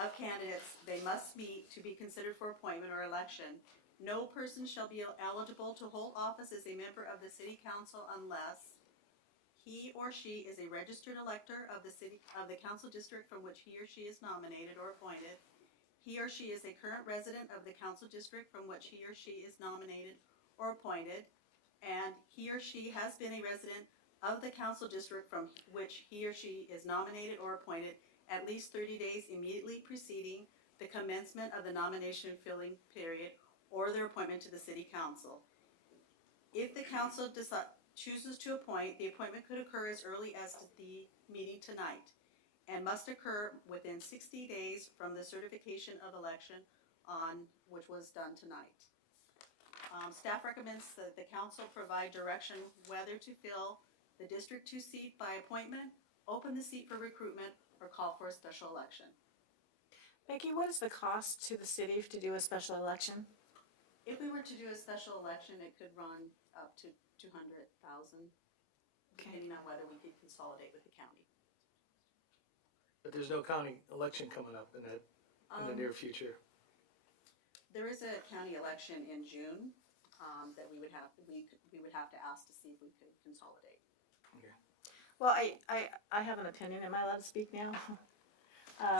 of candidates they must meet to be considered for appointment or election. No person shall be eligible to hold office as a member of the city council unless he or she is a registered elector of the council district from which he or she is nominated or appointed. He or she is a current resident of the council district from which he or she is nominated or appointed, and he or she has been a resident of the council district from which he or she is nominated or appointed at least 30 days immediately preceding the commencement of the nomination filling period or their appointment to the city council. If the council chooses to appoint, the appointment could occur as early as the meeting tonight and must occur within 60 days from the certification of election which was done tonight. Staff recommends that the council provide direction whether to fill the District 2 seat by appointment, open the seat for recruitment, or call for a special election. Becky, what is the cost to the city to do a special election? If we were to do a special election, it could run up to $200,000, depending on whether we could consolidate with the county. But there's no county election coming up in the near future. There is a county election in June that we would have to ask to see if we could consolidate. Okay. Well, I have an opinion. Am I allowed to speak now?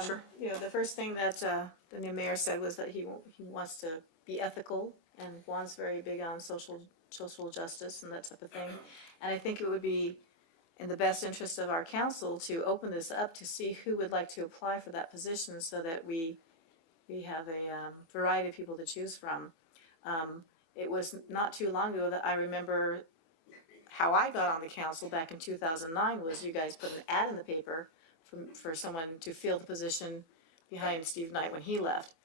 Sure. You know, the first thing that the new mayor said was that he wants to be ethical, and Juan's very big on social justice and that type of thing. And I think it would be in the best interest of our council to open this up to see who would like to apply for that position so that we have a variety of people to choose from. It was not too long ago that I remember how I got on the council back in 2009 was you guys put an ad in the paper for someone to fill the position behind Steve Knight when he left.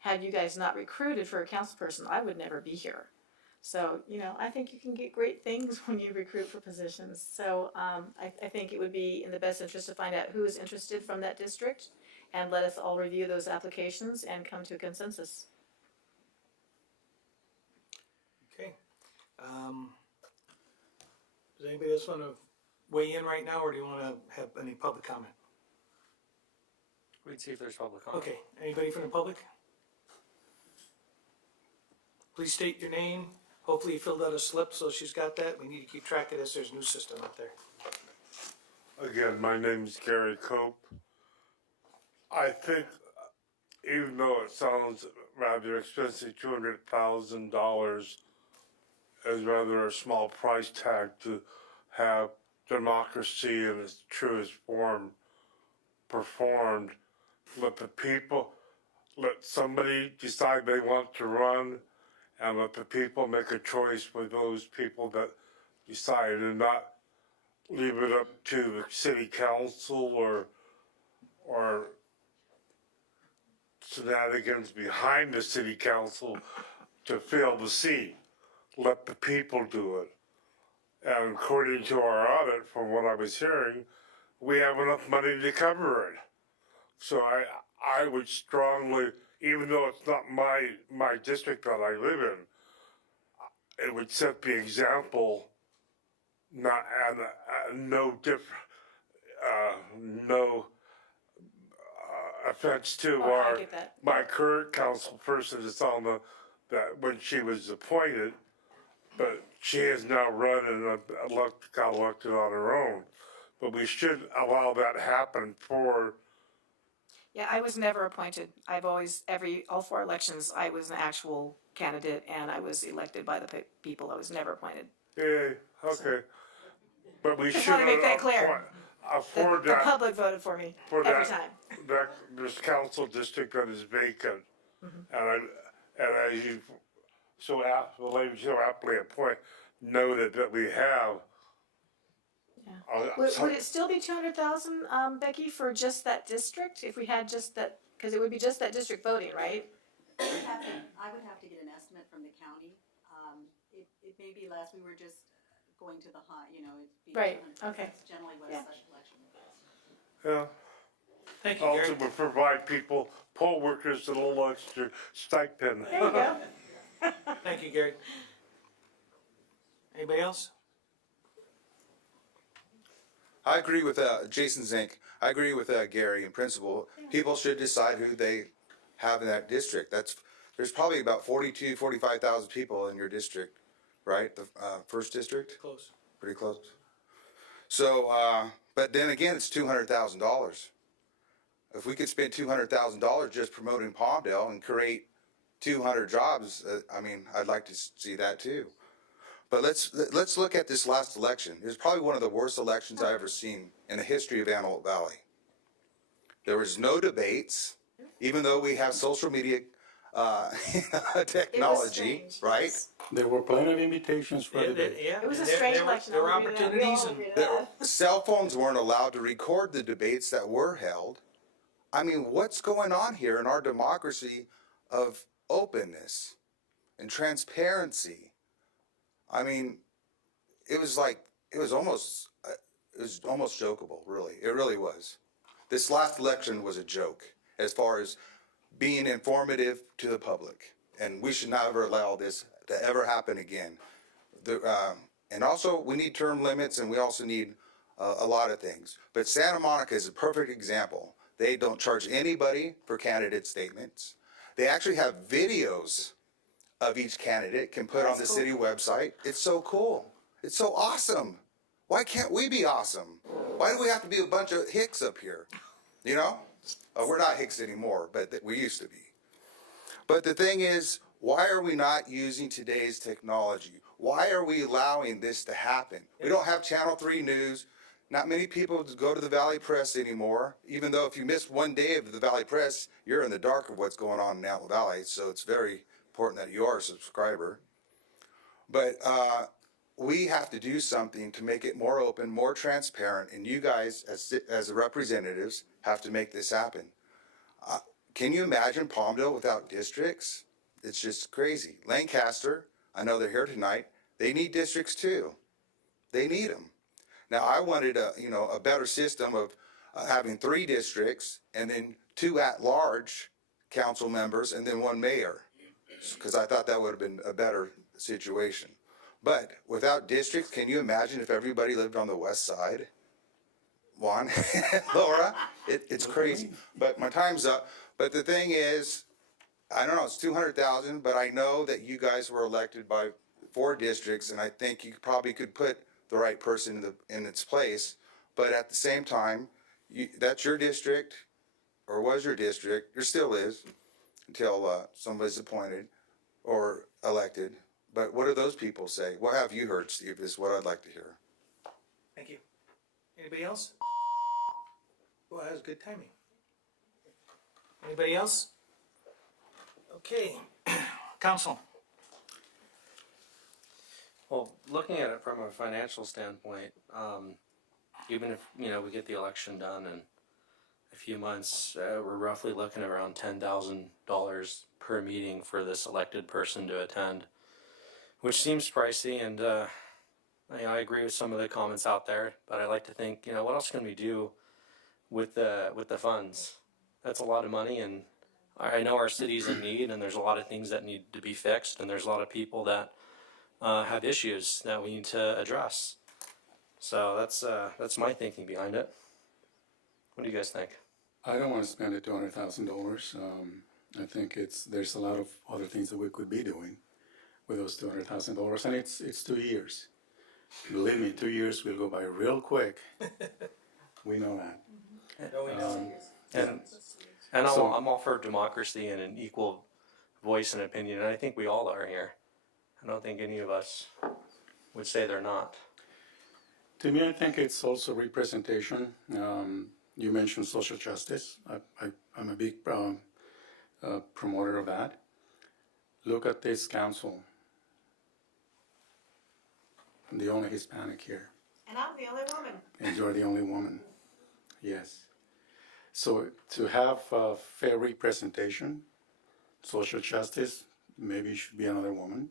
Had you guys not recruited for a council person, I would never be here. So, you know, I think you can get great things when you recruit for positions. So I think it would be in the best interest to find out who is interested from that district and let us all review those applications and come to a consensus. Okay. Does anybody else want to weigh in right now, or do you want to have any public comment? We'd see if there's public comment. Okay, anybody from the public? Please state your name. Hopefully you filled out a slip, so she's got that. We need to keep track of this. There's a new system out there. Again, my name is Gary Cope. I think, even though it sounds rather expensive, $200,000 is rather a small price tag to have democracy in its truest form performed. Let somebody decide they want to run, and let the people make a choice for those people that decide, and not leave it up to the city council or shenanigans behind the city council to fill the seat. Let the people do it. And according to our audit, from what I was hearing, we have enough money to cover it. So I would strongly, even though it's not my district that I live in, it would set the example. Not no different, no offense to Oh, I our, get that. my current council person is on that when she was appointed, but she has now run and got elected on her own. But we should allow that happen for, Yeah, I was never appointed. I've always, all 4 elections, I was an actual candidate and I was elected by the people. I was never appointed. yeah, okay. But we Just should wanna make that clear. afford The that, public voted for me for every that, time. that, this council district that is vacant. And as you the lady so aptly noted that we have. Would it still be 200,000, Becky, for just that district? If we had just that, because it would be just that district voting, right? I would have to get an estimate from the county. It may be less, we were just going to the high, it'd be. Right, 200. okay. That's generally what a Yeah. special election is. Yeah. Thank you, Also, Gary. we provide poll workers a little extra stipend. There you go. Thank you, Gary. Anybody else? I agree with Jason Zink. I agree with Gary in principle. People should decide who they have in that district. There's probably about 45,000 people in your district, right? The first district? Close. Pretty close. So, but then again, it's $200,000. If we could spend $200,000 just promoting Palmdale and create 200 jobs, I'd like to see that too. But let's look at this last election. It was probably one of the worst elections I've ever seen in the history of Antelope Valley. There was no debates, even though we have social media technology, right? There were plenty of invitations for debate. Yeah. It was a strange election. There were I'll agree with that. We opportunities all and agree to that. Cell phones weren't allowed to record the debates that were held. What's going on here in our democracy of openness and transparency? It was almost jokeable, really. It really was. This last election was a joke as far as being informative to the public, and we should never allow this to ever happen again. And also, we need term limits, and we also need a lot of things. But Santa Monica is a perfect example. They don't charge anybody for candidate statements. They actually have videos of each candidate can put on the city website. It's so cool. It's so awesome. Why can't we be awesome? Why do we have to be a bunch of hicks up here? We're not hicks anymore, but we used to be. But the thing is, why are we not using today's technology? Why are we allowing this to happen? We don't have Channel 3 News. Not many people go to the Valley Press anymore, even though if you missed one day of the Valley Press, you're in the dark of what's going on in Antelope Valley, so it's very important that you are a subscriber. But we have to do something to make it more open, more transparent, and you guys, as the representatives, have to make this happen. Can you imagine Palmdale without districts? It's just crazy. Lancaster, I know they're here tonight, they need districts too. They need them. Now, I wanted a better system of having 3 districts and then 2 at-large council members and then 1 mayor, because I thought that would have been a better situation. But without districts, can you imagine if everybody lived on the west side? Juan, Laura, it's crazy. But my time's up. But the thing is, I don't know, it's 200,000, but I know that you guys were elected by 4 districts, and I think you probably could put the right person in its place. But at the same time, that's your district, or was your district, or still is, until somebody's appointed or elected. But what do those people say? What have you heard, Steve, is what I'd like to hear. Thank you. Anybody else? Well, that was good timing. Anybody else? Okay. Council. Well, looking at it from a financial standpoint, even if we get the election done in a few months, we're roughly looking at around $10,000 per meeting for this elected person to attend, which seems pricey. And I agree with some of the comments out there, but I like to think, what else can we do with the funds? That's a lot of money, and I know our city's in need, and there's a lot of things that need to be fixed, and there's a lot of people that have issues that we need to address. So that's my thinking behind it. What do you guys think? I don't want to spend the $200,000. I think there's a lot of other things that we could be doing with those $200,000, and it's 2 years. Believe me, 2 years will go by real quick. We know that. And So- I'm all for democracy and an equal voice and opinion, and I think we all are here. I don't think any of us would say they're not. To me, I think it's also representation. You mentioned social justice. I'm a big promoter of that. Look at this council. I'm the only Hispanic here. And I'm the only woman. And you're the only woman. Yes. So to have fair representation, social justice, maybe it should be another woman.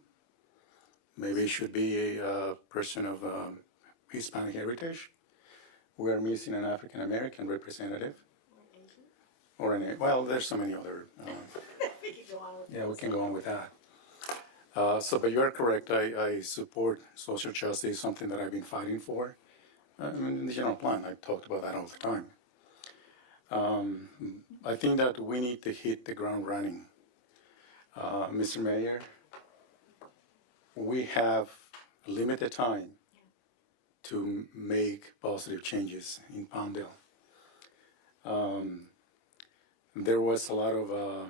Maybe it should be a person of Hispanic heritage. We are missing an African American representative. Or well, there's so many other. Yeah, we can go on with that. But you are correct. I support social justice, something that I've been fighting for. In the general plan, I talked about that all the time. I think that we need to hit the ground running. Mr. Mayor, we have limited time to make positive changes in Palmdale. There was a lot of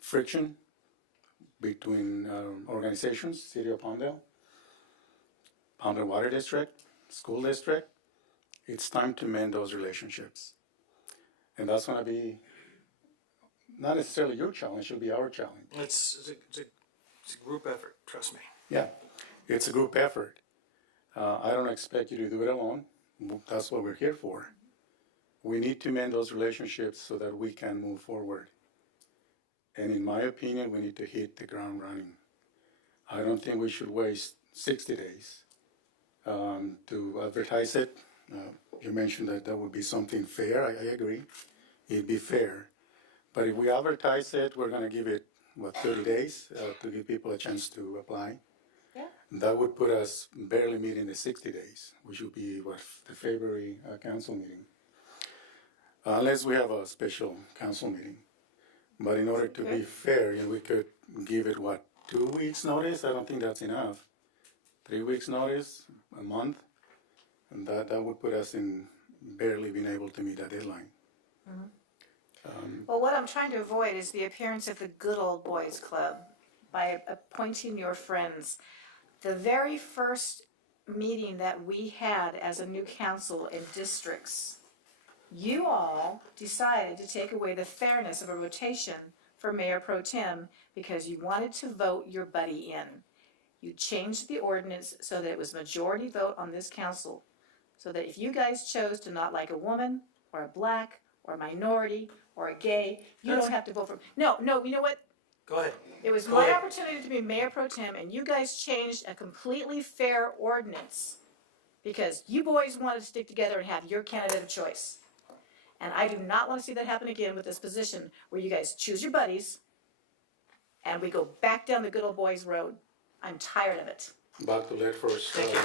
friction between organizations, City of Palmdale, Palmdale Water District, School District. It's time to mend those relationships. And that's going to be not necessarily your challenge, it'll be our challenge. It's a group effort, trust me. Yeah, it's a group effort. I don't expect you to do it alone. That's what we're here for. We need to mend those relationships so that we can move forward. And in my opinion, we need to hit the ground running. I don't think we should waste 60 days to advertise it. You mentioned that that would be something fair. I agree. It'd be fair. But if we advertise it, we're going to give it, 30 days to give people a chance to apply. Yeah. That would put us barely meeting the 60 days, which would be the February council meeting. Unless we have a special council meeting. But in order to be fair, we could give it, 2 weeks notice? I don't think that's enough. 3 weeks notice, a month, and that would put us in barely being able to meet that deadline. Well, what I'm trying to avoid is the appearance of the good old boys club by appointing your friends. The very first meeting that we had as a new council in districts, you all decided to take away the fairness of a rotation for Mayor Pro Tem because you wanted to vote your buddy in. You changed the ordinance so that it was majority vote on this council. So that if you guys chose to not like a woman or a black or a minority or a gay, you don't have to vote for. No, you know what? Go ahead. It was Go my ahead. opportunity to be Mayor Pro Tem, and you guys changed a completely fair ordinance because you boys wanted to stick together and have your candidate of choice. And I do not want to see that happen again with this position where you guys choose your buddies and we go back down the good old boys road. I'm tired of it. Back to Led first. Thank you.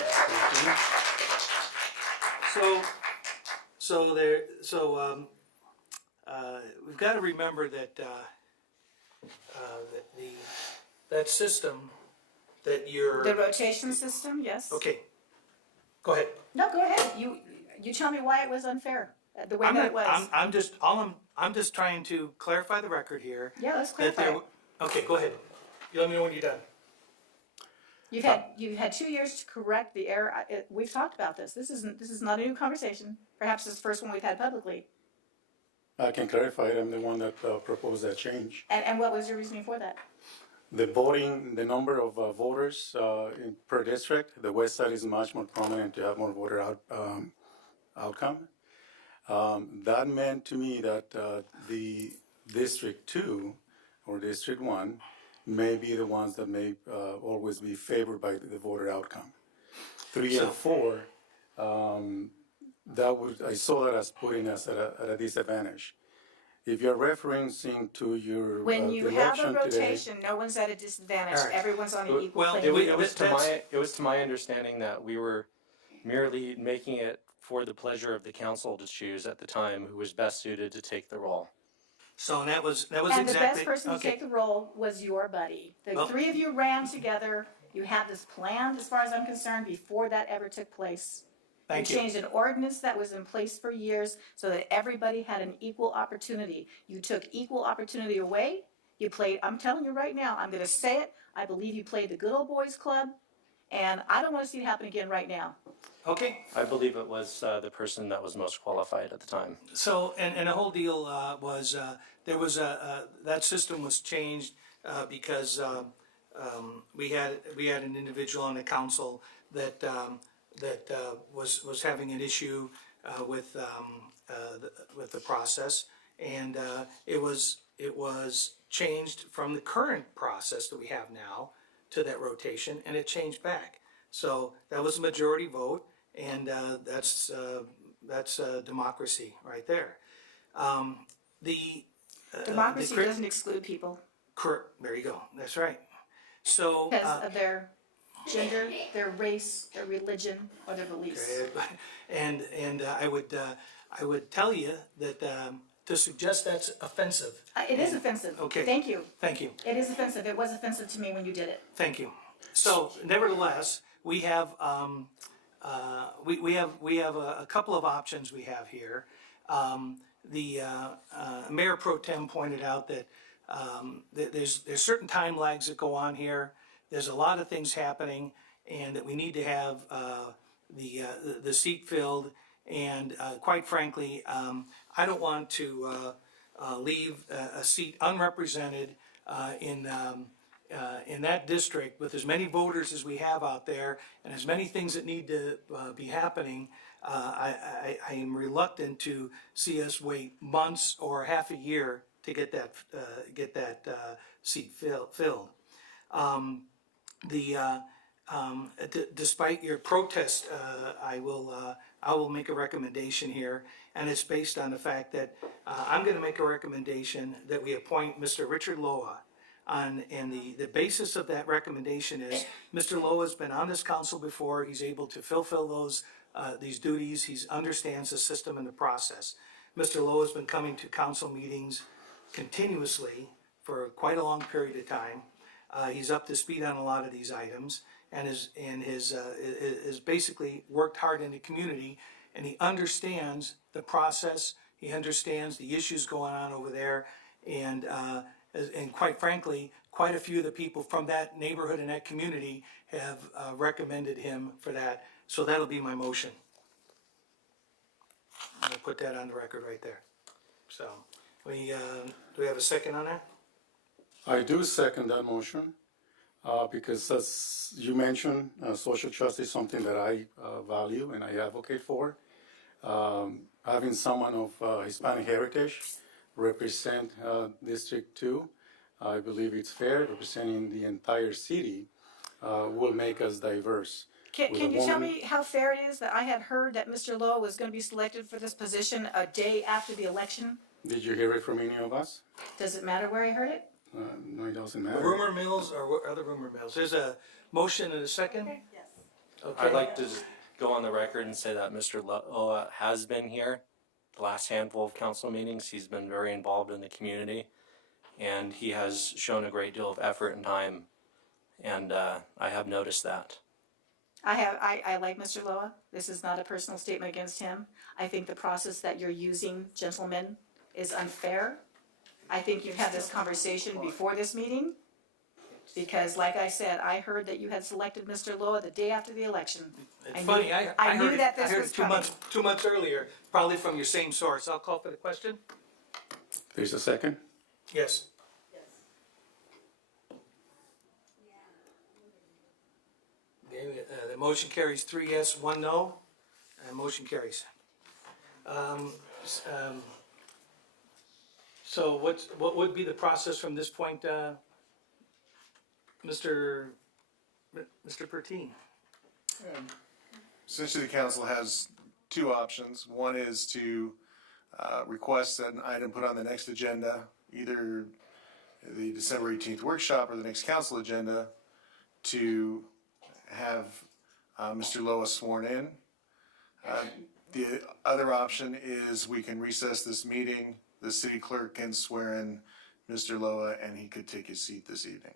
We've got to remember that that system that you're. The rotation system, yes. Okay. Go ahead. No, go ahead. You tell me why it was unfair, the way that it was. I'm just trying to clarify the record here. Yeah, let's that clarify. Okay, go ahead. You let me know when you're done. You've had 2 years to correct the error. We've talked about this. This is not a new conversation. Perhaps it's the first one we've had publicly. I can clarify it. I'm the one that proposed that change. And what was your reasoning for that? The number of voters per district, the west side is much more prominent to have more voter outcome. That meant to me that the District 2 or District 1 may be the ones that may always be favored by the voter outcome. 3 and 4, I saw that as putting us at a disadvantage. If you're referencing to your When you have a election rotation, no one's at a disadvantage. All right. Everyone's on an equal Well, playing It field. was to my understanding that we were merely making it for the pleasure of the council to choose at the time who was best suited to take the role. So that was And exactly. the best person to okay. take the role was your buddy. The Well- three of you ran together. You had this planned, as far as I'm concerned, before that ever took place. Thank you you. changed an ordinance that was in place for years so that everybody had an equal opportunity. You took equal opportunity away. You played, I'm telling you right now, I'm going to say it. I believe you played the good old boys club, and I don't want to see it happen again right now. Okay. I believe it was the person that was most qualified at the time. So, and the whole deal was, there was that system was changed because we had an individual on the council that was having an issue with the process, and it was changed from the current process that we have now to that rotation, and it changed back. So that was a majority vote, and that's democracy right there. Democracy doesn't exclude people Correct. There you go. That's right. So because of their gender, their race, their religion, or their beliefs. and I would tell you that to suggest that's offensive. It is offensive. Okay. Thank you. Thank you. It is offensive. It was offensive to me when you did it. Thank you. So, nevertheless, we have we have a couple of options we have here. The Mayor Pro Tem pointed out that there's certain time lags that go on here. There's a lot of things happening, and that we need to have the seat filled. And quite frankly, I don't want to leave a seat unrepresented in that district with as many voters as we have out there and as many things that need to be happening. I am reluctant to see us wait months or half a year to get that seat filled. Despite your protest, I will make a recommendation here, and it's based on the fact that I'm going to make a recommendation that we appoint Mr. Richard Loa. And the basis of that recommendation is Mr. Loa has been on this council before. He's able to fulfill these duties. He understands the system and the process. Mr. Loa has been coming to council meetings continuously for quite a long period of time. He's up to speed on a lot of these items, and has basically worked hard in the community, and he understands the process. He understands the issues going on over there, and quite frankly, quite a few of the people from that neighborhood and that community have recommended him for that. So that'll be my motion. I'm gonna put that on the record right there. So, do we have a second on that? I do second that motion because, as you mentioned, social justice is something that I value and I advocate for. Having someone of Hispanic heritage represent District 2, I believe it's fair. Representing the entire city will make us diverse. Can you tell me how fair it is that I had heard that Mr. Lowe was going to be selected for this position a day after the election? Did you hear it from any of us? Does it matter where I heard it? No, it doesn't matter. Rumor mills or other rumor mills? There's a motion and a second? Yes. Okay. I'd like to just go on the record and say that Mr. Loa has been here the last handful of council meetings. He's been very involved in the community, and he has shown a great deal of effort and time, and I have noticed that. I like Mr. Loa. This is not a personal statement against him. I think the process that you're using, gentlemen, is unfair. I think you've had this conversation before this meeting, because like I said, I heard that you had selected Mr. Loa the day after the election. It's funny, I knew heard that it, I this heard was it 2 coming. months, 2 months earlier, probably from your same source. I'll call for the question. There's a second? Yes. Okay, the motion carries 3 yes, 1 no, and motion carries. So what would be the process from this point, Mr. Pertine? Essentially, the council has two options. One is to request that an item put on the next agenda, either the December 18th workshop or the next council agenda, to have Mr. Loa sworn in. The other option is we can recess this meeting, the city clerk can swear in Mr. Loa, and he could take his seat this evening.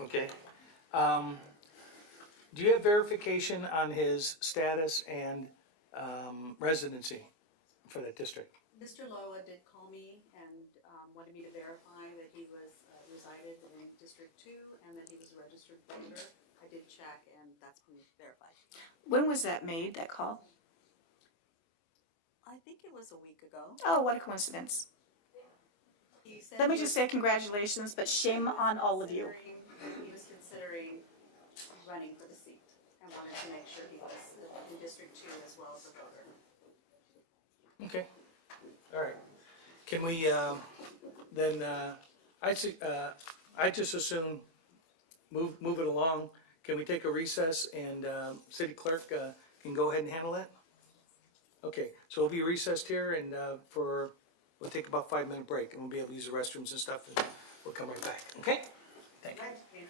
Okay. Do you have verification on his status and residency for that district? Mr. Loa did call me and wanted me to verify that he was resided in District 2 and that he was a registered voter. I did check and that's been verified. When was that made, that call? I think it was a week ago. Oh, what a coincidence. He said Let me he just was- say congratulations, but shame on all of you. He was considering running for the seat and wanted to make sure he was in District 2 as well as a voter. Okay, all right. Can we, then, I just assume move it along. Can we take a recess and, city clerk, can go ahead and handle that? Okay, so we'll be recessed here and, we'll take about 5-minute break and we'll be able to use the restrooms and stuff and we'll come right back, okay? Thank you.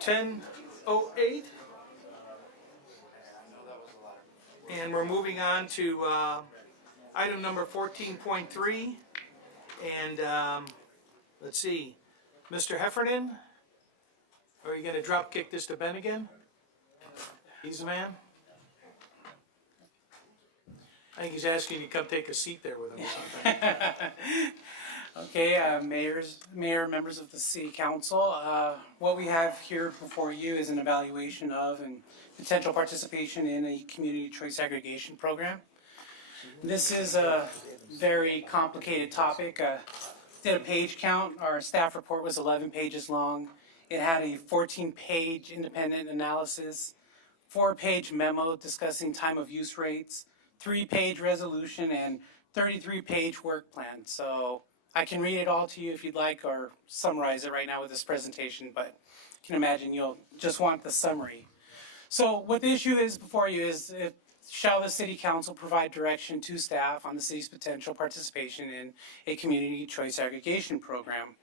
10:08. And we're moving on to item number 14.3. And let's see, Mr. Heffernan, are you going to drop kick this to Ben again? He's the man. I think he's asking you to come take a seat there with him or something. Okay, mayor, members of the city council, what we have here before you is an evaluation of and potential participation in a community choice aggregation program. This is a very complicated topic. Did a page count. Our staff report was 11 pages long. It had a 14-page independent analysis, 4-page memo discussing time of use rates, 3-page resolution, and 33-page work plan. So I can read it all to you if you'd like, or summarize it right now with this presentation, but you can imagine you'll just want the summary. So what the issue is before you is, shall the city council provide direction to staff on the city's potential participation in a community choice aggregation program?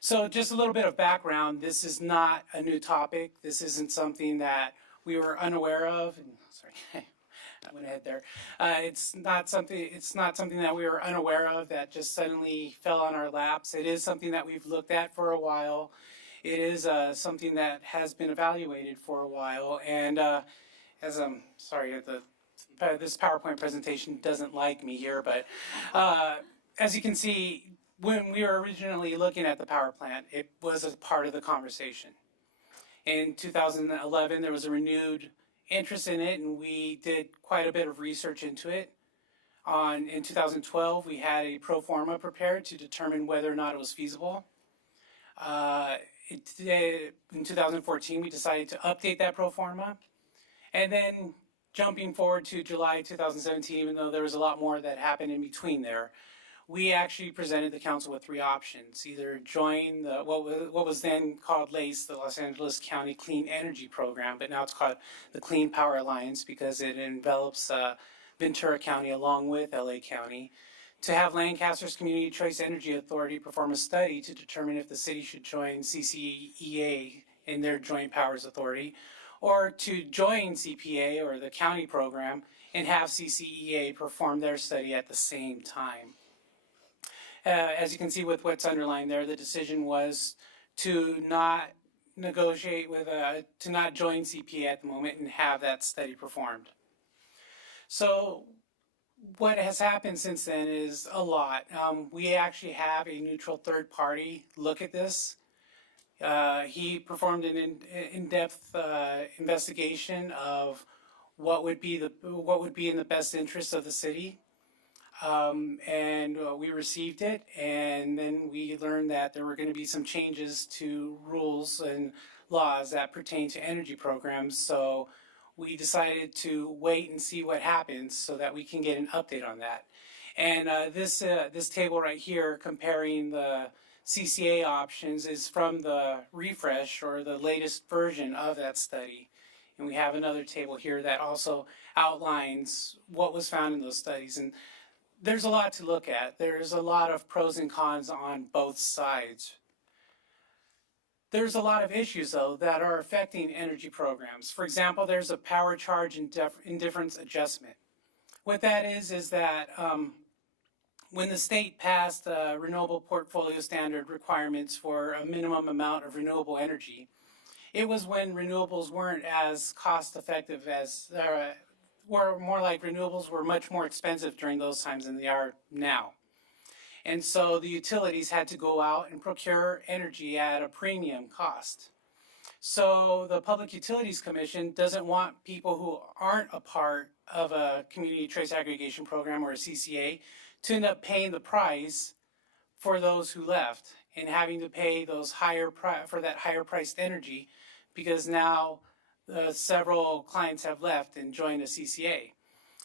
So just a little bit of background, this is not a new topic. This isn't something that we were unaware of. Sorry, I went ahead there. It's not something that we were unaware of that just suddenly fell on our laps. It is something that we've looked at for a while. It is something that has been evaluated for a while. And as I'm sorry, this PowerPoint presentation doesn't like me here, but as you can see, when we were originally looking at the power plant, it was a part of the conversation. In 2011, there was a renewed interest in it, and we did quite a bit of research into it. In 2012, we had a pro forma prepared to determine whether or not it was feasible. In 2014, we decided to update that pro forma. And then jumping forward to July 2017, even though there was a lot more that happened in between there, we actually presented the council with 3 options: either join what was then called LACE, the Los Angeles County Clean Energy Program, but now it's called the Clean Power Alliance because it envelops Ventura County along with LA County, to have Lancaster's Community Choice Energy Authority perform a study to determine if the city should join CCEA in their Joint Powers Authority, or to join CPA or the county program and have CCEA perform their study at the same time. As you can see with what's underlined there, the decision was to not negotiate with, to not join CPA at the moment and have that study performed. So what has happened since then is a lot. We actually have a neutral third party look at this. He performed an in-depth investigation of what would be in the best interest of the city. And we received it, and then we learned that there were going to be some changes to rules and laws that pertain to energy programs. So we decided to wait and see what happens so that we can get an update on that. And this table right here comparing the CCA options is from the refresh or the latest version of that study. And we have another table here that also outlines what was found in those studies. And there's a lot to look at. There's a lot of pros and cons on both sides. There's a lot of issues, though, that are affecting energy programs. For example, there's a power charge indifference adjustment. What that is that when the state passed renewable portfolio standard requirements for a minimum amount of renewable energy, it was when renewables weren't as cost effective as were more like renewables were much more expensive during those times than they are now. And so the utilities had to go out and procure energy at a premium cost. So the Public Utilities Commission doesn't want people who aren't a part of a community choice aggregation program or a CCA to end up paying the price for those who left and having to pay those for that higher priced energy, because now several clients have left and joined a CCA.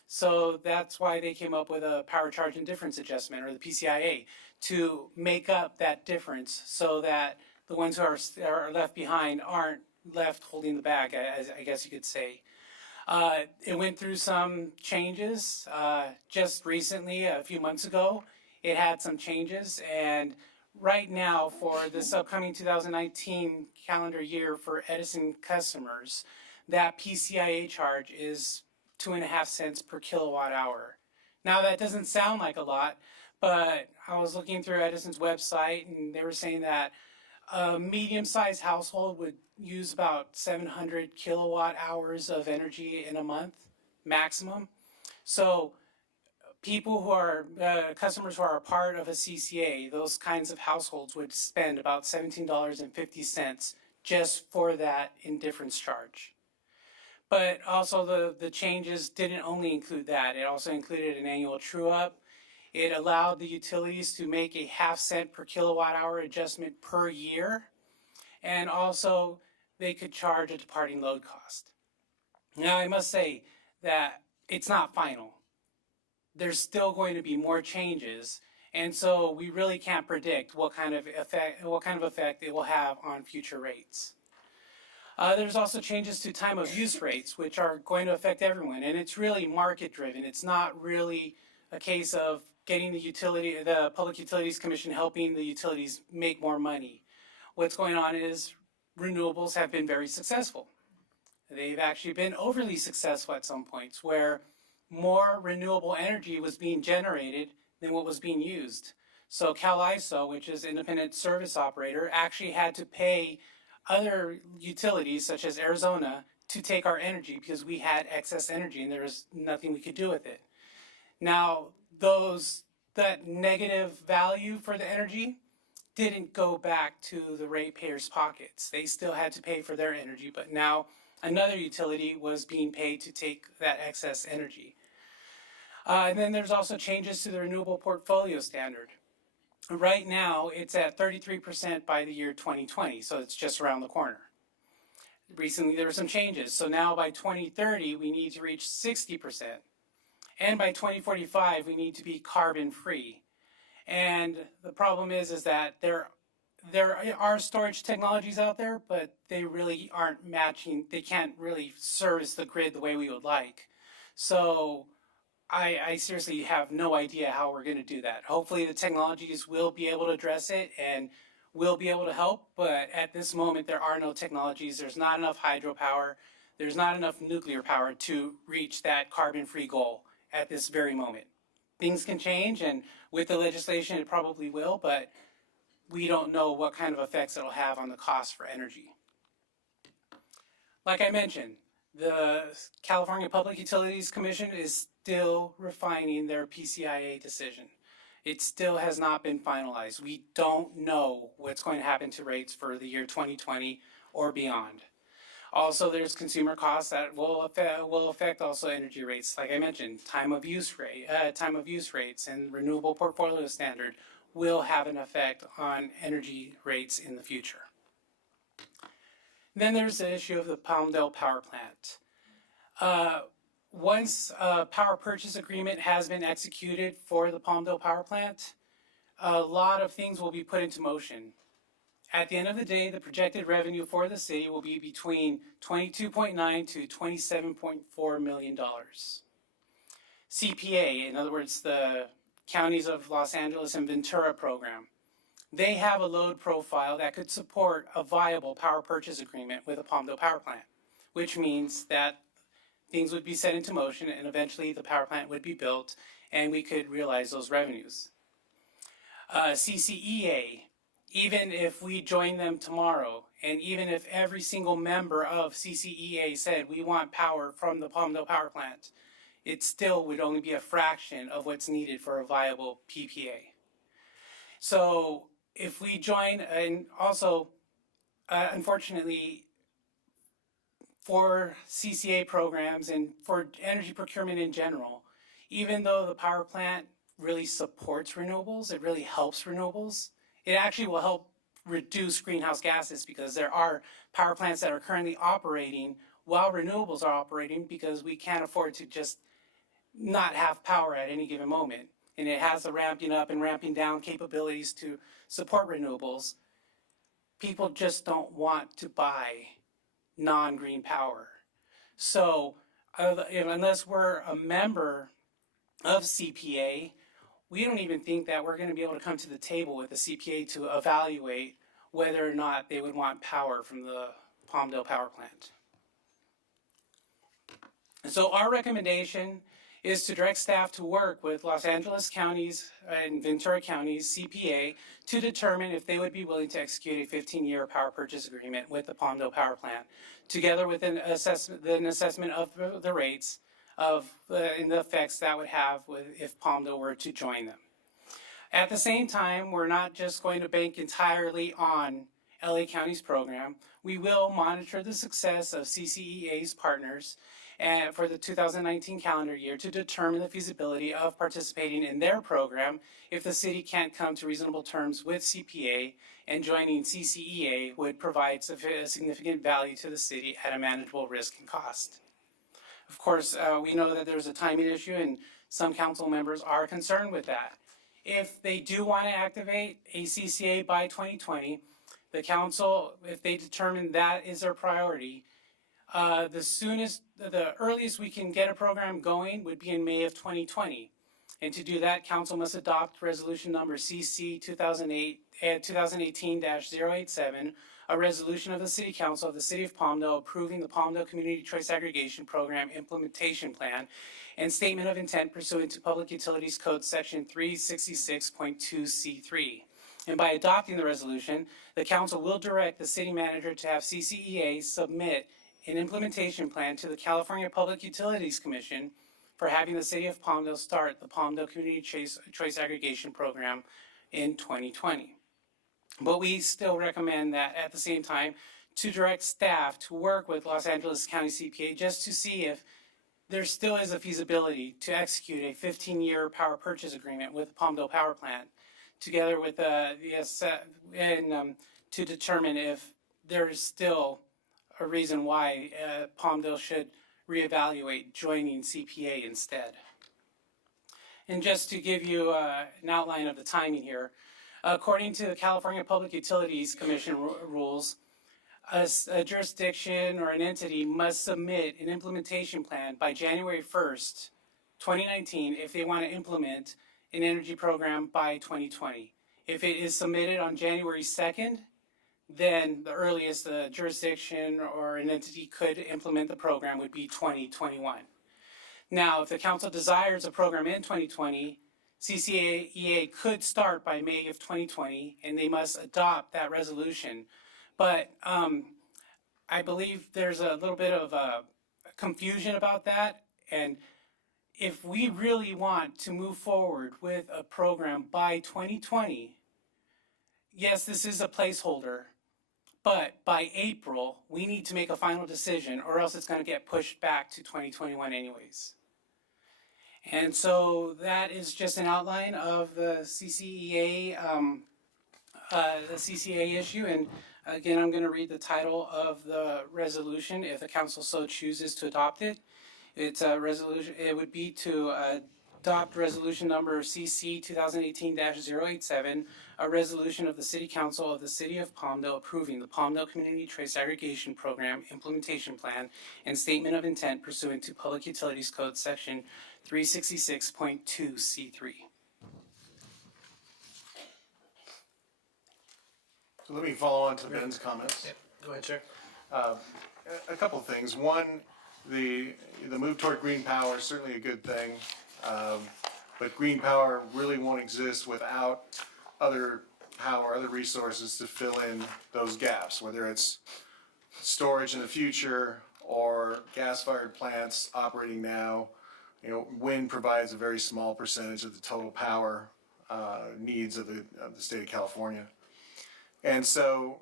So that's why they came up with a power charge indifference adjustment, or the PCIA, to make up that difference so that the ones who are left behind aren't left holding the bag, I guess you could say. It went through some changes just recently, a few months ago. It had some changes, and right now for this upcoming 2019 calendar year for Edison customers, that PCIA charge is 2.5 cents per kilowatt hour. Now that doesn't sound like a lot, but I was looking through Edison's website and they were saying that a medium-sized household would use about 700 kilowatt hours of energy in a month maximum. So people who are customers who are a part of a CCA, those kinds of households would spend about $17.50 just for that indifference charge. But also the changes didn't only include that. It also included an annual true-up. It allowed the utilities to make a 0.5 cent per kilowatt hour adjustment per year. And also they could charge a departing load cost. Now I must say that it's not final. There's still going to be more changes, and so we really can't predict what kind of effect it will have on future rates. There's also changes to time of use rates, which are going to affect everyone, and it's really market driven. It's not really a case of getting the Public Utilities Commission helping the utilities make more money. What's going on is renewables have been very successful. They've actually been overly successful at some points where more renewable energy was being generated than what was being used. So CalISO, which is independent service operator, actually had to pay other utilities such as Arizona to take our energy because we had excess energy and there was nothing we could do with it. Now, that negative value for the energy didn't go back to the ratepayers' pockets. They still had to pay for their energy, but now another utility was being paid to take that excess energy. And then there's also changes to the renewable portfolio standard. Right now, it's at 33% by the year 2020, so it's just around the corner. Recently, there were some changes. So now by 2030, we need to reach 60%. And by 2045, we need to be carbon free. And the problem is that there are storage technologies out there, but they really aren't matching. They can't really service the grid the way we would like. So I seriously have no idea how we're going to do that. Hopefully the technologies will be able to address it and will be able to help, but at this moment there are no technologies. There's not enough hydropower. There's not enough nuclear power to reach that carbon-free goal at this very moment. Things can change, and with the legislation it probably will, but we don't know what kind of effects it'll have on the cost for energy. Like I mentioned, the California Public Utilities Commission is still refining their PCIA decision. It still has not been finalized. We don't know what's going to happen to rates for the year 2020 or beyond. Also, there's consumer costs that will affect also energy rates. Like I mentioned, time of use rates and renewable portfolio standard will have an effect on energy rates in the future. Then there's the issue of the Palmdale power plant. Once a power purchase agreement has been executed for the Palmdale power plant, a lot of things will be put into motion. At the end of the day, the projected revenue for the city will be between $22.9 to $27.4 million. CPA, in other words, the counties of Los Angeles and Ventura program, they have a load profile that could support a viable power purchase agreement with a Palmdale power plant, which means that things would be set into motion and eventually the power plant would be built and we could realize those revenues. CCEA, even if we join them tomorrow, and even if every single member of CCEA said we want power from the Palmdale power plant, it still would only be a fraction of what's needed for a viable PPA. So if we join, and also, unfortunately, for CCA programs and for energy procurement in general, even though the power plant really supports renewables, it really helps renewables, it actually will help reduce greenhouse gases because there are power plants that are currently operating while renewables are operating because we can't afford to just not have power at any given moment. And it has the ramping up and ramping down capabilities to support renewables. People just don't want to buy non-green power. So unless we're a member of CPA, we don't even think that we're going to be able to come to the table with the CPA to evaluate whether or not they would want power from the Palmdale power plant. And so our recommendation is to direct staff to work with Los Angeles County's and Ventura County's CPA to determine if they would be willing to execute a 15-year power purchase agreement with the Palmdale power plant, together with an assessment of the rates of and the effects that would have if Palmdale were to join them. At the same time, we're not just going to bank entirely on LA County's program. We will monitor the success of CCEA's partners and for the 2019 calendar year to determine the feasibility of participating in their program if the city can't come to reasonable terms with CPA, and joining CCEA would provide significant value to the city at a manageable risk and cost. Of course, we know that there's a timing issue and some council members are concerned with that. If they do want to activate a CCA by 2020, the council, if they determine that is their priority, the earliest we can get a program going would be in May of 2020. And to do that, council must adopt resolution number CC 2018-087, a resolution of the City Council of the City of Palmdale approving the Palmdale Community Choice Aggregation Program Implementation Plan and Statement of Intent pursuant to Public Utilities Code Section 366.2C3. And by adopting the resolution, the council will direct the city manager to have CCEA submit an implementation plan to the California Public Utilities Commission for having the City of Palmdale start the Palmdale Community Choice Aggregation Program in 2020. But we still recommend that at the same time to direct staff to work with Los Angeles County CPA just to see if there still is a feasibility to execute a 15-year power purchase agreement with the Palmdale Power Plant, together with to determine if there is still a reason why Palmdale should reevaluate joining CPA instead. And just to give you an outline of the timing here, according to the California Public Utilities Commission rules, a jurisdiction or an entity must submit an implementation plan by January 1st, 2019 if they want to implement an energy program by 2020. If it is submitted on January 2nd, then the earliest the jurisdiction or an entity could implement the program would be 2021. Now, if the council desires a program in 2020, CCEA could start by May of 2020, and they must adopt that resolution. But I believe there's a little bit of confusion about that, and if we really want to move forward with a program by 2020, yes, this is a placeholder, but by April, we need to make a final decision or else it's going to get pushed back to 2021 anyways. And so that is just an outline of the CCEA issue. And again, I'm going to read the title of the resolution if the council so chooses to adopt it. It's a resolution, it would be to adopt resolution number CC 2018-087, a resolution of the City Council of the City of Palmdale approving the Palmdale Community Trace Aggregation Program Implementation Plan and Statement of Intent pursuant to Public Utilities Code Section 366.2C3. So let me follow on to Ben's comments. Yep. Go ahead, sir. A couple of things. One, the move toward green power is certainly a good thing, but green power really won't exist without other power, other resources to fill in those gaps, whether it's storage in the future or gas-fired plants operating now. You know, wind provides a very small percentage of the total power needs of the state of California. And so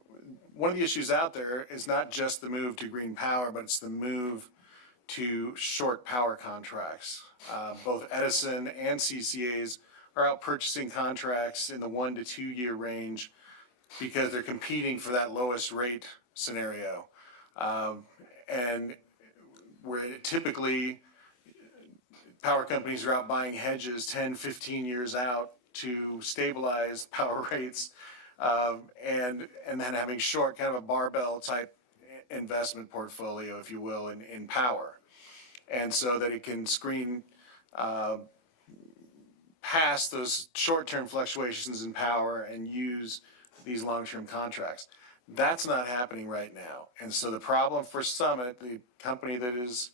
one of the issues out there is not just the move to green power, but it's the move to short power contracts. Both Edison and CCAs are out purchasing contracts in the 1 to 2 year range because they're competing for that lowest rate scenario. And where typically power companies are out buying hedges 10, 15 years out to stabilize power rates, and then having short, kind of a barbell type investment portfolio, if you will, in power. And so that it can screen past those short-term fluctuations in power and use these long-term contracts. That's not happening right now. And so the problem for Summit, the company that is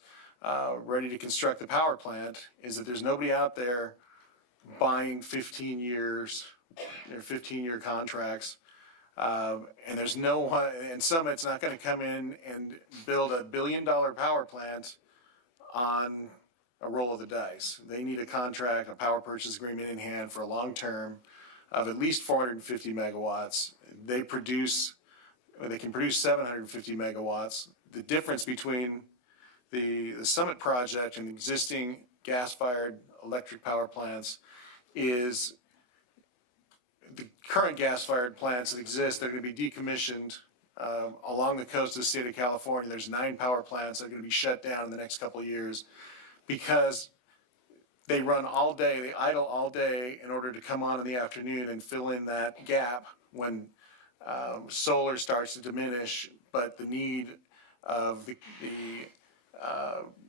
ready to construct the power plant, is that there's nobody out there buying 15 years, 15-year contracts. And there's no one, and Summit's not going to come in and build $1 billion power plant on a roll of the dice. They need a contract, a power purchase agreement in hand for a long term of at least 450 megawatts. They can produce 750 megawatts. The difference between the Summit project and existing gas-fired electric power plants is the current gas-fired plants that exist. They're going to be decommissioned along the coast of the state of California. There's 9 power plants that are going to be shut down in the next couple of years because they run all day, they idle all day in order to come on in the afternoon and fill in that gap when solar starts to diminish, but the need of the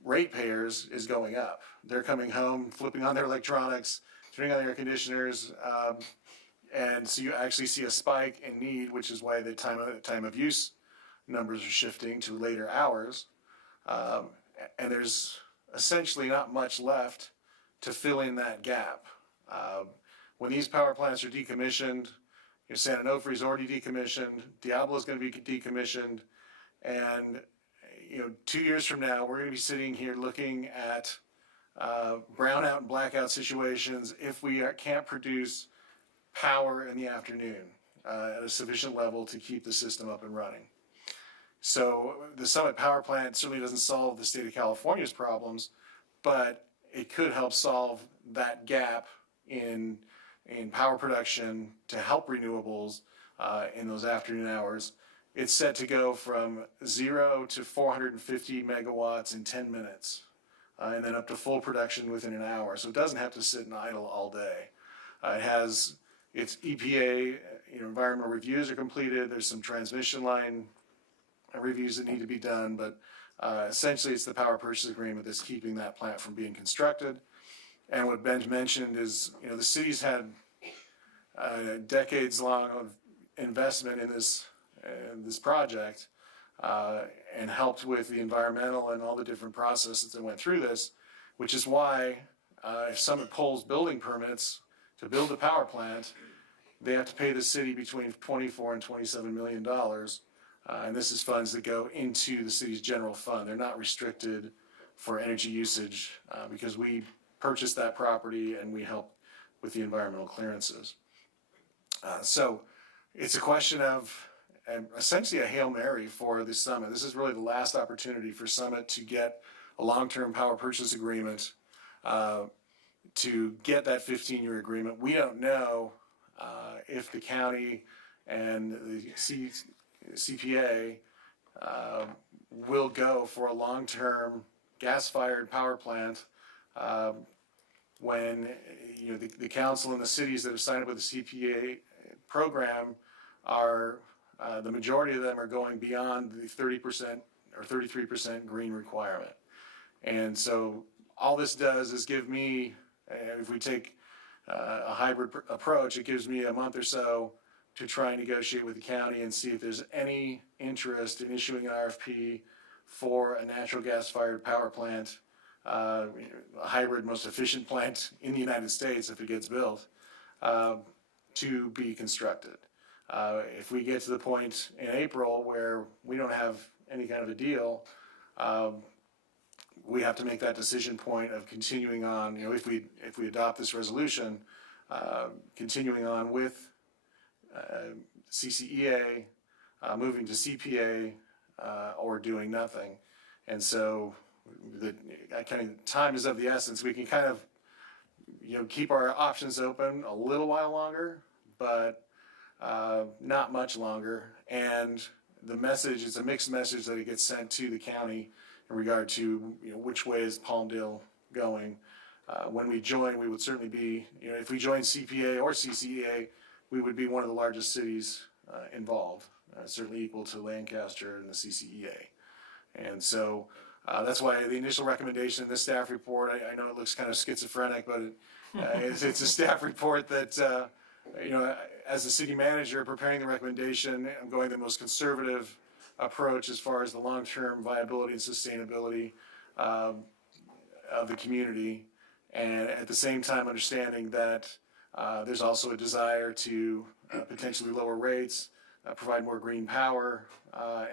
ratepayers is going up. They're coming home, flipping on their electronics, turning on their air conditioners, and so you actually see a spike in need, which is why the time of use numbers are shifting to later hours. And there's essentially not much left to fill in that gap. When these power plants are decommissioned, San Onofre's already decommissioned, Diablo's going to be decommissioned, and 2 years from now, we're going to be sitting here looking at brownout and blackout situations if we can't produce power in the afternoon at a sufficient level to keep the system up and running. So the Summit power plant certainly doesn't solve the state of California's problems, but it could help solve that gap in power production to help renewables in those afternoon hours. It's set to go from 0 to 450 megawatts in 10 minutes, and then up to full production within an hour. So it doesn't have to sit and idle all day. It has its EPA, environmental reviews are completed. There's some transmission line reviews that need to be done, but essentially it's the power purchase agreement that's keeping that plant from being constructed. And what Ben mentioned is, the city's had decades long of investment in this project and helped with the environmental and all the different processes that went through this, which is why if Summit pulls building permits to build the power plant, they have to pay the city between $24 and $27 million. And this is funds that go into the city's general fund. They're not restricted for energy usage because we purchased that property and we help with the environmental clearances. So it's a question of essentially a Hail Mary for the Summit. This is really the last opportunity for Summit to get a long-term power purchase agreement, to get that 15-year agreement. We don't know if the county and the CPA will go for a long-term gas-fired power plant when the council and the cities that have signed up with the CPA program are the majority of them are going beyond the 30% or 33% green requirement. And so all this does is give me, if we take a hybrid approach, it gives me a month or so to try and negotiate with the county and see if there's any interest in issuing an RFP for a natural gas-fired power plant, a hybrid, most efficient plant in the United States if it gets built, to be constructed. If we get to the point in April where we don't have any kind of a deal, we have to make that decision point of continuing on, if we adopt this resolution, continuing on with CCEA, moving to CPA, or doing nothing. And so time is of the essence. We can kind of keep our options open a little while longer, but not much longer. And the message is a mixed message that it gets sent to the county in regard to which way is Palmdale going. When we join, we would certainly be, if we join CPA or CCEA, we would be one of the largest cities involved, certainly equal to Lancaster and the CCEA. And so that's why the initial recommendation in this staff report, I know it looks kind of schizophrenic, but It's a staff report that, as the city manager preparing the recommendation, I'm going the most conservative approach as far as the long-term viability and sustainability of the community, and at the same time understanding that there's also a desire to potentially lower rates, provide more green power,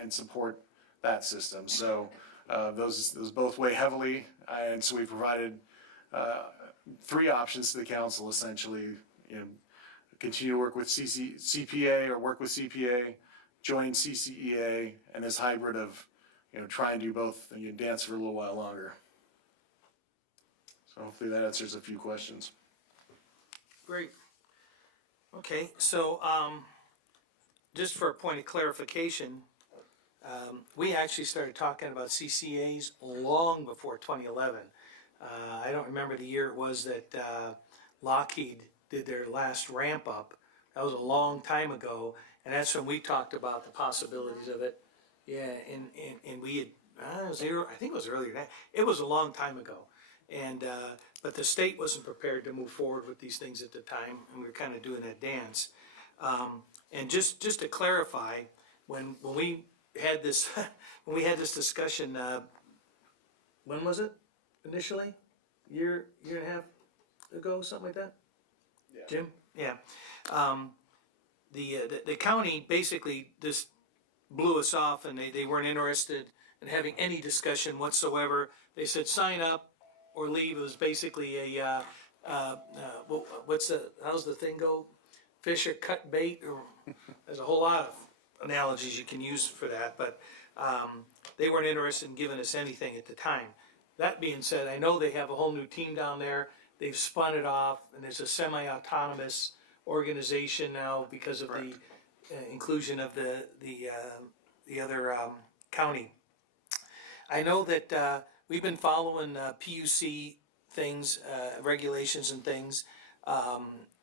and support that system. So those both weigh heavily, and so we provided three options to the council essentially. Continue to work with CPA or work with CPA, join CCEA, and this hybrid of try and do both and dance for a little while longer. So hopefully that answers a few questions. Great. Okay, so just for a point of clarification, we actually started talking about CCAs long before 2011. I don't remember the year it was that Lockheed did their last ramp up. That was a long time ago, and that's when we talked about the possibilities of it. Yeah, and we had, I think it was earlier than that. It was a long time ago. And but the state wasn't prepared to move forward with these things at the time, and we were kind of doing that dance. And just to clarify, when we had this when we had this discussion, when was it initially? Year and a half ago, something like that. Yeah. Jim, yeah. The county basically just blew us off, and they weren't interested in having any discussion whatsoever. They said sign up or leave. It was basically a how's the thing go? Fish or cut bait, or there's a whole lot of analogies you can use for that, but they weren't interested in giving us anything at the time. That being said, I know they have a whole new team down there. They've spun it off, and there's a semi-autonomous organization now because of the inclusion of the other county. I know that we've been following PUC things, regulations and things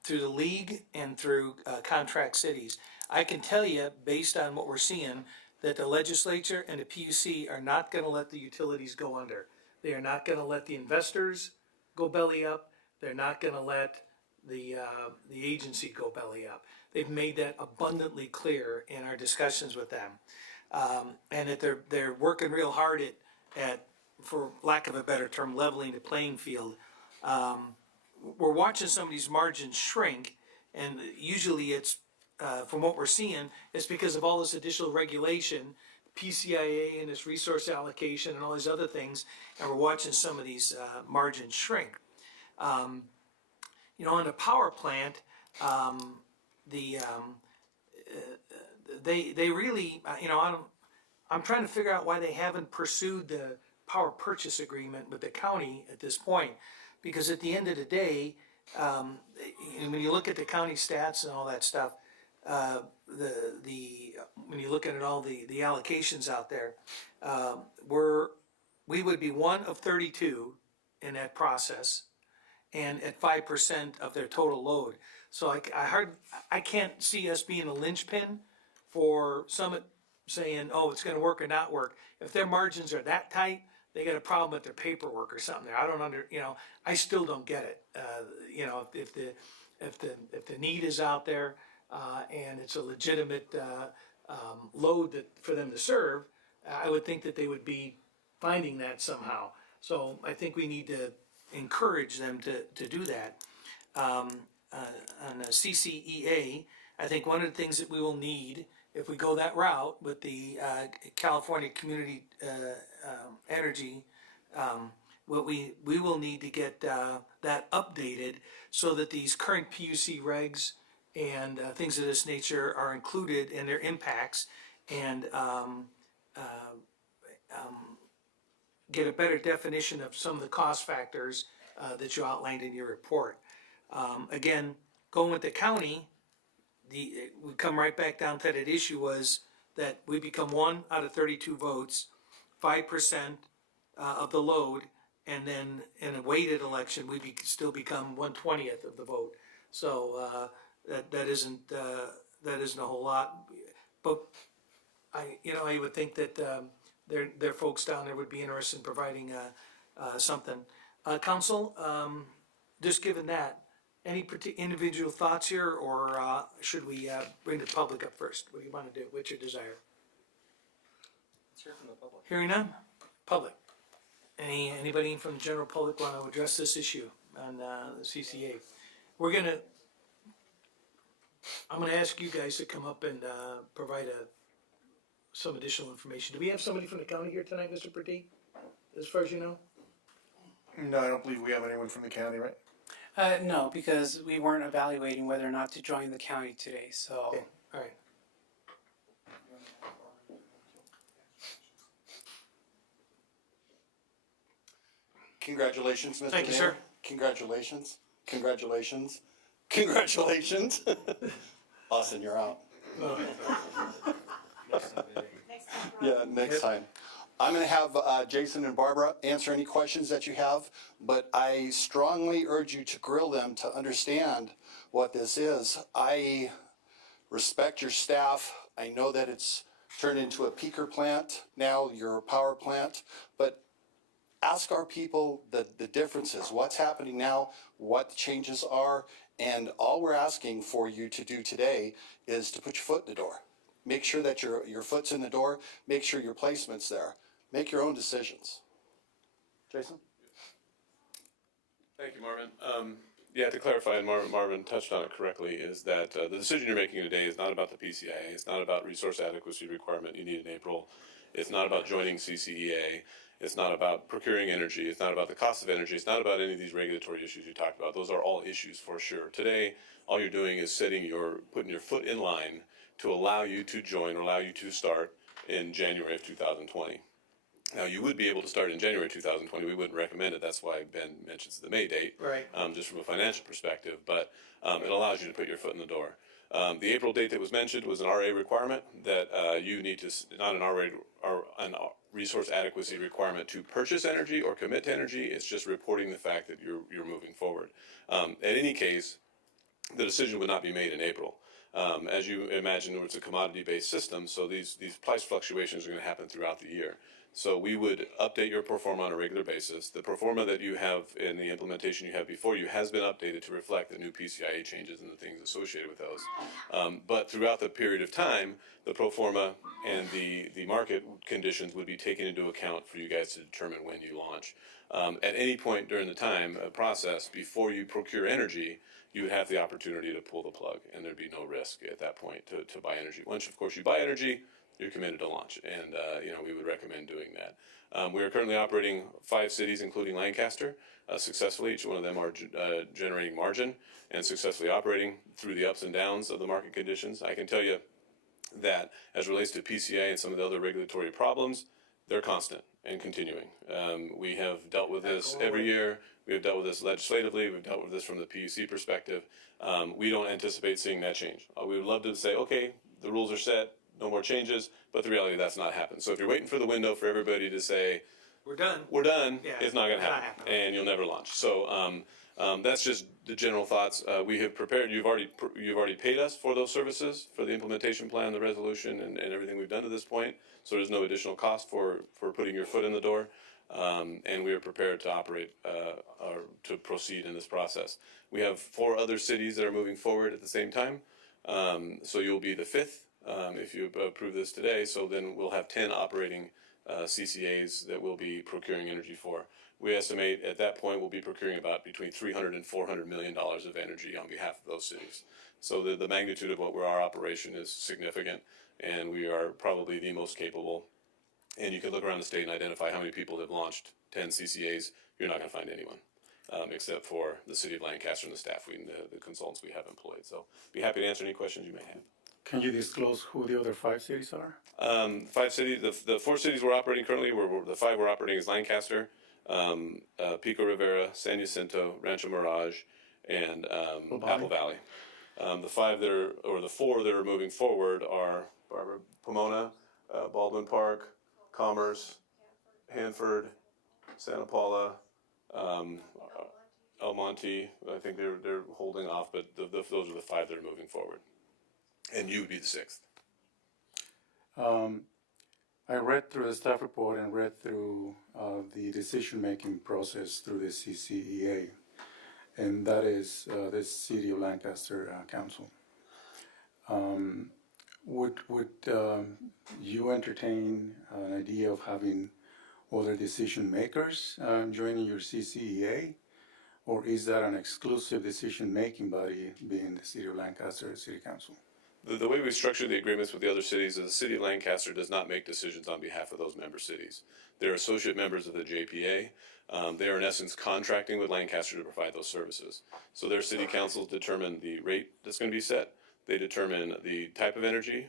through the league and through contract cities. I can tell you, based on what we're seeing, that the legislature and the PUC are not going to let the utilities go under. They are not going to let the investors go belly up. They're not going to let the agency go belly up. They've made that abundantly clear in our discussions with them, and that they're working real hard at, for lack of a better term, leveling the playing field. We're watching some of these margins shrink, and usually it's from what we're seeing, it's because of all this additional regulation, PCIA and this resource allocation and all these other things, and we're watching some of these margins shrink. On the power plant, they really, I'm trying to figure out why they haven't pursued the power purchase agreement with the county at this point, because at the end of the day, when you look at the county stats and all that stuff, when you look at all the allocations out there, we would be one of 32 in that process, and at 5% of their total load. So I can't see us being a linchpin for Summit saying, oh, it's going to work or not work. If their margins are that tight, they got a problem with their paperwork or something there. I don't I still don't get it. If the need is out there, and it's a legitimate load for them to serve, I would think that they would be finding that somehow. So I think we need to encourage them to do that. On the CCEA, I think one of the things that we will need, if we go that route with the California Community Energy, we will need to get that updated so that these current PUC regs and things of this nature are included in their impacts, and get a better definition of some of the cost factors that you outlined in your report. Again, going with the county, we come right back down to that issue was that we become 1 out of 32 votes, 5% of the load, and then in a weighted election, we still become 1/20th of the vote. So that isn't a whole lot, but I would think that their folks down there would be interested in providing something. Council, just given that, any individual thoughts here, or should we bring the public up first? What do you want to do? What's your desire? Let's hear from the public. Hearing none? Public. Anybody from the general public want to address this issue on the CCA? I'm gonna ask you guys to come up and provide some additional information. Do we have somebody from the county here tonight, Mr. Purdy, as far as you know? No, I don't believe we have anyone from the county, right? No, because we weren't evaluating whether or not to join the county today, so. Okay, all right. Congratulations, Mr. Mayor. Thank you, sir. Congratulations. Congratulations. Congratulations. Austin, you're out. Yeah, next time. I'm going to have Jason and Barbara answer any questions that you have, but I strongly urge you to grill them to understand what this is. I respect your staff. I know that it's turned into a peaker plant, now your power plant, but ask our people the differences, what's happening now, what the changes are, and all we're asking for you to do today is to put your foot in the door. Make sure that your foot's in the door, make sure your placement's there. Make your own decisions. Jason? Thank you, Marvin. Yeah, to clarify, and Marvin touched on it correctly, is that the decision you're making today is not about the PCIA. It's not about resource adequacy requirement you need in April. It's not about joining CCEA. It's not about procuring energy. It's not about the cost of energy. It's not about any of these regulatory issues you talked about. Those are all issues for sure. Today, all you're doing is putting your foot in line to allow you to join or allow you to start in January of 2020. Now, you would be able to start in January 2020. We wouldn't recommend it. That's why Ben mentions the May date, right? Just from a financial perspective. But it allows you to put your foot in the door. The April date that was mentioned was an RA requirement that you need to, not an RA, or an resource adequacy requirement to purchase energy or commit to energy. It's just reporting the fact that you're moving forward. In any case, the decision would not be made in April. As you imagine, it's a commodity-based system, so these price fluctuations are going to happen throughout the year. So we would update your pro forma on a regular basis. The pro forma that you have in the implementation you have before you has been updated to reflect the new PCIA changes and the things associated with those. But throughout the period of time, the pro forma and the market conditions would be taken into account for you guys to determine when you launch. At any point during the time process, before you procure energy, you would have the opportunity to pull the plug, and there'd be no risk at that point to buy energy. Once, of course, you buy energy, you're committed to launch, and we would recommend doing that. We are currently operating 5 cities, including Lancaster, successfully. Each one of them are generating margin and successfully operating through the ups and downs of the market conditions. I can tell you that as relates to PCA and some of the other regulatory problems, they're constant and continuing. We have dealt with this every year. We have dealt with this legislatively. We've dealt with this from the PUC perspective. We don't anticipate seeing that change. We would love to say, okay, the rules are set, no more changes, but the reality that's not happened. So if you're waiting for the window for everybody to say, we're done, yeah, it's not going to happen, and you'll never launch. So that's just the general thoughts. We have prepared. You've already paid us for those services, for the implementation plan, the resolution, and everything we've done to this point. So there's no additional cost for putting your foot in the door, and we are prepared to operate or to proceed in this process. We have 4 other cities that are moving forward at the same time. So you'll be the 5th if you approve this today. So then we'll have 10 operating CCAs that we'll be procuring energy for. We estimate at that point we'll be procuring about between $300 and $400 million of energy on behalf of those cities. So the magnitude of our operation is significant, and we are probably the most capable. And you can look around the state and identify how many people have launched 10 CCAs. You're not going to find anyone, except for the city of Lancaster and the staff, the consultants we have employed. So be happy to answer any questions you may have. Can you disclose who the other 5 cities are? 5 cities, the 4 cities we're operating currently, the 5 we're operating is Lancaster, Pico Rivera, San Jacinto, Rancho Mirage, and Apple Valley. The 4 that are moving forward are Pomona, Baldwin Park, Commerce, Hanford, Santa Paula, El Monte. I think they're holding off, but those are the 5 that are moving forward. And you would be the 6th. I read through the staff report and read through the decision-making process through the CCEA. and that is the City of Lancaster Council. Would you entertain an idea of having other decision makers joining your CCEA? Or is that an exclusive decision-making body being the City of Lancaster City Council? The way we structure the agreements with the other cities is the City of Lancaster does not make decisions on behalf of those member cities. They're associate members of the JPA. They are in essence contracting with Lancaster to provide those services. So their city councils determine the rate that's going to be set. They determine the type of energy,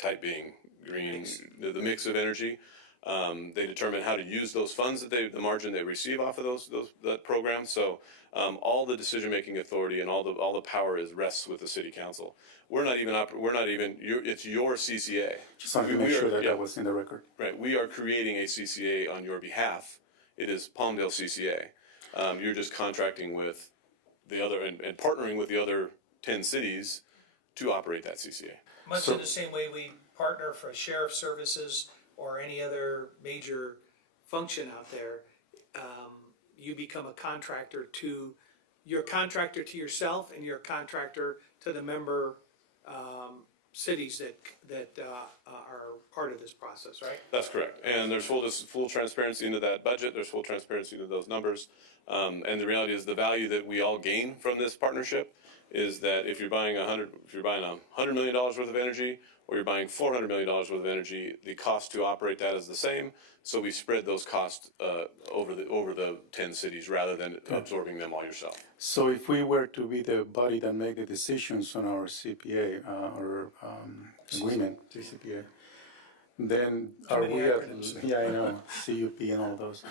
type being green, the mix of energy. They determine how to use those funds that the margin they receive off of that program. So all the decision-making authority and all the power rests with the city council. It's your CCA. Just wanted to make sure that was in the record. Right. We are creating a CCA on your behalf. It is Palmdale CCA. You're just contracting with the other and partnering with the other 10 cities to operate that CCA. Much in the same way we partner for sheriff services or any other major function out there, you become a contractor you're a contractor to yourself and you're a contractor to the member cities that are part of this process, right? That's correct. And there's full transparency into that budget. There's full transparency into those numbers. And the reality is the value that we all gain from this partnership is that if you're buying $100 million worth of energy, or you're buying $400 million worth of energy, the cost to operate that is the same. So we spread those costs over the 10 cities rather than absorbing them all yourself. So if we were to be the body that make the decisions on our CPA or agreement, CCPA, then are we at, yeah, I know, CUP and all those.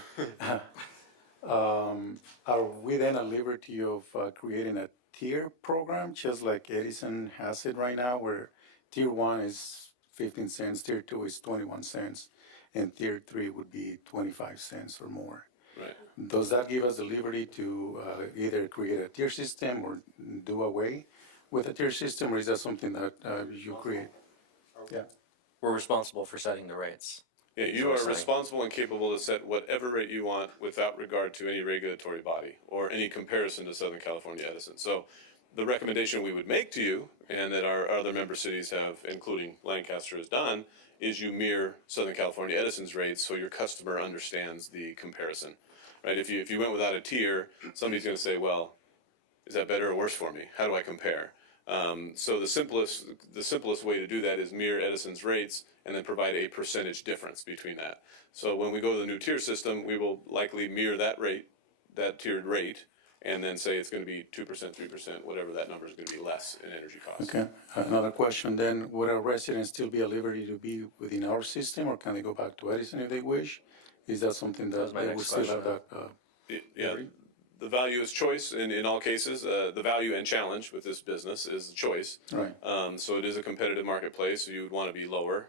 Are we then at liberty of creating a tier program, just like Edison has it right now, where Tier 1 is 15 cents, Tier 2 is 21 cents, and Tier 3 would be 25 cents or more? Right. Does that give us the liberty to either create a tier system or do away with a tier system, or is that something that you create? Yeah. We're responsible for setting the rates. Yeah, you are responsible and capable to set whatever rate you want without regard to any regulatory body or any comparison to Southern California Edison. So the recommendation we would make to you, and that our other member cities have, including Lancaster, has done, is you mirror Southern California Edison's rates so your customer understands the comparison. Right? If you went without a tier, somebody's going to say, well, is that better or worse for me? How do I compare? So the simplest way to do that is mirror Edison's rates and then provide a percentage difference between that. So when we go to the new tier system, we will likely mirror that rate, that tiered rate, and then say it's going to be 2%, 3%, whatever that number is going to be less in energy costs. Okay. Another question then, would our residents still be at liberty to be within our system, or can they go back to Edison if they wish? Is that something that they would still have that? Yeah. The value is choice in all cases. The value and challenge with this business is the choice. Right. So it is a competitive marketplace, so you would want to be lower.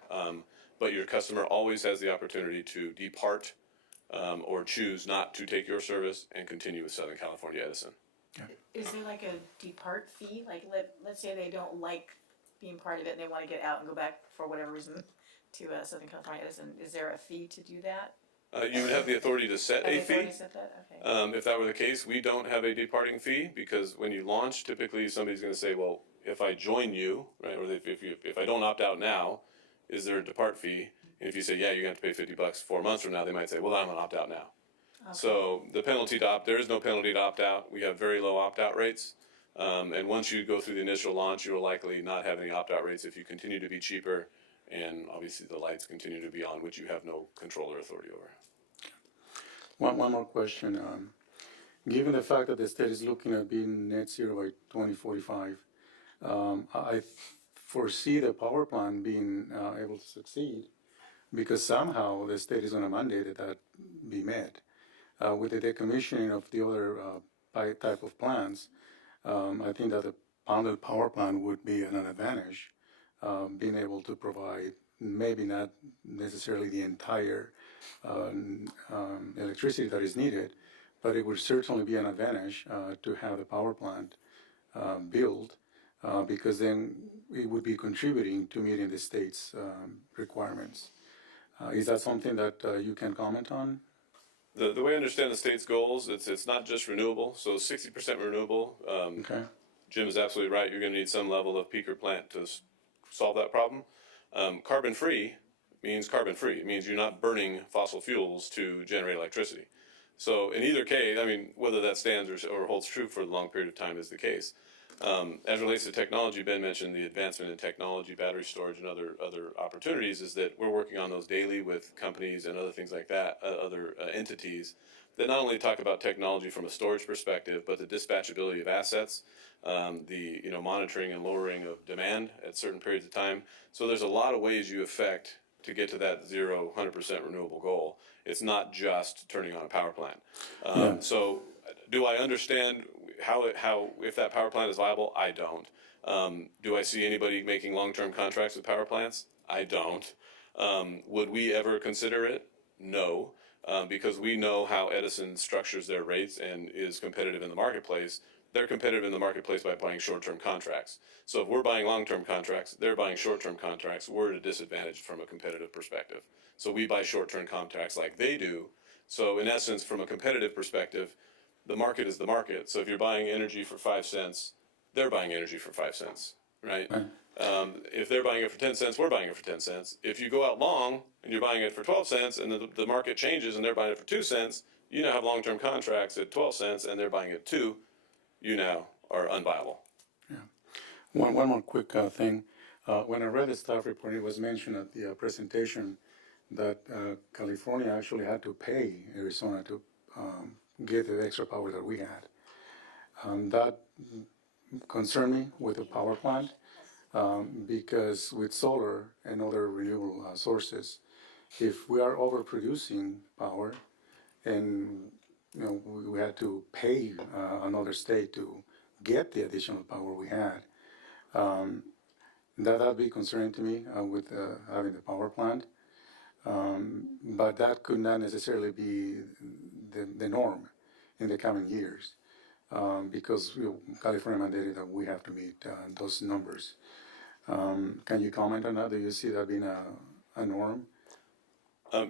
But your customer always has the opportunity to depart or choose not to take your service and continue with Southern California Edison. Is there like a depart fee? Like let's say they don't like being part of it and they want to get out and go back for whatever reason to Southern California Edison. Is there a fee to do that? You would have the authority to set a fee. Set that? Okay. If that were the case, we don't have a departing fee because when you launch, typically somebody's going to say, well, if I join you, right, or if I don't opt out now, is there a depart fee? And if you say, yeah, you're going to have to pay $50 4 months from now, they might say, well, I'm going to opt out now. Okay. So the penalty to opt, there is no penalty to opt out. We have very low opt out rates. And once you go through the initial launch, you will likely not have any opt out rates if you continue to be cheaper. And obviously the lights continue to be on, which you have no control or authority over. One more question. Given the fact that the state is looking at being net zero by 2045, I foresee the power plant being able to succeed because somehow the state is going to mandate that be met. With the decommissioning of the other type of plants, I think that the Palmdale power plant would be an advantage, being able to provide maybe not necessarily the entire electricity that is needed, but it would certainly be an advantage to have the power plant built because then it would be contributing to meeting the state's requirements. Is that something that you can comment on? The way I understand the state's goals, it's not just renewable, so 60% renewable. Okay. Jim is absolutely right. You're going to need some level of peaker plant to solve that problem. Carbon free means carbon free. It means you're not burning fossil fuels to generate electricity. So in either case, I mean, whether that stands or holds true for a long period of time is the case. As it relates to technology, Ben mentioned the advancement in technology, battery storage, and other opportunities. Is that we're working on those daily with companies and other things like that, other entities that not only talk about technology from a storage perspective, but the dispatchability of assets, the monitoring and lowering of demand at certain periods of time. So there's a lot of ways you affect to get to that 100% renewable goal. It's not just turning on a power plant. So do I understand how if that power plant is viable? I don't. Do I see anybody making long-term contracts with power plants? I don't. Would we ever consider it? No, because we know how Edison structures their rates and is competitive in the marketplace. They're competitive in the marketplace by buying short-term contracts. So if we're buying long-term contracts, they're buying short-term contracts, we're at a disadvantage from a competitive perspective. So we buy short-term contracts like they do. So in essence, from a competitive perspective, the market is the market. So if you're buying energy for 5 cents, they're buying energy for 5 cents, right? If they're buying it for 10 cents, we're buying it for 10 cents. If you go out long and you're buying it for 12 cents and the market changes and they're buying it for 2 cents, you now have long-term contracts at 12 cents and they're buying it 2, you now are unviable. One more quick thing. When I read the staff report, it was mentioned at the presentation that California actually had to pay Arizona to get the extra power that we had. That concerned me with the power plant because with solar and other renewable sources, if we are overproducing power and we had to pay another state to get the additional power we had, that'd be concerning to me with having the power plant. But that could not necessarily be the norm in the coming years because California mandated that we have to meet those numbers. Can you comment on that? Do you see that being a norm?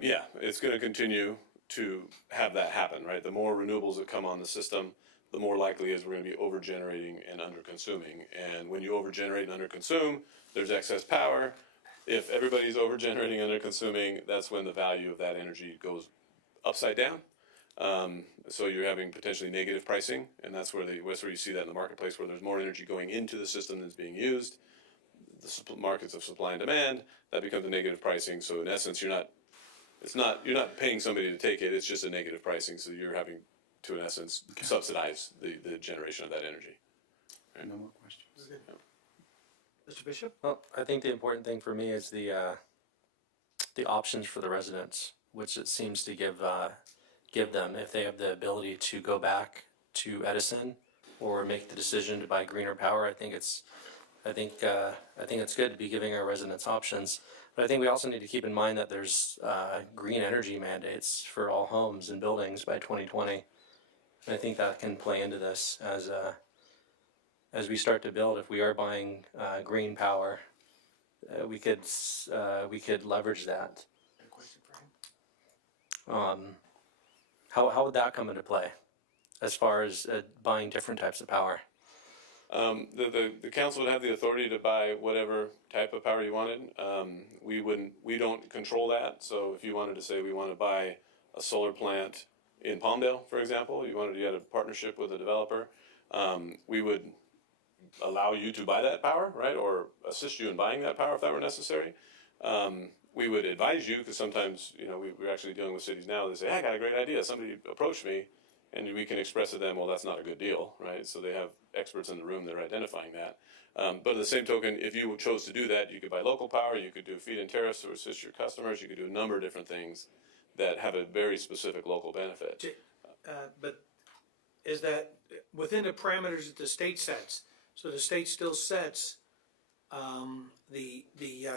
Yeah, it's going to continue to have that happen, right? The more renewables that come on the system, the more likely is we're going to be over-generating and under-consuming. And when you over-generate and under-consume, there's excess power. If everybody's over-generating and under-consuming, that's when the value of that energy goes upside down. So you're having potentially negative pricing, and that's where you see that in the marketplace, where there's more energy going into the system than is being used. The markets of supply and demand, that becomes a negative pricing. So in essence, you're not paying somebody to take it. It's just a negative pricing. So you're having to, in essence, subsidize the generation of that energy. Right? No more questions. Mr. Bishop? Well, I think the important thing for me is the options for the residents, which it seems to give them if they have the ability to go back to Edison or make the decision to buy greener power. I think it's good to be giving our residents options. But I think we also need to keep in mind that there's green energy mandates for all homes and buildings by 2020. And I think that can play into this as we start to build. If we are buying green power, we could leverage that. How would that come into play as far as buying different types of power? The council would have the authority to buy whatever type of power you wanted. We don't control that. So if you wanted to say we want to buy a solar plant in Palmdale, for example, you had a partnership with a developer, we would allow you to buy that power, right, or assist you in buying that power if that were necessary. We would advise you, because sometimes we're actually dealing with cities now. They say, "Hey, I got a great idea. Somebody approached me," and we can express to them, "Well, that's not a good deal," right? So they have experts in the room that are identifying that. But at the same token, if you chose to do that, you could buy local power, you could do feed-in tariffs to assist your customers, you could do a number of different things that have a very specific local benefit. But is that within the parameters that the state sets? So the state still sets the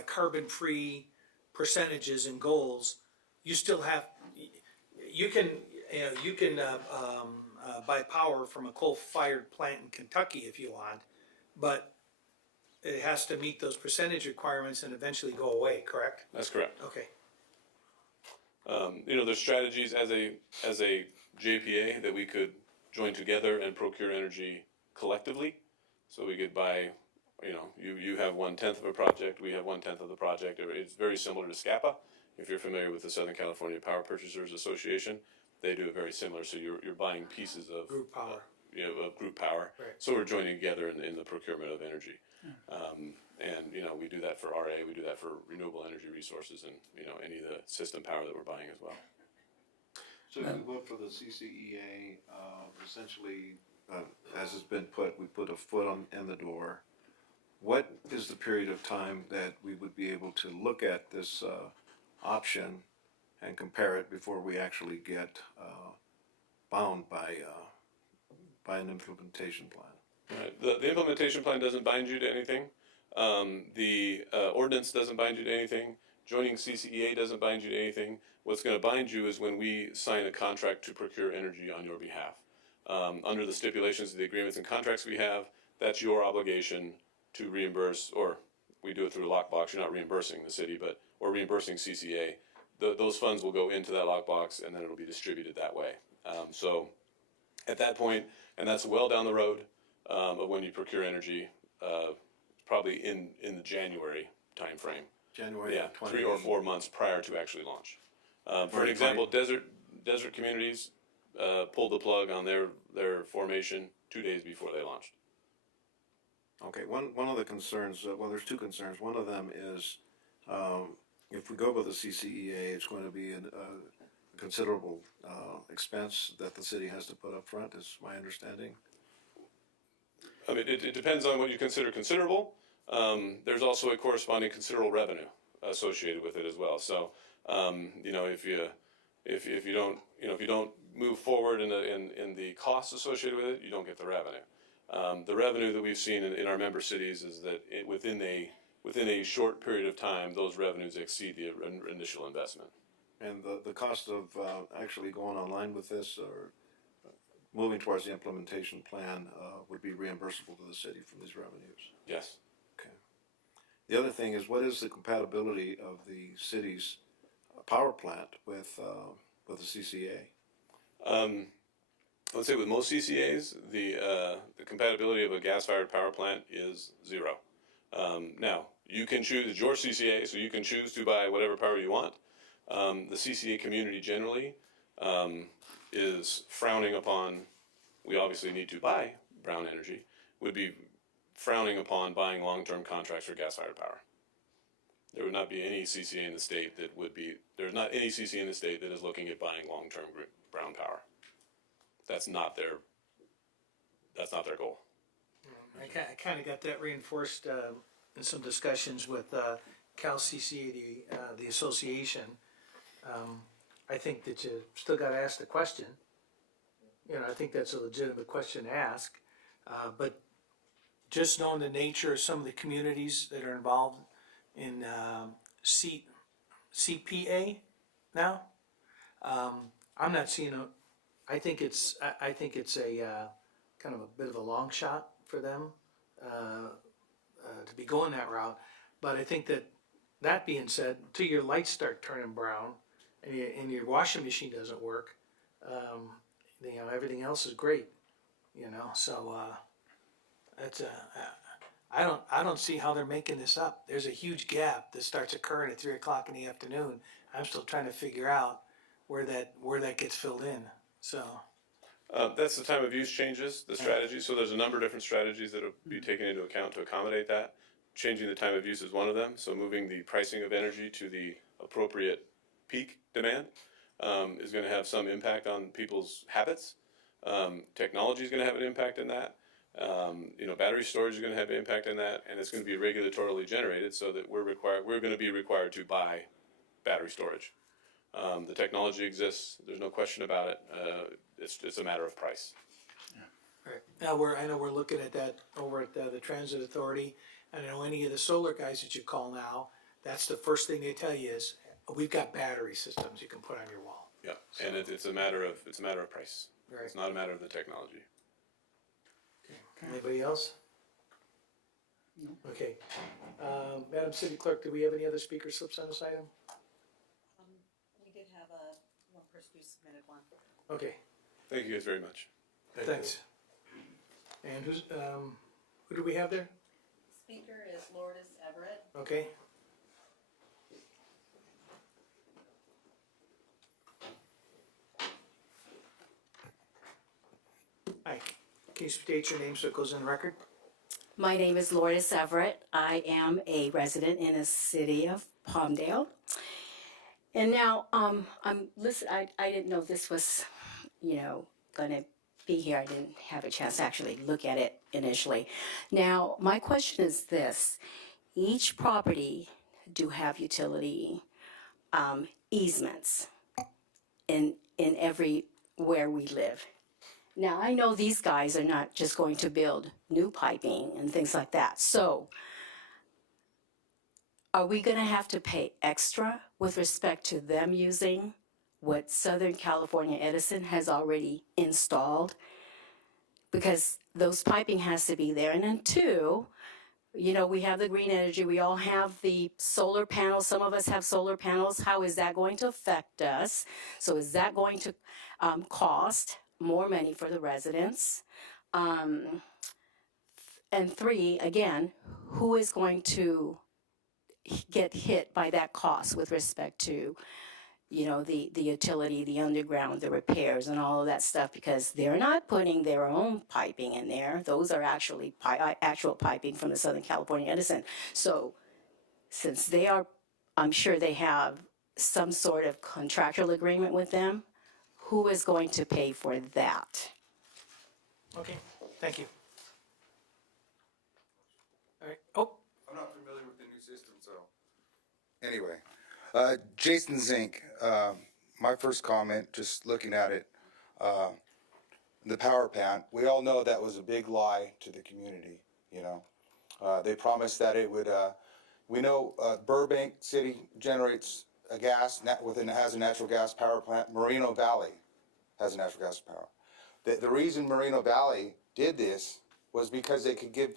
carbon-free percentages and goals. You still have, you can buy power from a coal-fired plant in Kentucky if you want, but it has to meet those percentage requirements and eventually go away, correct? That's correct. Okay. There's strategies as a JPA that we could join together and procure energy collectively. So we could buy, you have 1/10 of a project, we have 1/10 of the project. It's very similar to SCAPA. If you're familiar with the Southern California Power Purchasers Association, they do it very similar. So you're buying pieces of Group power. Of group power. Right. So we're joining together in the procurement of energy. And we do that for RA, we do that for renewable energy resources and, any of the system power that we're buying as well. So if we vote for the CCEA, essentially, as it's been put, we put a foot in the door. What is the period of time that we would be able to look at this option and compare it before we actually get bound by an implementation plan? Right. The implementation plan doesn't bind you to anything. The ordinance doesn't bind you to anything. Joining CCEA doesn't bind you to anything. What's going to bind you is when we sign a contract to procure energy on your behalf. Under the stipulations of the agreements and contracts we have, that's your obligation to reimburse, or we do it through a lockbox. You're not reimbursing the city, or reimbursing CCA. Those funds will go into that lockbox, and then it'll be distributed that way. So at that point, and that's well down the road of when you procure energy, probably in the January timeframe. January. Yeah, 3 or 4 months prior to actually launch. For an example, desert communities pulled the plug on their formation 2 days before they launched. Okay, one of the concerns, there's two concerns. One of them is if we go with the CCEA, it's going to be a considerable expense that the city has to put up front, is my understanding. I mean, it depends on what you consider considerable. There's also a corresponding considerable revenue associated with it as well. So, if you don't move forward in the costs associated with it, you don't get the revenue. The revenue that we've seen in our member cities is that within a short period of time, those revenues exceed the initial investment. And the cost of actually going online with this or moving towards the implementation plan would be reimbursable to the city from these revenues? Yes. Okay. The other thing is, what is the compatibility of the city's power plant with the CCA? I would say with most CCAs, the compatibility of a gas-fired power plant is 0. Now, you can choose, it's your CCA, so you can choose to buy whatever power you want. The CCA community generally is frowning upon, we obviously need to buy brown energy, would be frowning upon buying long-term contracts for gas-fired power. There would not be any CCA in the state that would be, there's not any CCA in the state that is looking at buying long-term brown power. That's not their goal. I kind of got that reinforced in some discussions with CalCCA, the association. I think that you still got to ask the question. I think that's a legitimate question to ask. But just knowing the nature of some of the communities that are involved in CPA now, I'm not seeing I think it's a kind of a bit of a long shot for them to be going that route. But I think that being said, until your lights start turning brown and your washing machine doesn't work, everything else is great. So that's I don't see how they're making this up. There's a huge gap that starts occurring at 3 o'clock in the afternoon. I'm still trying to figure out where that gets filled in. So that's the time of use changes, the strategy. So there's a number of different strategies that will be taken into account to accommodate that. Changing the time of use is one of them. So moving the pricing of energy to the appropriate peak demand is going to have some impact on people's habits. Technology is going to have an impact in that. Battery storage is going to have an impact in that, and it's going to be regulatorily generated so that we're going to be required to buy battery storage. The technology exists. There's no question about it. It's a matter of price. right now I know we're looking at that over at the Transit Authority. I know any of the solar guys that you call now, that's the first thing they tell you is we've got battery systems you can put on your wall. Yeah, so, and it's a matter of price. Right. It's not a matter of the technology. Okay. Anybody else? No. Okay. Madam City Clerk, do we have any other speaker slips on this item? We did have a Okay, Thank you guys very much. thanks. And who do we have there? Speaker is Lourdes Everett. Okay. Hi, can you state your name so it goes in the record? My name is Lourdes Everett. I am a resident in the city of Palmdale. And now, I'm listen. I didn't know this was, gonna be here. I didn't have a chance to actually look at it initially. Now, my question is this: each property do have utility easements in every where we live. Now, I know these guys are not just going to build new piping and things like that. So, are we going to have to pay extra with respect to them using what Southern California Edison has already installed? Because those piping has to be there. And then two, we have the green energy. We all have the solar panels. Some of us have solar panels. How is that going to affect us? So is that going to cost more money for the residents? And three, again, who is going to get hit by that cost with respect to, the utility, the underground, the repairs and all of that stuff, because they're not putting their own piping in there. Those are actually actual piping from the Southern California Edison. So since they are, I'm sure they have some sort of contractual agreement with them, who is going to pay for that? Okay, thank you. All right, oh, I'm not familiar with the new system, so. Anyway, Jason Zink, my first comment, just looking at it, the power plant, we all know that was a big lie to the community, They promised that it would, we know Burbank City generates a gas, has a natural gas power plant. Moreno Valley has a natural gas power. The reason Moreno Valley did this was because they could give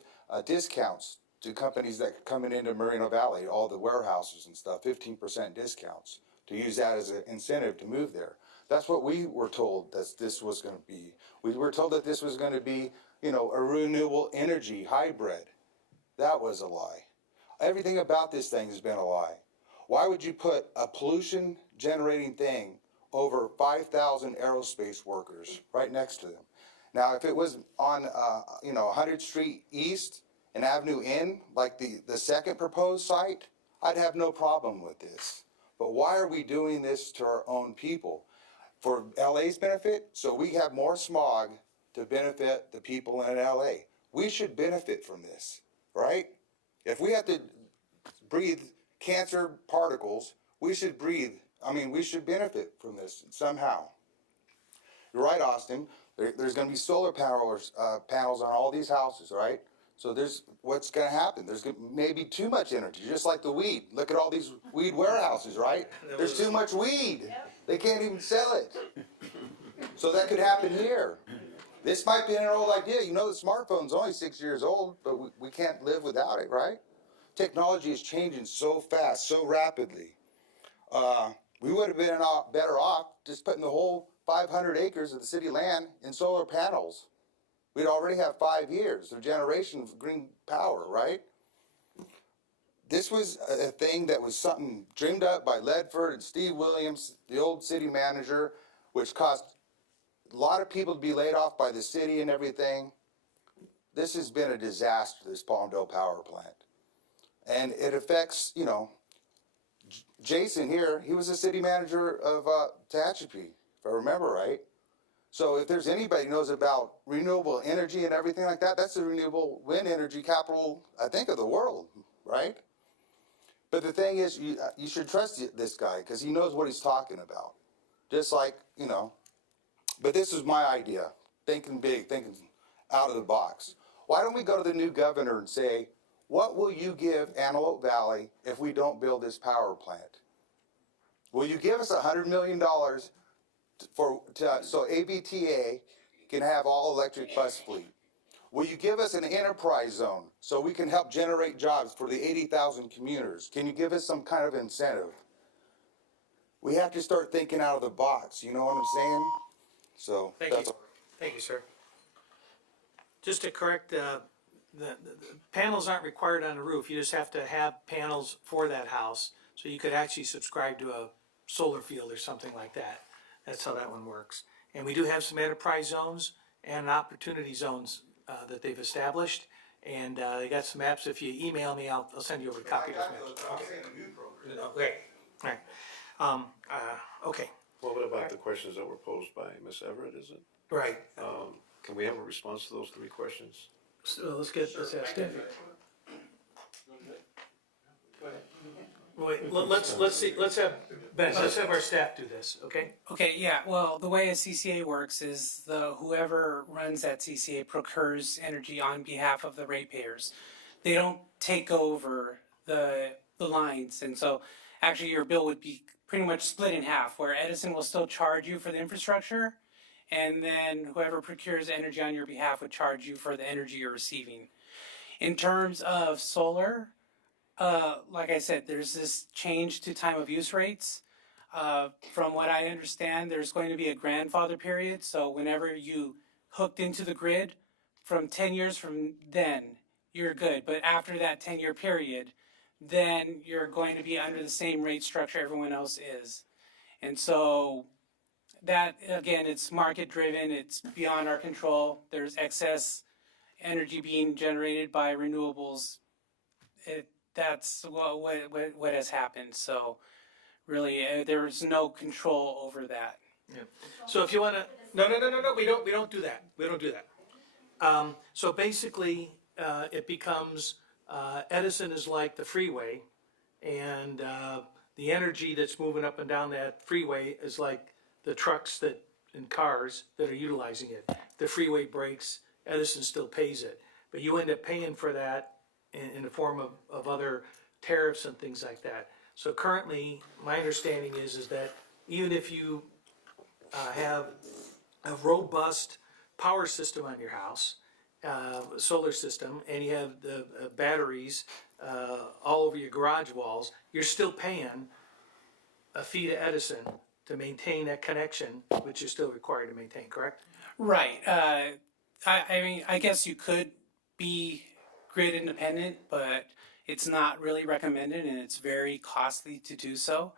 discounts to companies that coming into Moreno Valley, all the warehouses and stuff, 15% discounts, to use that as an incentive to move there. That's what we were told that this was going to be. We were told that this was going to be, a renewable energy hybrid. That was a lie. Everything about this thing has been a lie. Why would you put a pollution generating thing over 5,000 aerospace workers right next to them? Now, if it was on, 100th Street East and Avenue N, like the second proposed site, I'd have no problem with this. But why are we doing this to our own people? For LA's benefit, so we have more smog to benefit the people in LA. We should benefit from this, right? If we have to breathe cancer particles, we should benefit from this somehow. You're right, Austin. There's going to be solar panels on all these houses, right? So what's going to happen? There's maybe too much energy, just like the weed. Look at all these weed warehouses, right? There's too much weed. They can't even sell it. So that could happen here. This might be an old idea. The smartphone's only 6 years old, but we can't live without it, right? Technology is changing so fast, so rapidly. We would have been better off just putting the whole 500 acres of the city land in solar panels. We'd already have 5 years of generation of green power, right? This was a thing that was something dreamed up by Ledford and Steve Williams, the old city manager, which caused a lot of people to be laid off by the city and everything. This has been a disaster, this Palmdale power plant. And it affects, Jason here, he was a city manager of Tehachapi, if I remember right. So if there's anybody who knows about renewable energy and everything like that, that's the renewable wind energy capital, I think, of the world, right? But the thing is, you should trust this guy because he knows what he's talking about. Just like, but this is my idea, thinking big, thinking out of the box. Why don't we go to the new governor and say, what will you give Antelope Valley if we don't build this power plant? Will you give us $100 million so ABTA can have all electric bus fleet? Will you give us an enterprise zone so we can help generate jobs for the 80,000 commuters? Can you give us some kind of incentive? We have to start thinking out of the box, you know what I'm saying? So Thank that's you. Thank you, sir. Just to correct, the panels aren't required on the roof. You just have to have panels for that house. So you could actually subscribe to a solar field or something like that. That's how that one works. And we do have some enterprise zones and opportunity zones that they've established. And they got some maps. If you email me, I'll send you over a copy of those maps. Okay. All right. Okay. Well, what about the questions that were posed by Ms. Everett, is it? Right. Can we have a response to those 3 questions? So let's ask Steffi. Wait, let's have our staff do this, okay? Okay, yeah, well, the way a CCA works is whoever runs that CCA procures energy on behalf of the ratepayers. They don't take over the lines, and so actually your bill would be pretty much split in half, where Edison will still charge you for the infrastructure, and then whoever procures energy on your behalf would charge you for the energy you're receiving. In terms of solar, like I said, there's this change to time of use rates. From what I understand, there's going to be a grandfather period. So whenever you hooked into the grid, from 10 years from then, you're good. But after that 10-year period, then you're going to be under the same rate structure everyone else is. And so that, again, it's market driven, it's beyond our control. There's excess energy being generated by renewables. That's what has happened. So really, there's no control over that. Yeah. So if you want to, no, we don't do that. We don't do that. So basically, it becomes Edison is like the freeway, and the energy that's moving up and down that freeway is like the trucks and cars that are utilizing it. The freeway breaks, Edison still pays it, but you end up paying for that in the form of other tariffs and things like that. So currently, my understanding is that even if you have a robust power system on your house, solar system, and you have the batteries all over your garage walls, you're still paying a fee to Edison to maintain that connection, which is still required to maintain, correct? Right. I mean, I guess you could be grid independent, but it's not really recommended, and it's very costly to do so.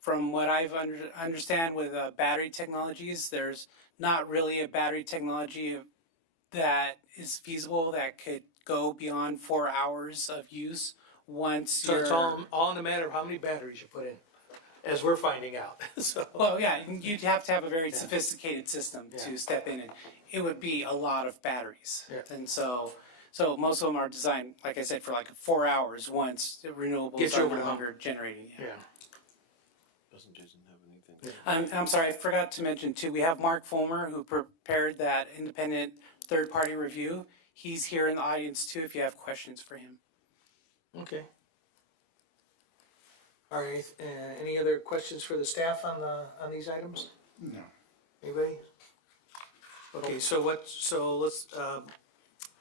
From what I've understand with battery technologies, there's not really a battery technology that is feasible that could go beyond 4 hours of use once So it's all in a matter of how many batteries you put in, as we're finding out. So well, yeah, you'd have to have a very sophisticated system to step in, and it would be a lot of batteries. And so most of them are designed, like I said, for like 4 hours once the renewables are no longer generating. Yeah. Doesn't Jason have anything? I'm sorry, I forgot to mention too, we have Mark Fulmer who prepared that independent third-party review. He's here in the audience too if you have questions for him. Okay. All right, any other questions for the staff on these items? No. Anybody? Okay, so let's,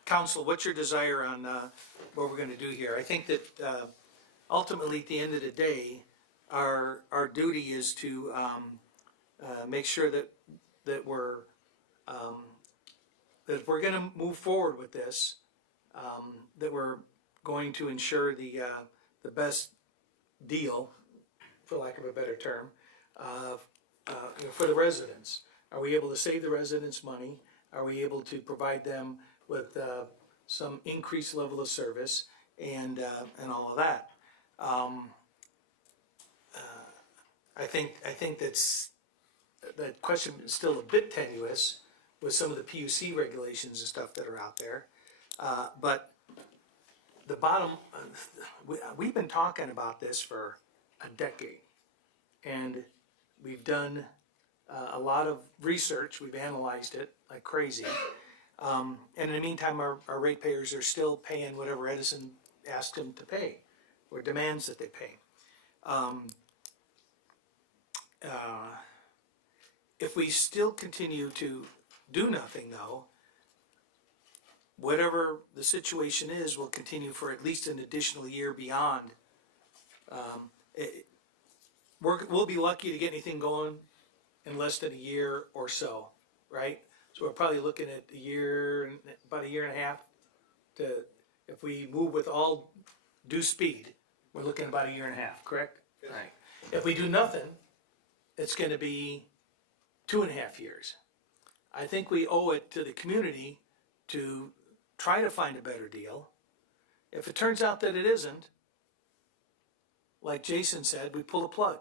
council, what's your desire on, what we're gonna do here? I think that, ultimately, at the end of the day, our duty is to, make sure that we're gonna move forward with this, that we're going to ensure the best deal, for lack of a better term, for the residents. Are we able to save the residents money? Are we able to provide them with some increased level of service and all of that? I think that question is still a bit tenuous with some of the PUC regulations and stuff that are out there. But the bottom, we've been talking about this for a decade, and we've done a lot of research. We've analyzed it like crazy. And in the meantime, our ratepayers are still paying whatever Edison asked them to pay, or demands that they pay. If we still continue to do nothing, though, whatever the situation is will continue for at least an additional year beyond. We'll be lucky to get anything going in less than a year or so, right? So we're probably looking at about a year and a half to, if we move with all due speed, we're looking at about a year and a half, correct? Right. If we do nothing, it's gonna be 2.5 years. I think we owe it to the community to try to find a better deal. If it turns out that it isn't, like Jason said, we pull the plug.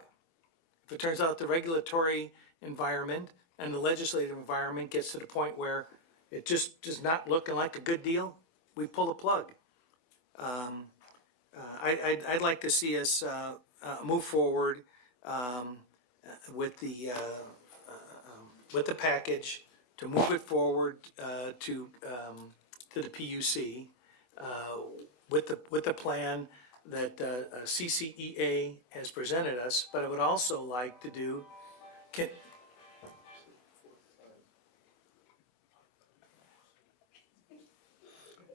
If it turns out the regulatory environment and the legislative environment gets to the point where it just is not looking like a good deal, we pull the plug. I'd like to see us move forward with the package, to move it forward to the PUC with the plan that CCEA has presented us. But I would also like to do.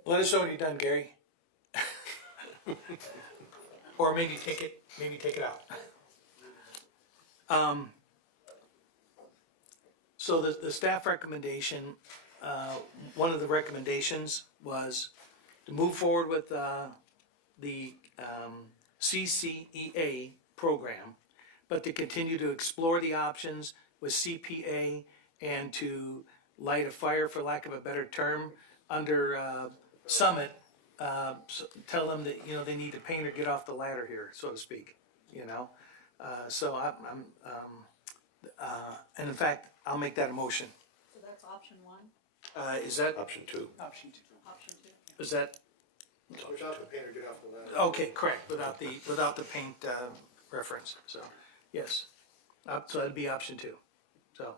Let us know when you're done, Gary. Or maybe take it out. So the staff recommendation, one of the recommendations was to move forward with the CCEA program, but to continue to explore the options with CPA and to light a fire, for lack of a better term, under Summit. Tell them that, you know, they need to paint or get off the ladder here, so to speak, you know? So and in fact, I'll make that a motion. So that's option one? Is that, Option 2. Option two. is that, Without the paint or get off the ladder. okay, correct, without the paint reference, so, yes. So that'd be option 2. So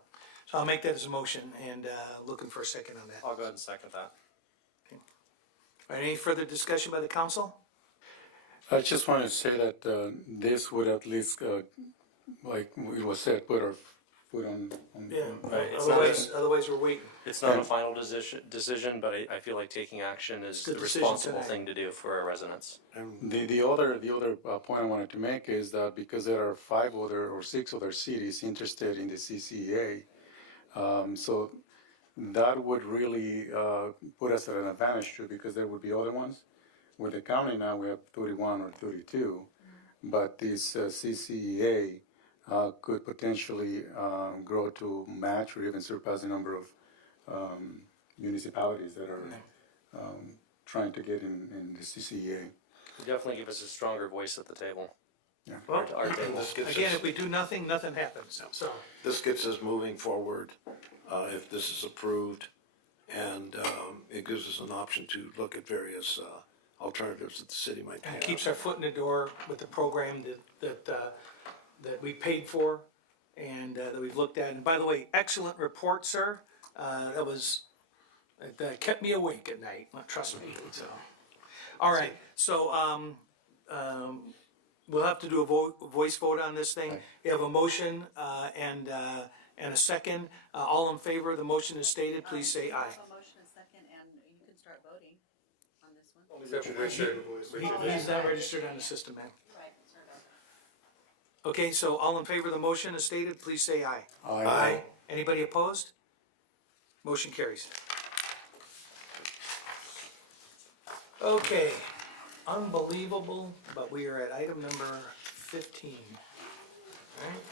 I'll make that as a motion and looking for a second on that. I'll go ahead and second that. All right, any further discussion by the council? I just want to say that this would at least, like it was said, put our foot on. Yeah, Right, it's otherwise we're waiting. It's not a final decision, but I feel like taking action is Good the decision responsible tonight. thing to do for our residents. The other point I wanted to make is that because there are 5 other or 6 other cities interested in the CCEA, so that would really put us at an advantage too, because there would be other ones. With the county now, we have 31 or 32, but this CCEA could potentially grow to match or even surpass the number of municipalities that are trying to get in the CCEA. Definitely give us a stronger voice at the table. Yeah. Well, Our table. again, if we do nothing, nothing happens, so. This gets us moving forward if this is approved, and it gives us an option to look at various alternatives that the city might And have. it keeps our foot in the door with the program that we paid for and that we've looked at. And by the way, excellent report, sir. That kept me awake at night, trust me, so. All right, so, we'll have to do a voice vote on this thing. We have a motion, and a second. All in favor of the motion as stated, please say aye. A motion and second, and you can start voting on this one. He's not registered on the system, man. Right, sorry about that. Okay, so all in favor of the motion as stated, please say aye. Aye. Anybody opposed? Motion carries. Okay, unbelievable, but we are at item number 15. All right.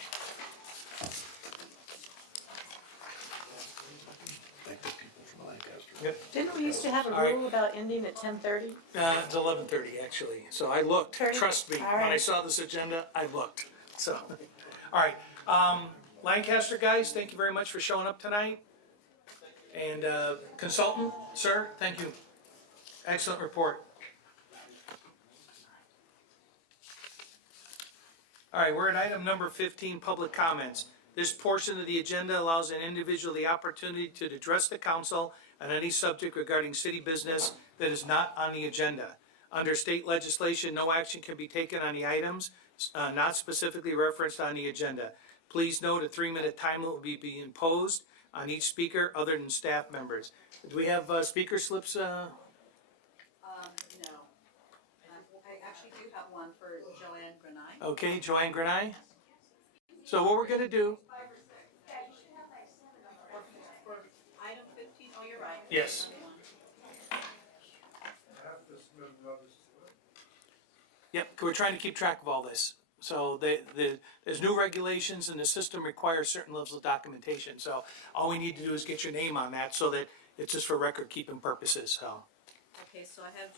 Thank the people from Lancaster. Yep. Didn't we used to have a All right. rule about ending at 10:30? It's 11:30 actually, so I looked, 30? trust me, All when I right. saw this agenda, I looked, so. All right, Lancaster guys, thank you very much for showing up tonight. And consultant, sir, thank you. Excellent report. All right, we're at item number 15, public comments. This portion of the agenda allows an individual the opportunity to address the council on any subject regarding city business that is not on the agenda. Under state legislation, no action can be taken on the items not specifically referenced on the agenda. Please note a 3-minute time limit will be imposed on each speaker other than staff members. Do we have speaker slips? No. I actually do have one for Joanne Granai. Okay, Joanne Granai. So what we're gonna do, Yes. Yep, we're trying to keep track of all this. So there's new regulations and the system requires certain levels of documentation. So all we need to do is get your name on that so that it's just for record keeping purposes, so. Okay, so I have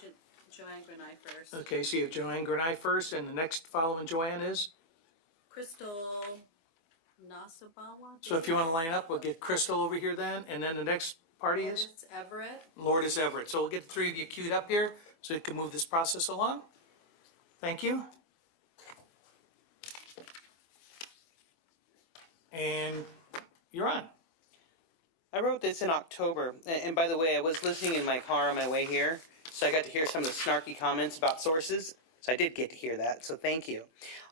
Joanne Grenai first. Okay, so you have Joanne Grenai first, and the next following Joanne is? Crystal Nasabawa. So if you wanna line up, we'll get Crystal over here then, and then the next party is? Lourdes Everett. Lourdes Everett. So we'll get the three of you queued up here so you can move this process along. Thank you. And you're on. I wrote this in October, and by the way, I was listening in my car on my way here, so I got to hear some of the snarky comments about sources. So I did get to hear that, so thank you.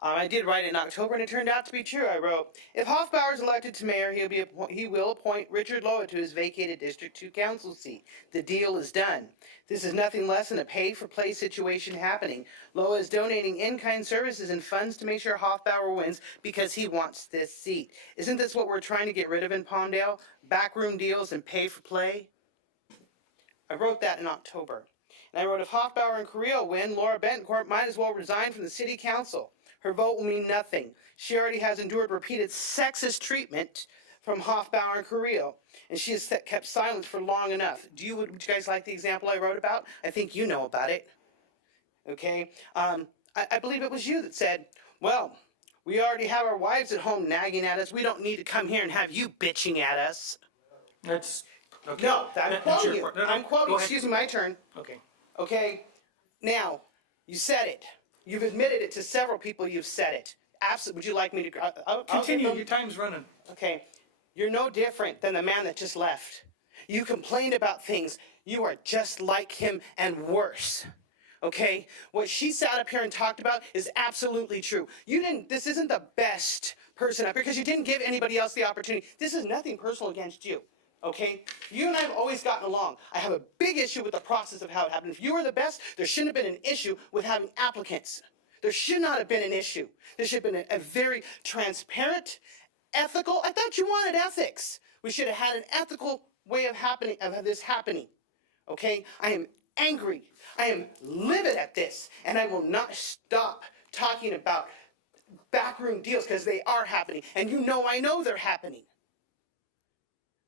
I did write it in October, and it turned out to be true. I wrote, if Hoffbauer is elected to mayor, he will appoint Richard Loa to his vacated District 2 council seat. The deal is done. This is nothing less than a pay-for-play situation happening. Loa is donating in-kind services and funds to make sure Hoffbauer wins because he wants this seat. Isn't this what we're trying to get rid of in Palmdale? Backroom deals and pay-for-play? I wrote that in October. And I wrote, if Hoffbauer and Carrillo win, Laura Bentoncourt might as well resign from the city council. Her vote will mean nothing. She already has endured repeated sexist treatment from Hoffbauer and Carrillo, and she has kept silence for long enough. Would you guys like the example I wrote about? I think you know about it. Okay? I believe it was you that said, well, we already have our wives at home nagging at us. We don't need to come here and have you bitching at us. That's, okay. No, I'm quoting you. No, I'm quoting, go ahead. excuse me, my turn. Okay. Okay, now, you said it. You've admitted it to several people, you've said it. Absolutely, would you like me to... I'll Continue, your time's running. Okay, you're no different than the man that just left. You complained about things. You are just like him and worse. Okay, what she sat up here and talked about is absolutely true. This isn't the best person up here because you didn't give anybody else the opportunity. This is nothing personal against you. Okay? You and I have always gotten along. I have a big issue with the process of how it happened. If you were the best, there shouldn't have been an issue with having applicants. There should not have been an issue. There should have been a very transparent, ethical, I thought you wanted ethics. We should have had an ethical way of this happening. Okay? I am angry. I am livid at this, and I will not stop talking about backroom deals because they are happening, and you know I know they're happening.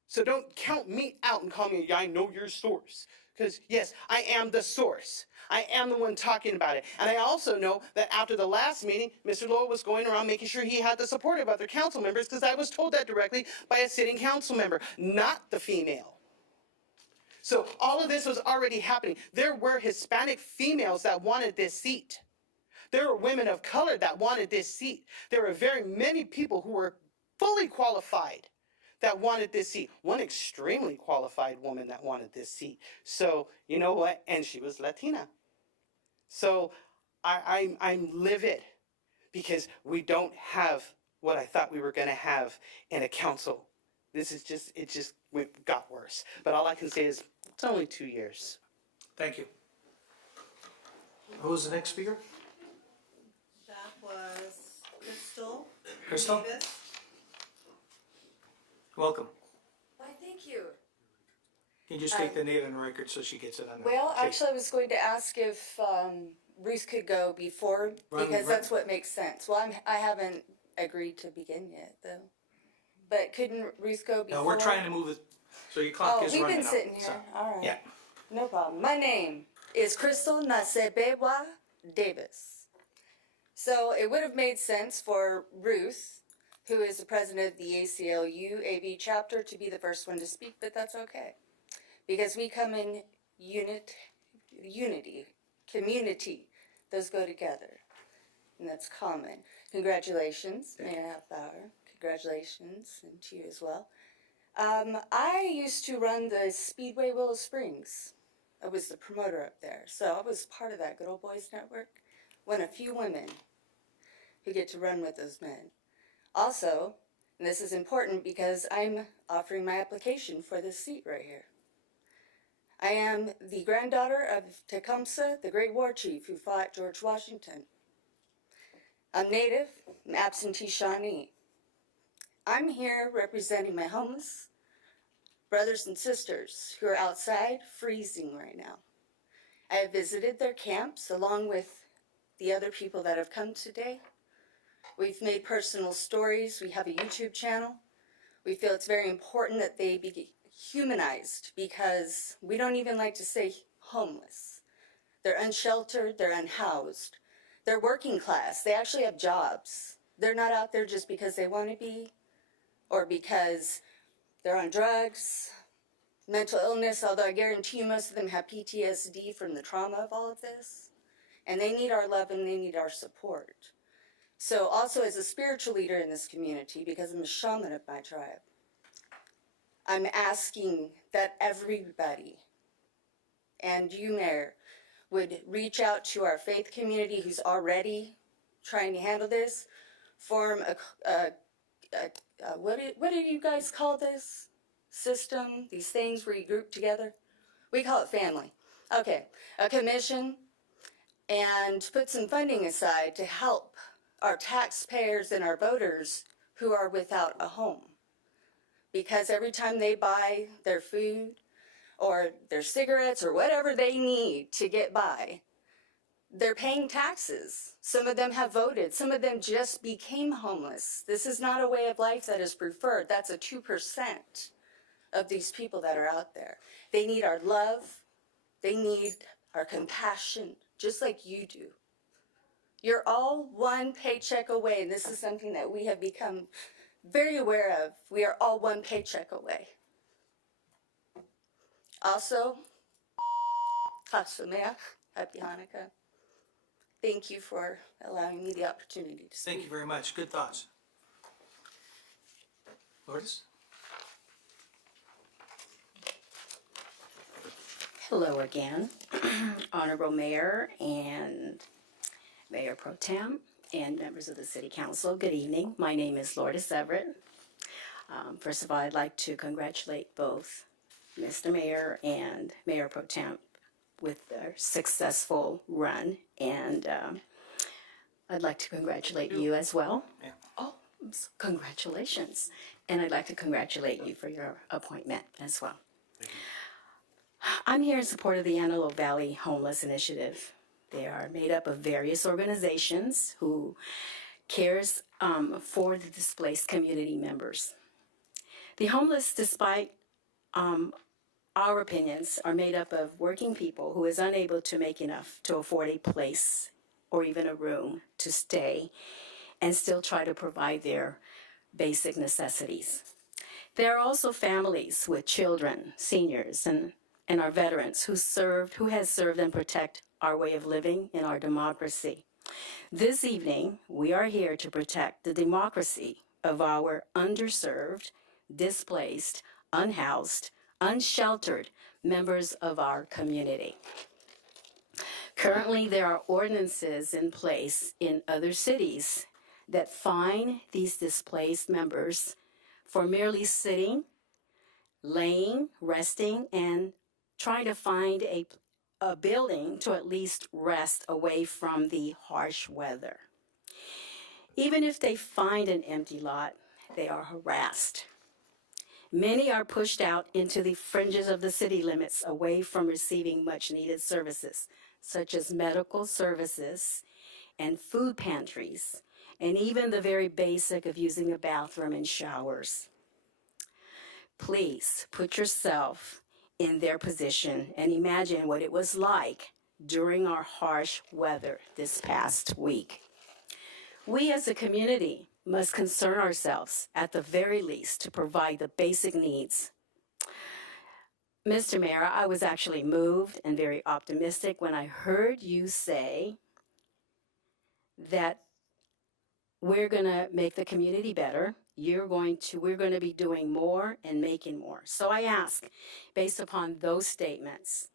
So don't count me out and call me, I know your source. Because yes, I am the source. I am the one talking about it. And I also know that after the last meeting, Mr. Lowe was going around making sure he had the support of other council members because I was told that directly by a sitting council member, not the female. So all of this was already happening. There were Hispanic females that wanted this seat. There were women of color that wanted this seat. There were very many people who were fully qualified that wanted this seat. One extremely qualified woman that wanted this seat. So, you know what? And she was Latina. So I'm livid because we don't have what I thought we were going to have in a council. This is just, it got worse. But all I can say is it's only 2 years. Thank you. Who's the next speaker? That was Crystal. Crystal? Davis. Welcome. Why, thank you. Can you just take the name on the record so she gets it on the Well, tape? actually, I was going to ask if Bruce could go before, because that's what makes sense. Well, I haven't agreed to begin yet, though. But couldn't Ruth go before? No, we're trying to move it, so your clock is running we've been out, sitting here. so. All right. Yeah. No problem. My name is Crystal Nasebewa Davis. So it would have made sense for Ruth, who is the president of the ACLU AV chapter, to be the first one to speak, but that's okay. Because we come in unity, community. Those go together. And that's common. Congratulations, Mayor Hoffbauer. Congratulations, and to you as well. I used to run the Speedway Willow Springs. I was the promoter up there. So I was part of that Good Old Boys Network. One of few women who get to run with those men. Also, and this is important because I'm offering my application for this seat right here. I am the granddaughter of Tecumseh, the great war chief who fought George Washington. I'm Native, I'm absentee Shawnee. I'm here representing my homeless, brothers and sisters who are outside freezing right now. I have visited their camps along with the other people that have come today. We've made personal stories. We have a YouTube channel. We feel it's very important that they be humanized because we don't even like to say homeless. They're unsheltered, they're unhoused. They're working class, they actually have jobs. They're not out there just because they want to be or because they're on drugs, mental illness, although I guarantee you most of them have PTSD from the trauma of all of this. And they need our love and they need our support. So also as a spiritual leader in this community, because I'm a shaman of my tribe, I'm asking that everybody, and you, Mayor, would reach out to our faith community who's already trying to handle this, form what do you guys call this system, these things where you group together? We call it family. Okay, a commission, and put some funding aside to help our taxpayers and our voters who are without a home. Because every time they buy their food or their cigarettes or whatever they need to get by, they're paying taxes. Some of them have voted. Some of them just became homeless. This is not a way of life that is preferred. That's a 2% of these people that are out there. They need our love. They need our compassion, just like you do. You're all one paycheck away, and this is something that we have become very aware of. We are all one paycheck away. Also, Chag Sameach, Happy Hanukkah. Thank you for allowing me the opportunity to speak. Thank you very much. Good thoughts. Lourdes? Hello again, Honorable Mayor and Mayor Pro Tem and members of the City Council. Good evening. My name is Lourdes Everett. First of all, I'd like to congratulate both Mr. Mayor and Mayor Pro Tem with their successful run, and I'd like to congratulate you as well. Yeah. Oh, congratulations. And I'd like to congratulate you for your appointment as well. I'm here in support of the Antelope Valley Homeless Initiative. They are made up of various organizations who cares for the displaced community members. The homeless, despite our opinions, are made up of working people who is unable to make enough to afford a place or even a room to stay and still try to provide their basic necessities. There are also families with children, seniors, and our veterans who has served and protect our way of living in our democracy. This evening, we are here to protect the democracy of our underserved, displaced, unhoused, unsheltered members of our community. Currently, there are ordinances in place in other cities that fine these displaced members for merely sitting, laying, resting, and trying to find a building to at least rest away from the harsh weather. Even if they find an empty lot, they are harassed. Many are pushed out into the fringes of the city limits away from receiving much needed services, such as medical services and food pantries, and even the very basic of using a bathroom and showers. Please put yourself in their position and imagine what it was like during our harsh weather this past week. We as a community must concern ourselves at the very least to provide the basic needs. Mr. Mayor, I was actually moved and very optimistic when I heard you say that we're going to make the community better. We're going to be doing more and making more. So I ask, based upon those statements,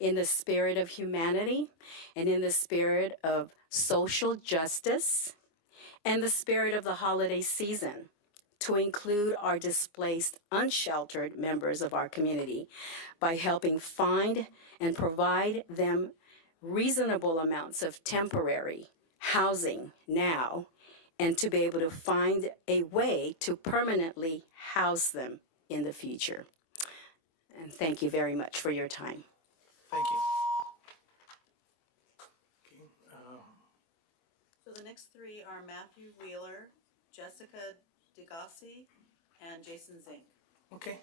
in the spirit of humanity and in the spirit of social justice and the spirit of the holiday season, to include our displaced, unsheltered members of our community by helping find and provide them reasonable amounts of temporary housing now, and to be able to find a way to permanently house them in the future. And thank you very much for your time. Thank you. So the next three are Matthew Wheeler, Jessica DeGassi, and Jason Zink. Okay.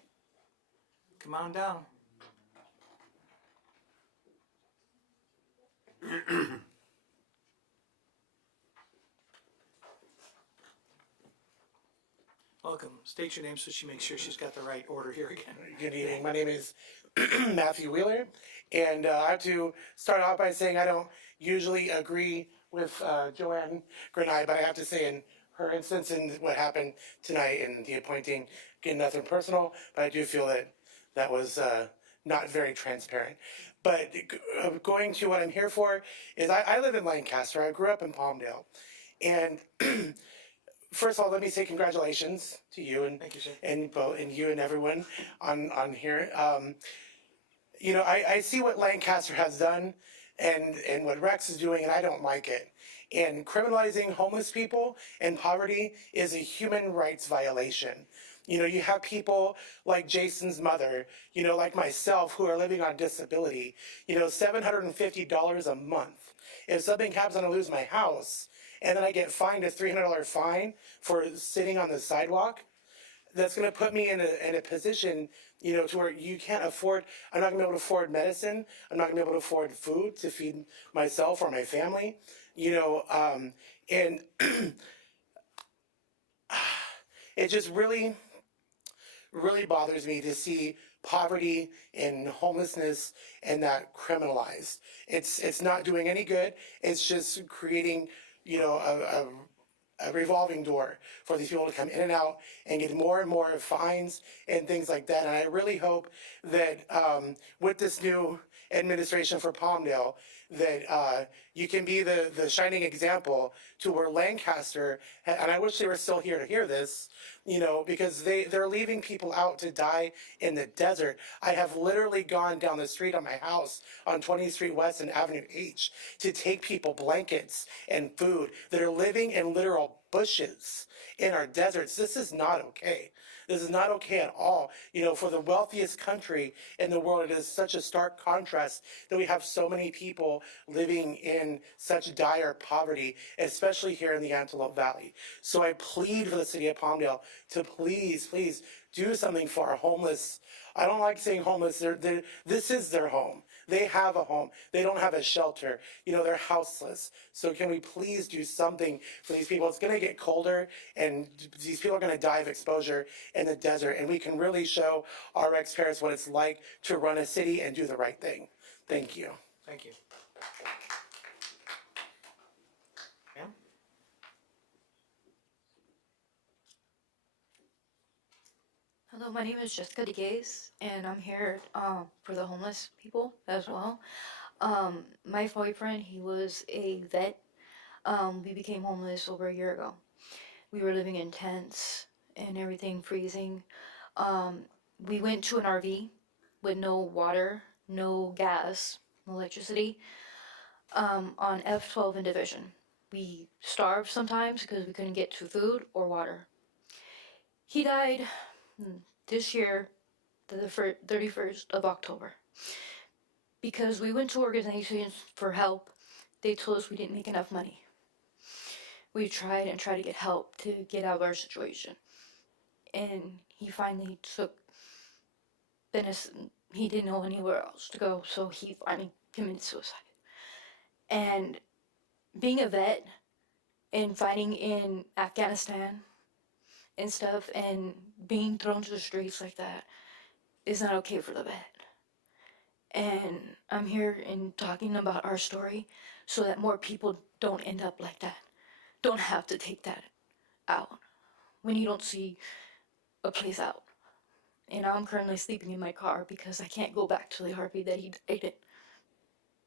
Come on down. Welcome. State your name so she makes sure she's got the right order here again. Good evening. My name is Matthew Wheeler, and I have to start off by saying I don't usually agree with Joanne Grenai, but I have to say in her instance and what happened tonight and the appointing, again, nothing personal, but I do feel that that was not very transparent. But going to what I'm here for is I live in Lancaster. I grew up in Palmdale, and first of all, let me say congratulations to you and Thank you, sir. and you and everyone on here. You know, I see what Lancaster has done and what Rex is doing, and I don't like it. And criminalizing homeless people and poverty is a human rights violation. You know, you have people like Jason's mother, you know, like myself, who are living on disability, you know, $750 a month. If something happens and I lose my house, and then I get fined a $300 fine for sitting on the sidewalk, that's going to put me in a position, you know, to where you can't afford, I'm not going to be able to afford medicine. I'm not going to be able to afford food to feed myself or my family, you know, and it just really bothers me to see poverty and homelessness and that criminalized. It's not doing any good. It's just creating, you know, a revolving door for these people to come in and out and get more and more fines and things like that. And I really hope that with this new administration for Palmdale, that you can be the shining example to where Lancaster, and I wish they were still here to hear this, you know, because they're leaving people out to die in the desert. I have literally gone down the street on my house on 20th Street West and Avenue H to take people blankets and food that are living in literal bushes in our deserts. This is not okay. This is not okay at all. You know, for the wealthiest country in the world, it is such a stark contrast that we have so many people living in such dire poverty, especially here in the Antelope Valley. So I plead for the city of Palmdale to please do something for our homeless. I don't like saying homeless. This is their home. They have a home. They don't have a shelter. You know, they're houseless. So can we please do something for these people? It's going to get colder, and these people are going to die of exposure in the desert. And we can really show our ex-parents what it's like to run a city and do the right thing. Thank you. Thank you. Ma'am? Hello, my name is Jessica DeGaze, and I'm here for the homeless people as well. My boyfriend, he was a vet. We became homeless over a year ago. We were living in tents and everything freezing. We went to an RV with no water, no gas, no electricity, on F12 in Division. We starved sometimes because we couldn't get to food or water. He died this year, the 31st of October. Because we went to organizations for help, they told us we didn't make enough money. We tried to get help to get out of our situation. And he finally took venison. He didn't know anywhere else to go, so he finally committed suicide. And being a vet and fighting in Afghanistan and stuff and being thrown to the streets like that is not okay for the vet. And I'm here and talking about our story so that more people don't end up like that. Don't have to take that out when you don't see a place out. And I'm currently sleeping in my car because I can't go back to the RV that he died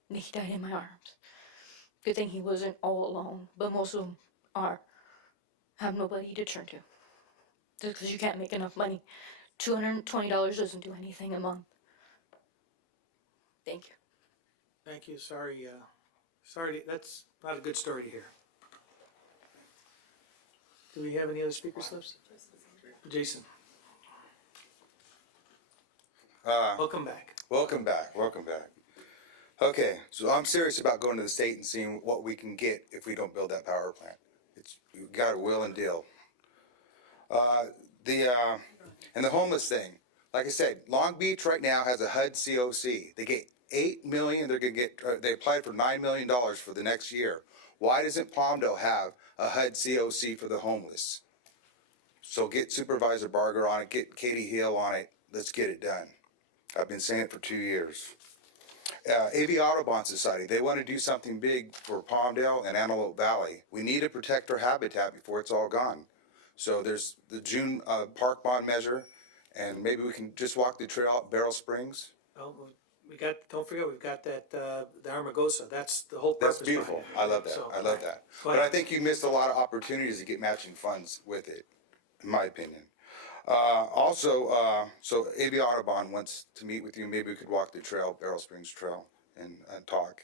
in. He died in my arms. Good thing he wasn't all alone, but most of them have nobody to turn to. Just because you can't make enough money. $220 doesn't do anything a month. Thank you. Thank you. Sorry, that's not a good story to hear. Do we have any other speaker slips? Jason. Welcome back. Welcome back. Welcome back. Okay, so I'm serious about going to the state and seeing what we can get if we don't build that power plant. We've got a will and deal. And the homeless thing. Like I said, Long Beach right now has a HUD COC. They get $8 million. They're gonna get. They applied for $9 million for the next year. Why doesn't Palmdale have a HUD COC for the homeless? So get Supervisor Barger on it. Get Katie Hill on it. Let's get it done. I've been saying it for 2 years. AV Audubon Society, they want to do something big for Palmdale and Antelope Valley. We need to protect our habitat before it's all gone. So there's the June park bond measure, and maybe we can just walk the trail at Barrel Springs. Well, don't forget, we've got that, the Armagosa, that's the whole purpose. That's beautiful. behind it. I love that. So, I love that. But I think you missed a lot of opportunities to get matching funds with it, in my opinion. So AV Audubon wants to meet with you. Maybe we could walk the trail, Barrel Springs Trail, and talk.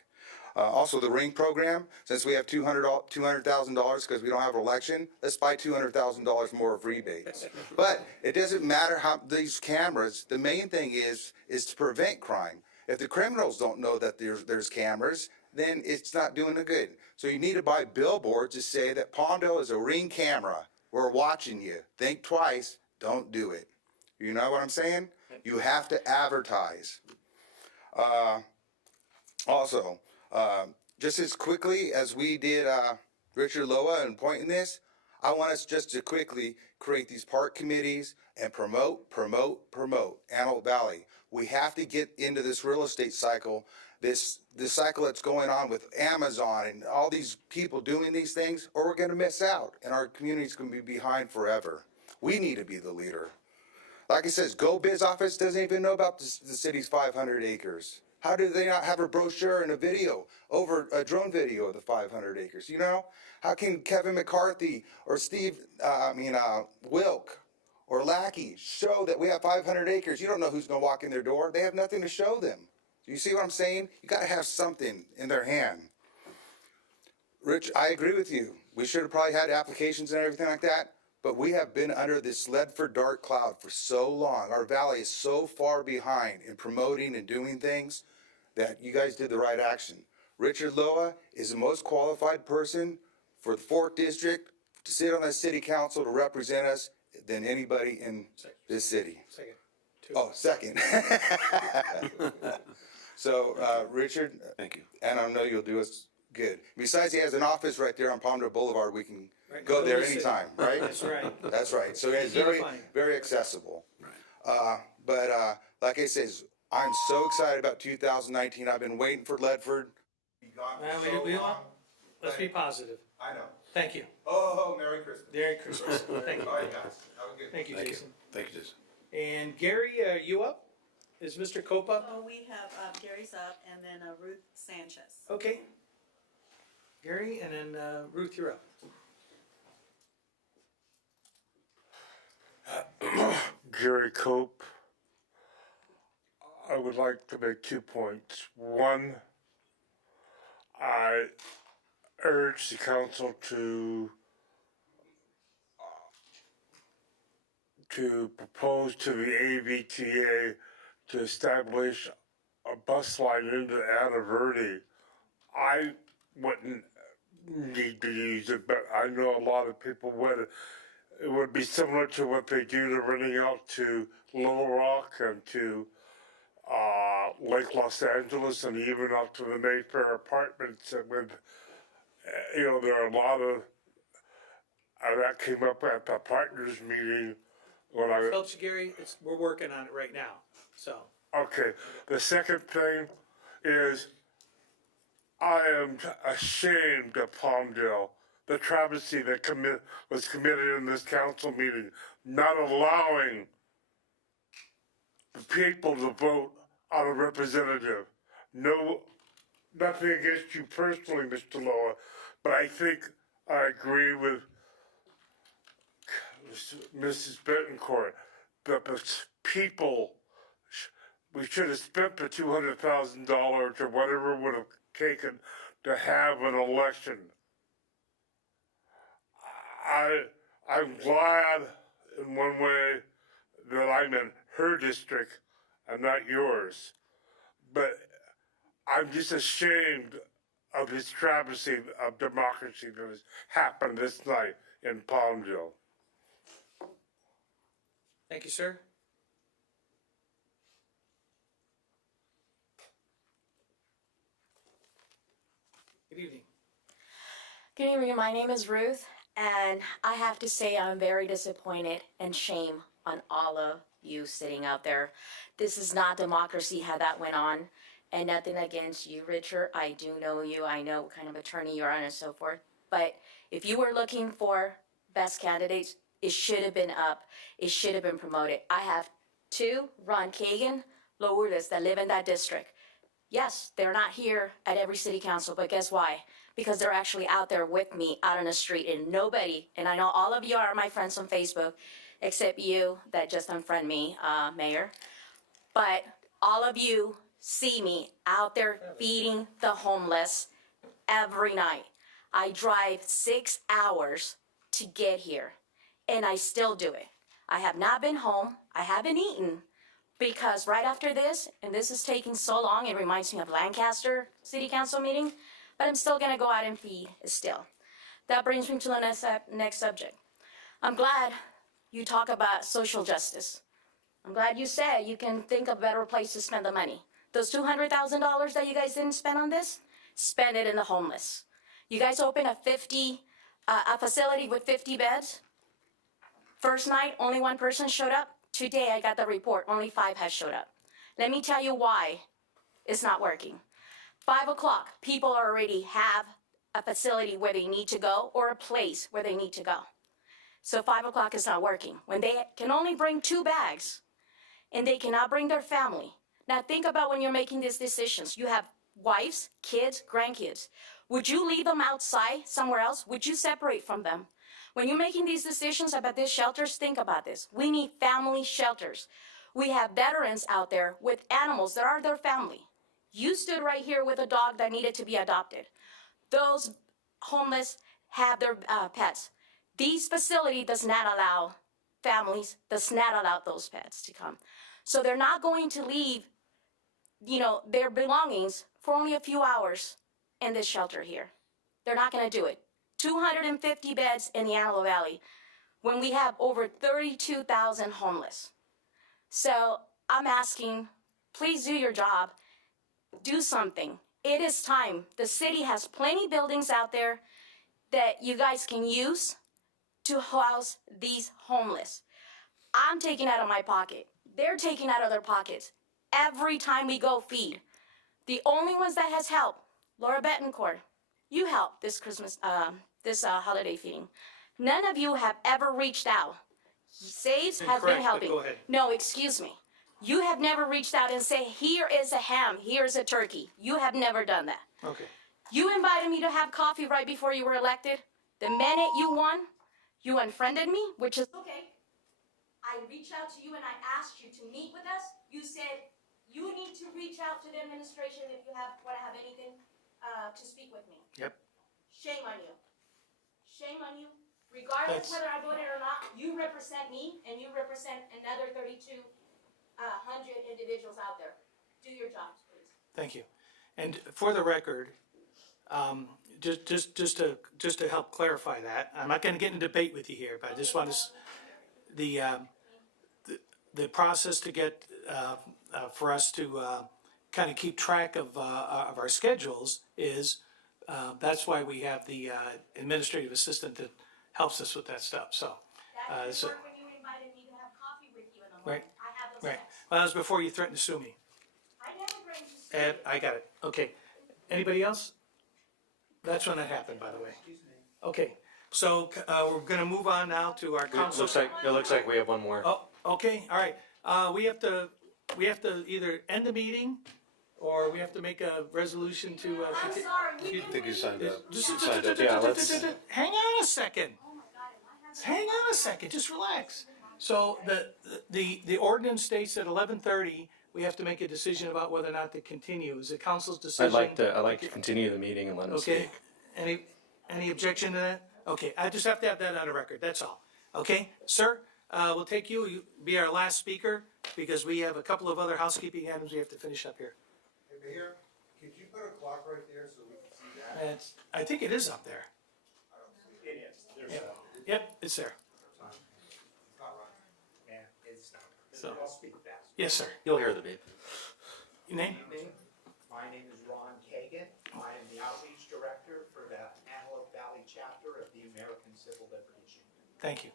Also, the ring program, since we have $200,000 because we don't have an election, let's buy $200,000 more of rebates. But it doesn't matter how these cameras, the main thing is to prevent crime. If the criminals don't know that there's cameras, then it's not doing it good. So you need to buy billboards to say that Palmdale is a ring camera. We're watching you. Think twice. Don't do it. You know what I'm saying? You have to advertise. Also, just as quickly as we did Richard Loa and pointing this, I want us just to quickly create these park committees and promote Antelope Valley. We have to get into this real estate cycle, this cycle that's going on with Amazon and all these people doing these things, or we're going to miss out and our community's going to be behind forever. We need to be the leader. Like it says, Go Biz Office doesn't even know about the city's 500 acres. How do they not have a brochure and a video, over a drone video of the 500 acres? You know, how can Kevin McCarthy or Wilk or Lackey show that we have 500 acres? You don't know who's going to walk in their door. They have nothing to show them. You see what I'm saying? You got to have something in their hand. Rich, I agree with you. We should have probably had applications and everything like that. But we have been under this lead-for dark cloud for so long. Our valley is so far behind in promoting and doing things that you guys did the right action. Richard Loa is the most qualified person for the 4th District to sit on the city council to represent us than anybody in this city. Second. Oh, second. So, Richard. Thank you. And I know you'll do us good. Besides, he has an office right there on Palmdale Boulevard. We can go go there to the anytime, city. right? That's right. That's right. So it's Easy to very, find. very accessible. Right. But like I said, I'm so excited about 2019. I've been waiting for Ledford. Let's be positive. I know. Thank you. Oh, Merry Christmas. Merry Christmas. Thank you. All right, guys. Have a good Thank you, Jason. Thank you, Jason. And Gary, are you up? Is Mr. Cope up? Oh, we have Gary's up, and then Ruth Sanchez. Okay. Gary, and then Ruth, you're up. Gary Cope. I would like to make 2 points. One, I urge the council to propose to the AVTA to establish a bus line into Anna Verde. I wouldn't need to use it, but I know a lot of people would. It would be similar to what they do to running out to Little Rock and to Lake Los Angeles and even up to the Mayfair Apartments. And with, there are a lot of, that came up at the partners meeting when I. Phelps, Gary, we're working on it right now, so. Okay, the second thing is I am ashamed of Palmdale, the travesty that was committed in this council meeting, not allowing the people to vote on a representative. No, nothing against you personally, Mr. Loa, but I think I agree with Mrs. Betancourt that the people, we should have spent the $200,000 or whatever it would have taken to have an election. I'm glad in one way that I'm in her district I'm not yours. But I'm just ashamed of this travesty of democracy that has happened this night in Palmdale. Thank you, sir. Good evening. Good evening, my name is Ruth, and I have to say I'm very disappointed and shame on all of you sitting out there. This is not democracy how that went on, and nothing against you, Richard. I do know you, I know what kind of attorney you're on and so forth. But if you were looking for best candidates, it should have been up. It should have been promoted. I have two, Ron Kagan, Lourdes, that live in that district. Yes, they're not here at every city council, but guess why? Because they're actually out there with me out on the street, and nobody, and I know all of you are my friends on Facebook, except you that just unfriend me, Mayor. But all of you see me out there feeding the homeless every night. I drive 6 hours to get here, and I still do it. I have not been home. I haven't eaten. Because right after this, and this is taking so long, it reminds me of Lancaster City Council meeting, but I'm still gonna go out and feed still. That brings me to the next subject. I'm glad you talk about social justice. I'm glad you said you can think of a better place to spend the money. Those $200,000 that you guys didn't spend on this, spend it in the homeless. You guys opened a facility with 50 beds. First night, only one person showed up. Today, I got the report, only 5 has showed up. Let me tell you why it's not working. 5 o'clock, people already have a facility where they need to go or a place where they need to go. So 5 o'clock is not working. When they can only bring 2 bags and they cannot bring their family. Now think about when you're making these decisions. You have wives, kids, grandkids. Would you leave them outside somewhere else? Would you separate from them? When you're making these decisions about these shelters, think about this. We need family shelters. We have veterans out there with animals that are their family. You stood right here with a dog that needed to be adopted. Those homeless have their pets. These facility does not allow families, does not allow those pets to come. So they're not going to leave, their belongings for only a few hours in this shelter here. They're not going to do it. 250 beds in the Antelope Valley when we have over 32,000 homeless. So I'm asking, please do your job. Do something. It is time. The city has plenty buildings out there that you guys can use to house these homeless. I'm taking out of my pocket. They're taking out of their pockets. Every time we go feed. The only ones that has helped, Laura Betancourt, you helped this Christmas, holiday feeding. None of you have ever reached out. Saves has been helping. Go ahead. No, excuse me. You have never reached out and say, here is a ham, here's a turkey. You have never done that. Okay. You invited me to have coffee right before you were elected. The minute you won, you unfriended me, which is okay. I reached out to you and I asked you to meet with us. You said you need to reach out to the administration if you want to have anything to speak with me. Yep. Shame on you. Shame on you. Regardless whether I voted or not, you represent me and you represent another 3,200 individuals out there. Do your jobs, please. Thank you. And for the record, just to help clarify that, I'm not going to get in a debate with you here, but I just want to the process to get for us to kind of keep track of our schedules is that's why we have the administrative assistant that helps us with that stuff. So. That didn't work when you invited me to have coffee with you in the morning. Right. I have those Right. texts. Well, that was before you threatened to sue me. I never threatened to sue you. I got it. Okay. Anybody else? That's when that happened, by the way. Okay. So we're going to move on now to our council. It looks like we have one more. Oh, okay. All right. We have to either end the meeting or we have to make a resolution to. I'm sorry. We I can think you signed up. Just- You signed up. Yeah, let's- Hang on a second. Hang on a second. Just relax. So the ordinance states at 11:30 we have to make a decision about whether or not to continue. Is the council's decision? I'd like to continue the meeting and let him Okay. speak. Any objection to that? Okay. I just have to have that on the record. That's all. Okay, sir. we'll take you, you be our last speaker, because we have a couple of other housekeeping items we have to finish up here. Hey, Mayor, could you put a clock right there so we can see that? And I think it is up there. It is. There's Yep, yep, it's there. It's not right. Man, it's not. So- I'll speak fast. Yes, sir. You'll hear the beep. Your name? My name is Ron Kagan. I am the outreach director for the Antelope Valley chapter of the American Civil Liberties Union. Thank you.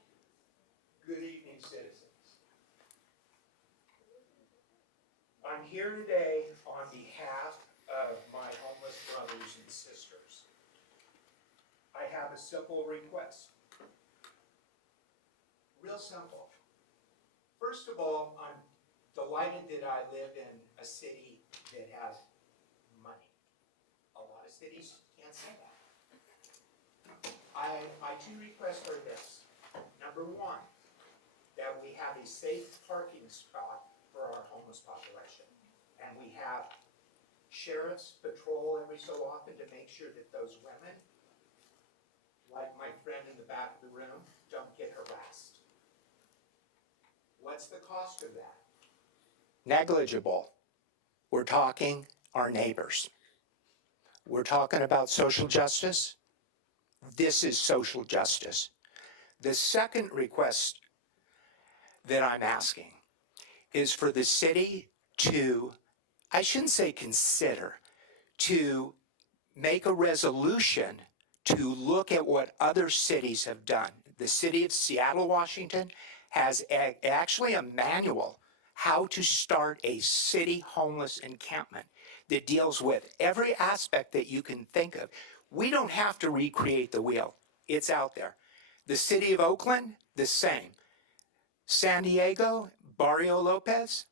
Good evening, citizens. I'm here today on behalf of my homeless brothers and sisters. I have a simple request. Real simple. First of all, I'm delighted that I live in a city that has money. A lot of cities can't say that. My two requests are this. Number one, that we have a safe parking spot for our homeless population. And we have sheriffs patrol every so often to make sure that those women, like my friend in the back of the room, don't get harassed. What's the cost of that? Negligible. We're talking our neighbors. We're talking about social justice. This is social justice. The second request that I'm asking is for the city to, I shouldn't say consider, to make a resolution to look at what other cities have done. The city of Seattle, Washington has actually a manual how to start a city homeless encampment that deals with every aspect that you can think of. We don't have to recreate the wheel. It's out there. The city of Oakland, the same. San Diego, Barrio Lopez,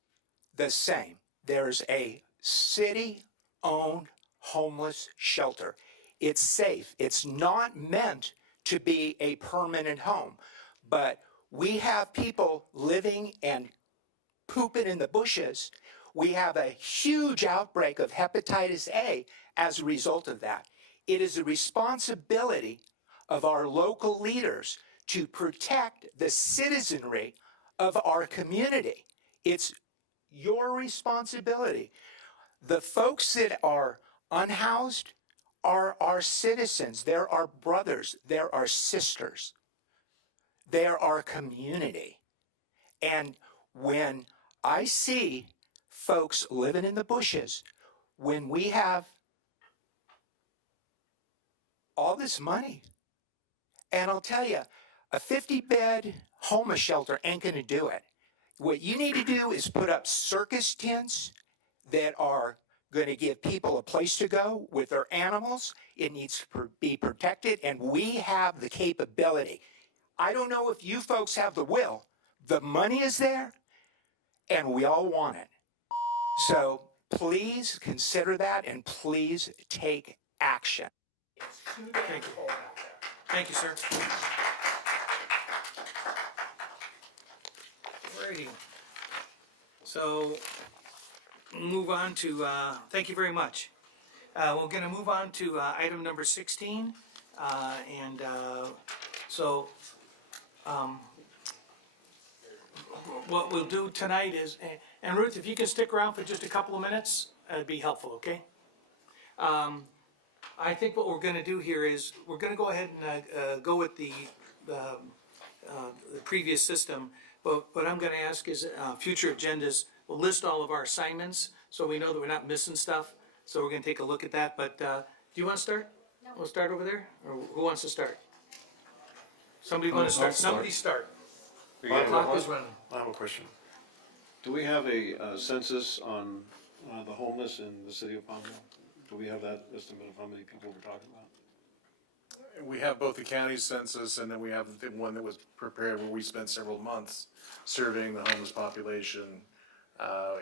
the same. There's a city-owned homeless shelter. It's safe. It's not meant to be a permanent home, but we have people living and pooping in the bushes. We have a huge outbreak of hepatitis A as a result of that. It is a responsibility of our local leaders to protect the citizenry of our community. It's your responsibility. The folks that are unhoused are our citizens. They're our brothers. They're our sisters. They're our community. And when I see folks living in the bushes, when we have all this money, and I'll tell you, a 50-bed homeless shelter ain't going to do it. What you need to do is put up circus tents that are going to give people a place to go with their animals. It needs to be protected, and we have the capability. I don't know if you folks have the will. The money is there, and we all want it. So please consider that, and please take action. It's too damn cold out there. Thank you, sir. Alrighty. So, move on to, thank you very much. We're going to move on to item number 16. What we'll do tonight is, and Ruth, if you can stick around for just a couple of minutes, that'd be helpful, okay? I think what we're going to do here is we're going to go ahead and go with the previous system. But what I'm going to ask is future agendas will list all of our assignments so we know that we're not missing stuff. So we're going to take a look at that. But do you want to start? No. We'll start over there? Or who wants to start? Somebody want to start? Somebody start. The clock is running. I have a question. Do we have a census on the homeless in the city of Palmdale? Do we have that estimate of how many people we're talking about? We have both the county census and then we have the one that was prepared where we spent several months surveying the homeless population.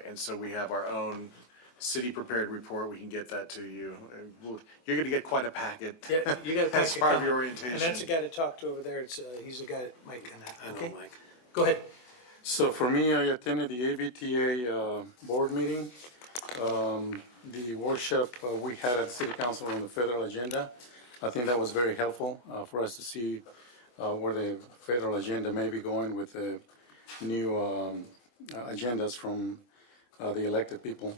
And so we have our own city prepared report. We can get that to you. You're going to get quite a packet. Yeah, you got a That's packet part of coming. your orientation. And that's the guy to talk to over there. It's he's the guy that Mike and that. I know, Okay, Mike. go ahead. So for me, I attended the AVTA board meeting. The workshop we had at the City Council on the federal agenda. I think that was very helpful for us to see where the federal agenda may be going with the new agendas from the elected people.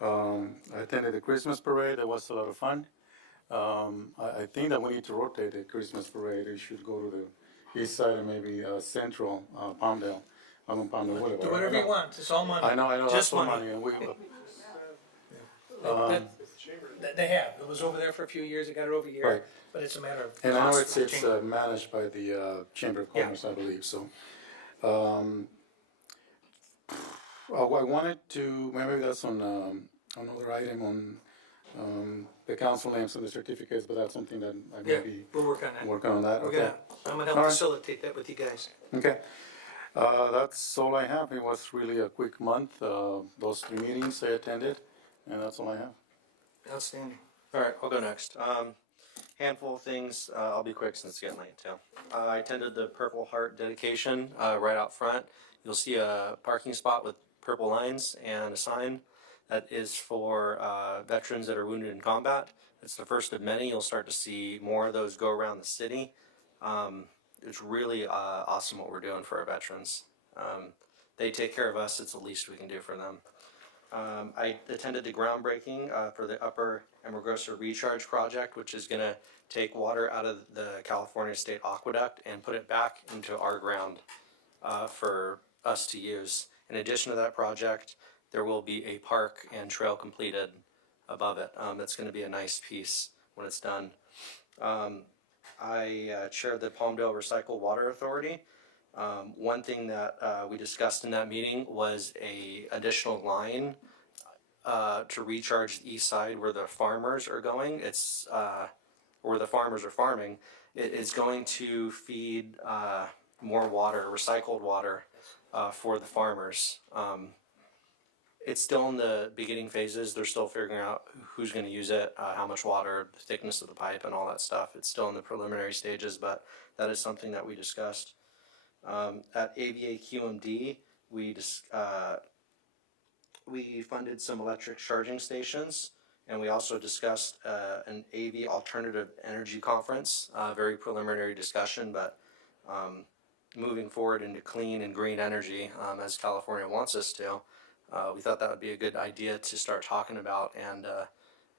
I attended the Christmas parade. That was a lot of fun. I think that we need to rotate the Christmas parade. It should go to the east side and maybe central Palmdale. I'm on Palmdale Boulevard. Do whatever you want, it's all money. I know, Just that's all money. And we, They have, it was over there for a few years, they got it over here, Right. but it's a matter of. and I know cost for the it's chamber. managed by the Chamber of Yeah. Commerce, I believe, so. I wanted to, maybe that's on another item on the council names and the certificates, but that's something that I Yeah, may be we'll work on that. working on that, We're okay. gonna, I'm gonna help All right. facilitate that with you guys. Okay, that's all I have. It was really a quick month. Those 3 meetings I attended, and that's all I have. Outstanding. All right, I'll go next. Handful of things. I'll be quick since it's getting late too. I attended the Purple Heart dedication right out front. You'll see a parking spot with purple lines and a sign that is for veterans that are wounded in combat. It's the first of many. You'll start to see more of those go around the city. It's really awesome what we're doing for our veterans. They take care of us. It's the least we can do for them. I attended the groundbreaking for the Upper Amargosa Recharge Project, which is going to take water out of the California State Aqueduct and put it back into our ground for us to use. In addition to that project, there will be a park and trail completed above it. That's going to be a nice piece when it's done. I chaired the Palmdale Recycle Water Authority. One thing that we discussed in that meeting was a additional line to recharge the east side where the farmers are going. It's where the farmers are farming. It is going to feed more water, recycled water, for the farmers. It's still in the beginning phases. They're still figuring out who's going to use it, how much water, the thickness of the pipe, and all that stuff. It's still in the preliminary stages, but that is something that we discussed. At AVA QMD, we funded some electric charging stations, and we also discussed an AV Alternative Energy Conference. Very preliminary discussion, but moving forward into clean and green energy, as California wants us to. We thought that would be a good idea to start talking about and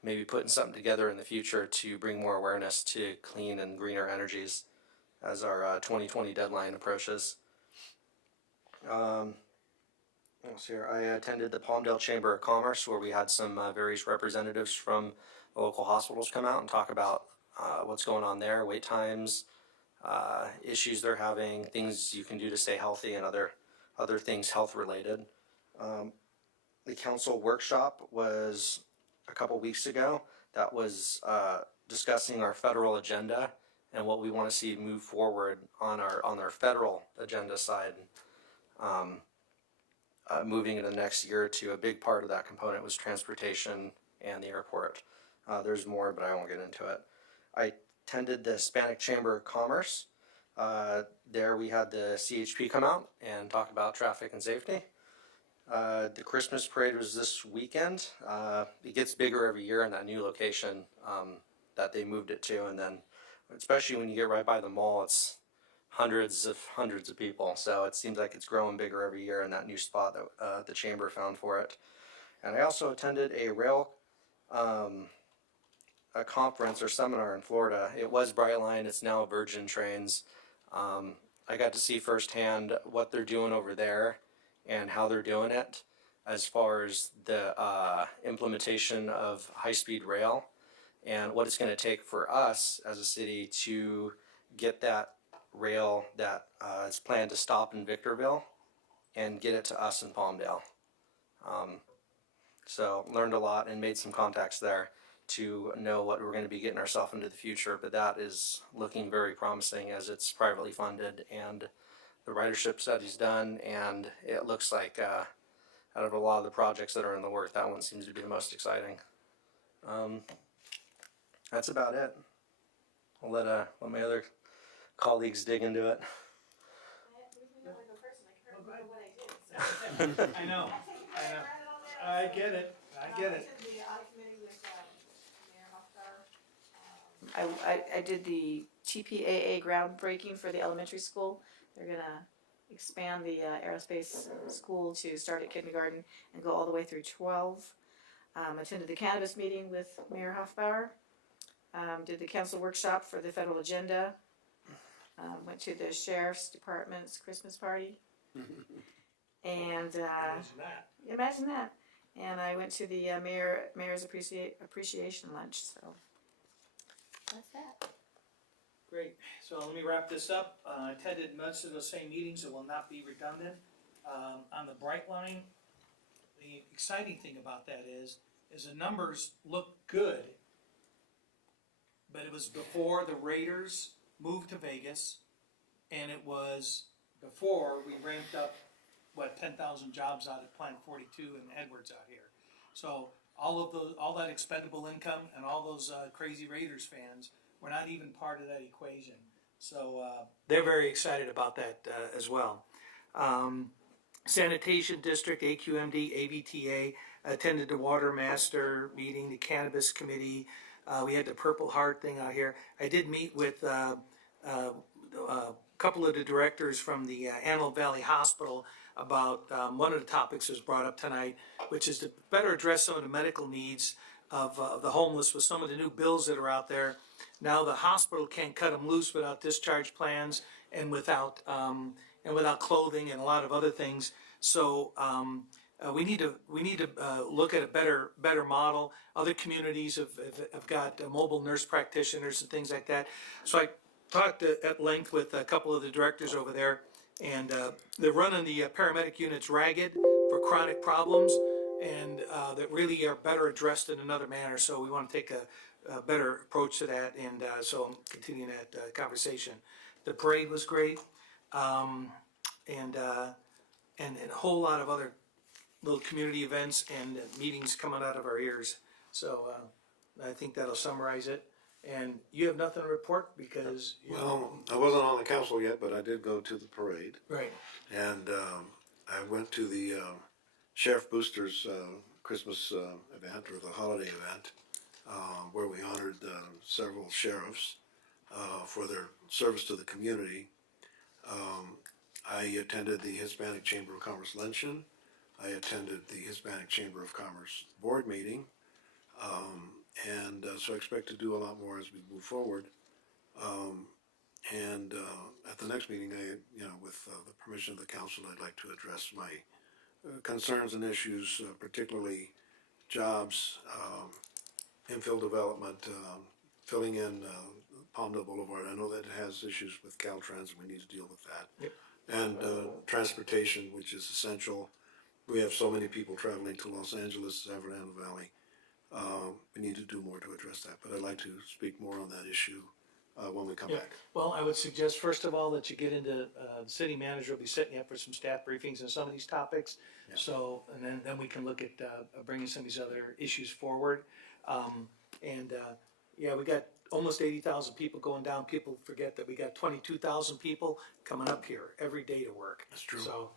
maybe putting something together in the future to bring more awareness to clean and greener energies as our 2020 deadline approaches. What else here? I attended the Palmdale Chamber of Commerce, where we had some various representatives from the local hospitals come out and talk about what's going on there, wait times, issues they're having, things you can do to stay healthy, and other things health related. The council workshop was a couple weeks ago. That was discussing our federal agenda and what we want to see move forward on our federal agenda side. Moving into the next year or two, a big part of that component was transportation and the airport. There's more, but I won't get into it. I attended the Hispanic Chamber of Commerce. There we had the CHP come out and talk about traffic and safety. The Christmas parade was this weekend. It gets bigger every year in that new location that they moved it to, and then especially when you get right by the mall, it's hundreds of people. So it seems like it's growing bigger every year in that new spot that the chamber found for it. And I also attended a rail a conference or seminar in Florida. It was Brightline. It's now Virgin Trains. I got to see firsthand what they're doing over there and how they're doing it as far as the implementation of high-speed rail and what it's going to take for us as a city to get that rail that is planned to stop in Victorville and get it to us in Palmdale. So learned a lot and made some contacts there to know what we're going to be getting ourselves into the future, but that is looking very promising as it's privately funded and the ridership study's done, and it looks like out of a lot of the projects that are in the work, that one seems to be the most exciting. That's about it. I'll let my other colleagues dig into it. I know. I get it. I did the TPAA groundbreaking for the elementary school. They're gonna expand the aerospace school to start at kindergarten and go all the way through 12. Attended the cannabis meeting with Mayor Hoffbauer. Did the council workshop for the federal agenda. Went to the sheriff's department's Christmas party. And imagine that. And I went to the mayor's appreciation lunch. So that's that. Great, so let me wrap this up. I attended most of the same meetings, it will not be redundant. On the Bright Line, the exciting thing about that is the numbers look good, but it was before the Raiders moved to Vegas, and it was before we ramped up, 10,000 jobs out at Plant 42 and Edwards out here. So all that expendable income and all those crazy Raiders fans were not even part of that equation. So they're very excited about that as well. Sanitation District, AQMD, AVTA, attended the Water Master meeting, the Cannabis Committee. We had the Purple Heart thing out here. I did meet with a couple of the directors from the Antelope Valley Hospital about one of the topics that was brought up tonight, which is to better address some of the medical needs of the homeless with some of the new bills that are out there. Now the hospital can't cut them loose without discharge plans and without clothing and a lot of other things. So we need to look at a better model. Other communities have got mobile nurse practitioners and things like that. So I talked at length with a couple of the directors over there, and they're running the paramedic units ragged for chronic problems, and that really are better addressed in another manner. So we want to take a better approach to that, and so I'm continuing that conversation. The parade was great, and a whole lot of other little community events and meetings coming out of our ears. So I think that'll summarize it. And you have nothing to report because Well, I wasn't on the council yet, but I did go to the parade. Right. And I went to the Sheriff Booster's Christmas event, or the holiday event, where we honored several sheriffs for their service to the community. I attended the Hispanic Chamber of Commerce luncheon. I attended the Hispanic Chamber of Commerce board meeting. So I expect to do a lot more as we move forward. At the next meeting, with the permission of the council, I'd like to address my concerns and issues, particularly jobs, infill development, filling in Palmdale Boulevard. I know that it has issues with Caltrans, and we need to deal with that. Yep. And transportation, which is essential. We have so many people traveling to Los Angeles, Sacramento Valley. We need to do more to address that, but I'd like to speak more on that issue when we come back. Well, I would suggest first of all that you get into the city manager will be setting you up for some staff briefings on some of these topics. Yeah. So, and then we can look at bringing some of these other issues forward. We got almost 80,000 people going down. People forget that we got 22,000 people coming up here every day to work. That's true. So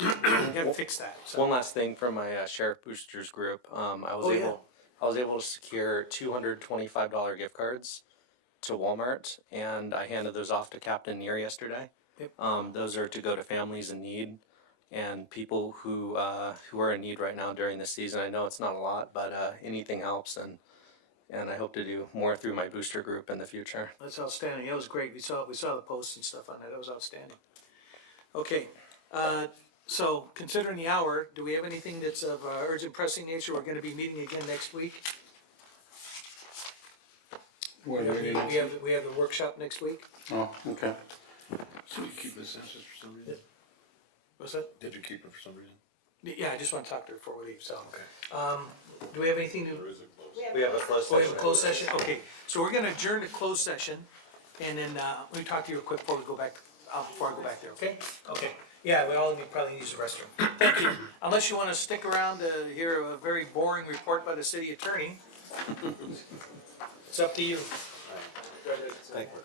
we gotta fix that. So. One last thing from my Sheriff Boosters group. I was able to secure $225 gift cards to Walmart, and I handed those off to Captain Neer yesterday. Yep. Those are to go to families in need and people who are in need right now during this season. I know it's not a lot, but anything helps, and I hope to do more through my booster group in the future. That's outstanding. It was great. We saw the posts and stuff on it. That was outstanding. Okay. So considering the hour, do we have anything that's of urgent pressing nature? We're going to be meeting again next week. We have the workshop next week. Oh, okay. So you keep this census for some reason? What's that? Did you keep it for some reason? Yeah, I just want to talk to her before we leave. So, Okay. Do we have anything to? We have a closed We have session. a closed session. Okay, so we're going to adjourn to closed session, and then let me talk to you real quick before we go back. Before I go back there. Okay. Okay. Yeah, we all probably use the restroom. Thank you. Unless you want to stick around to hear a very boring report by the city attorney. It's up to you. Thank you.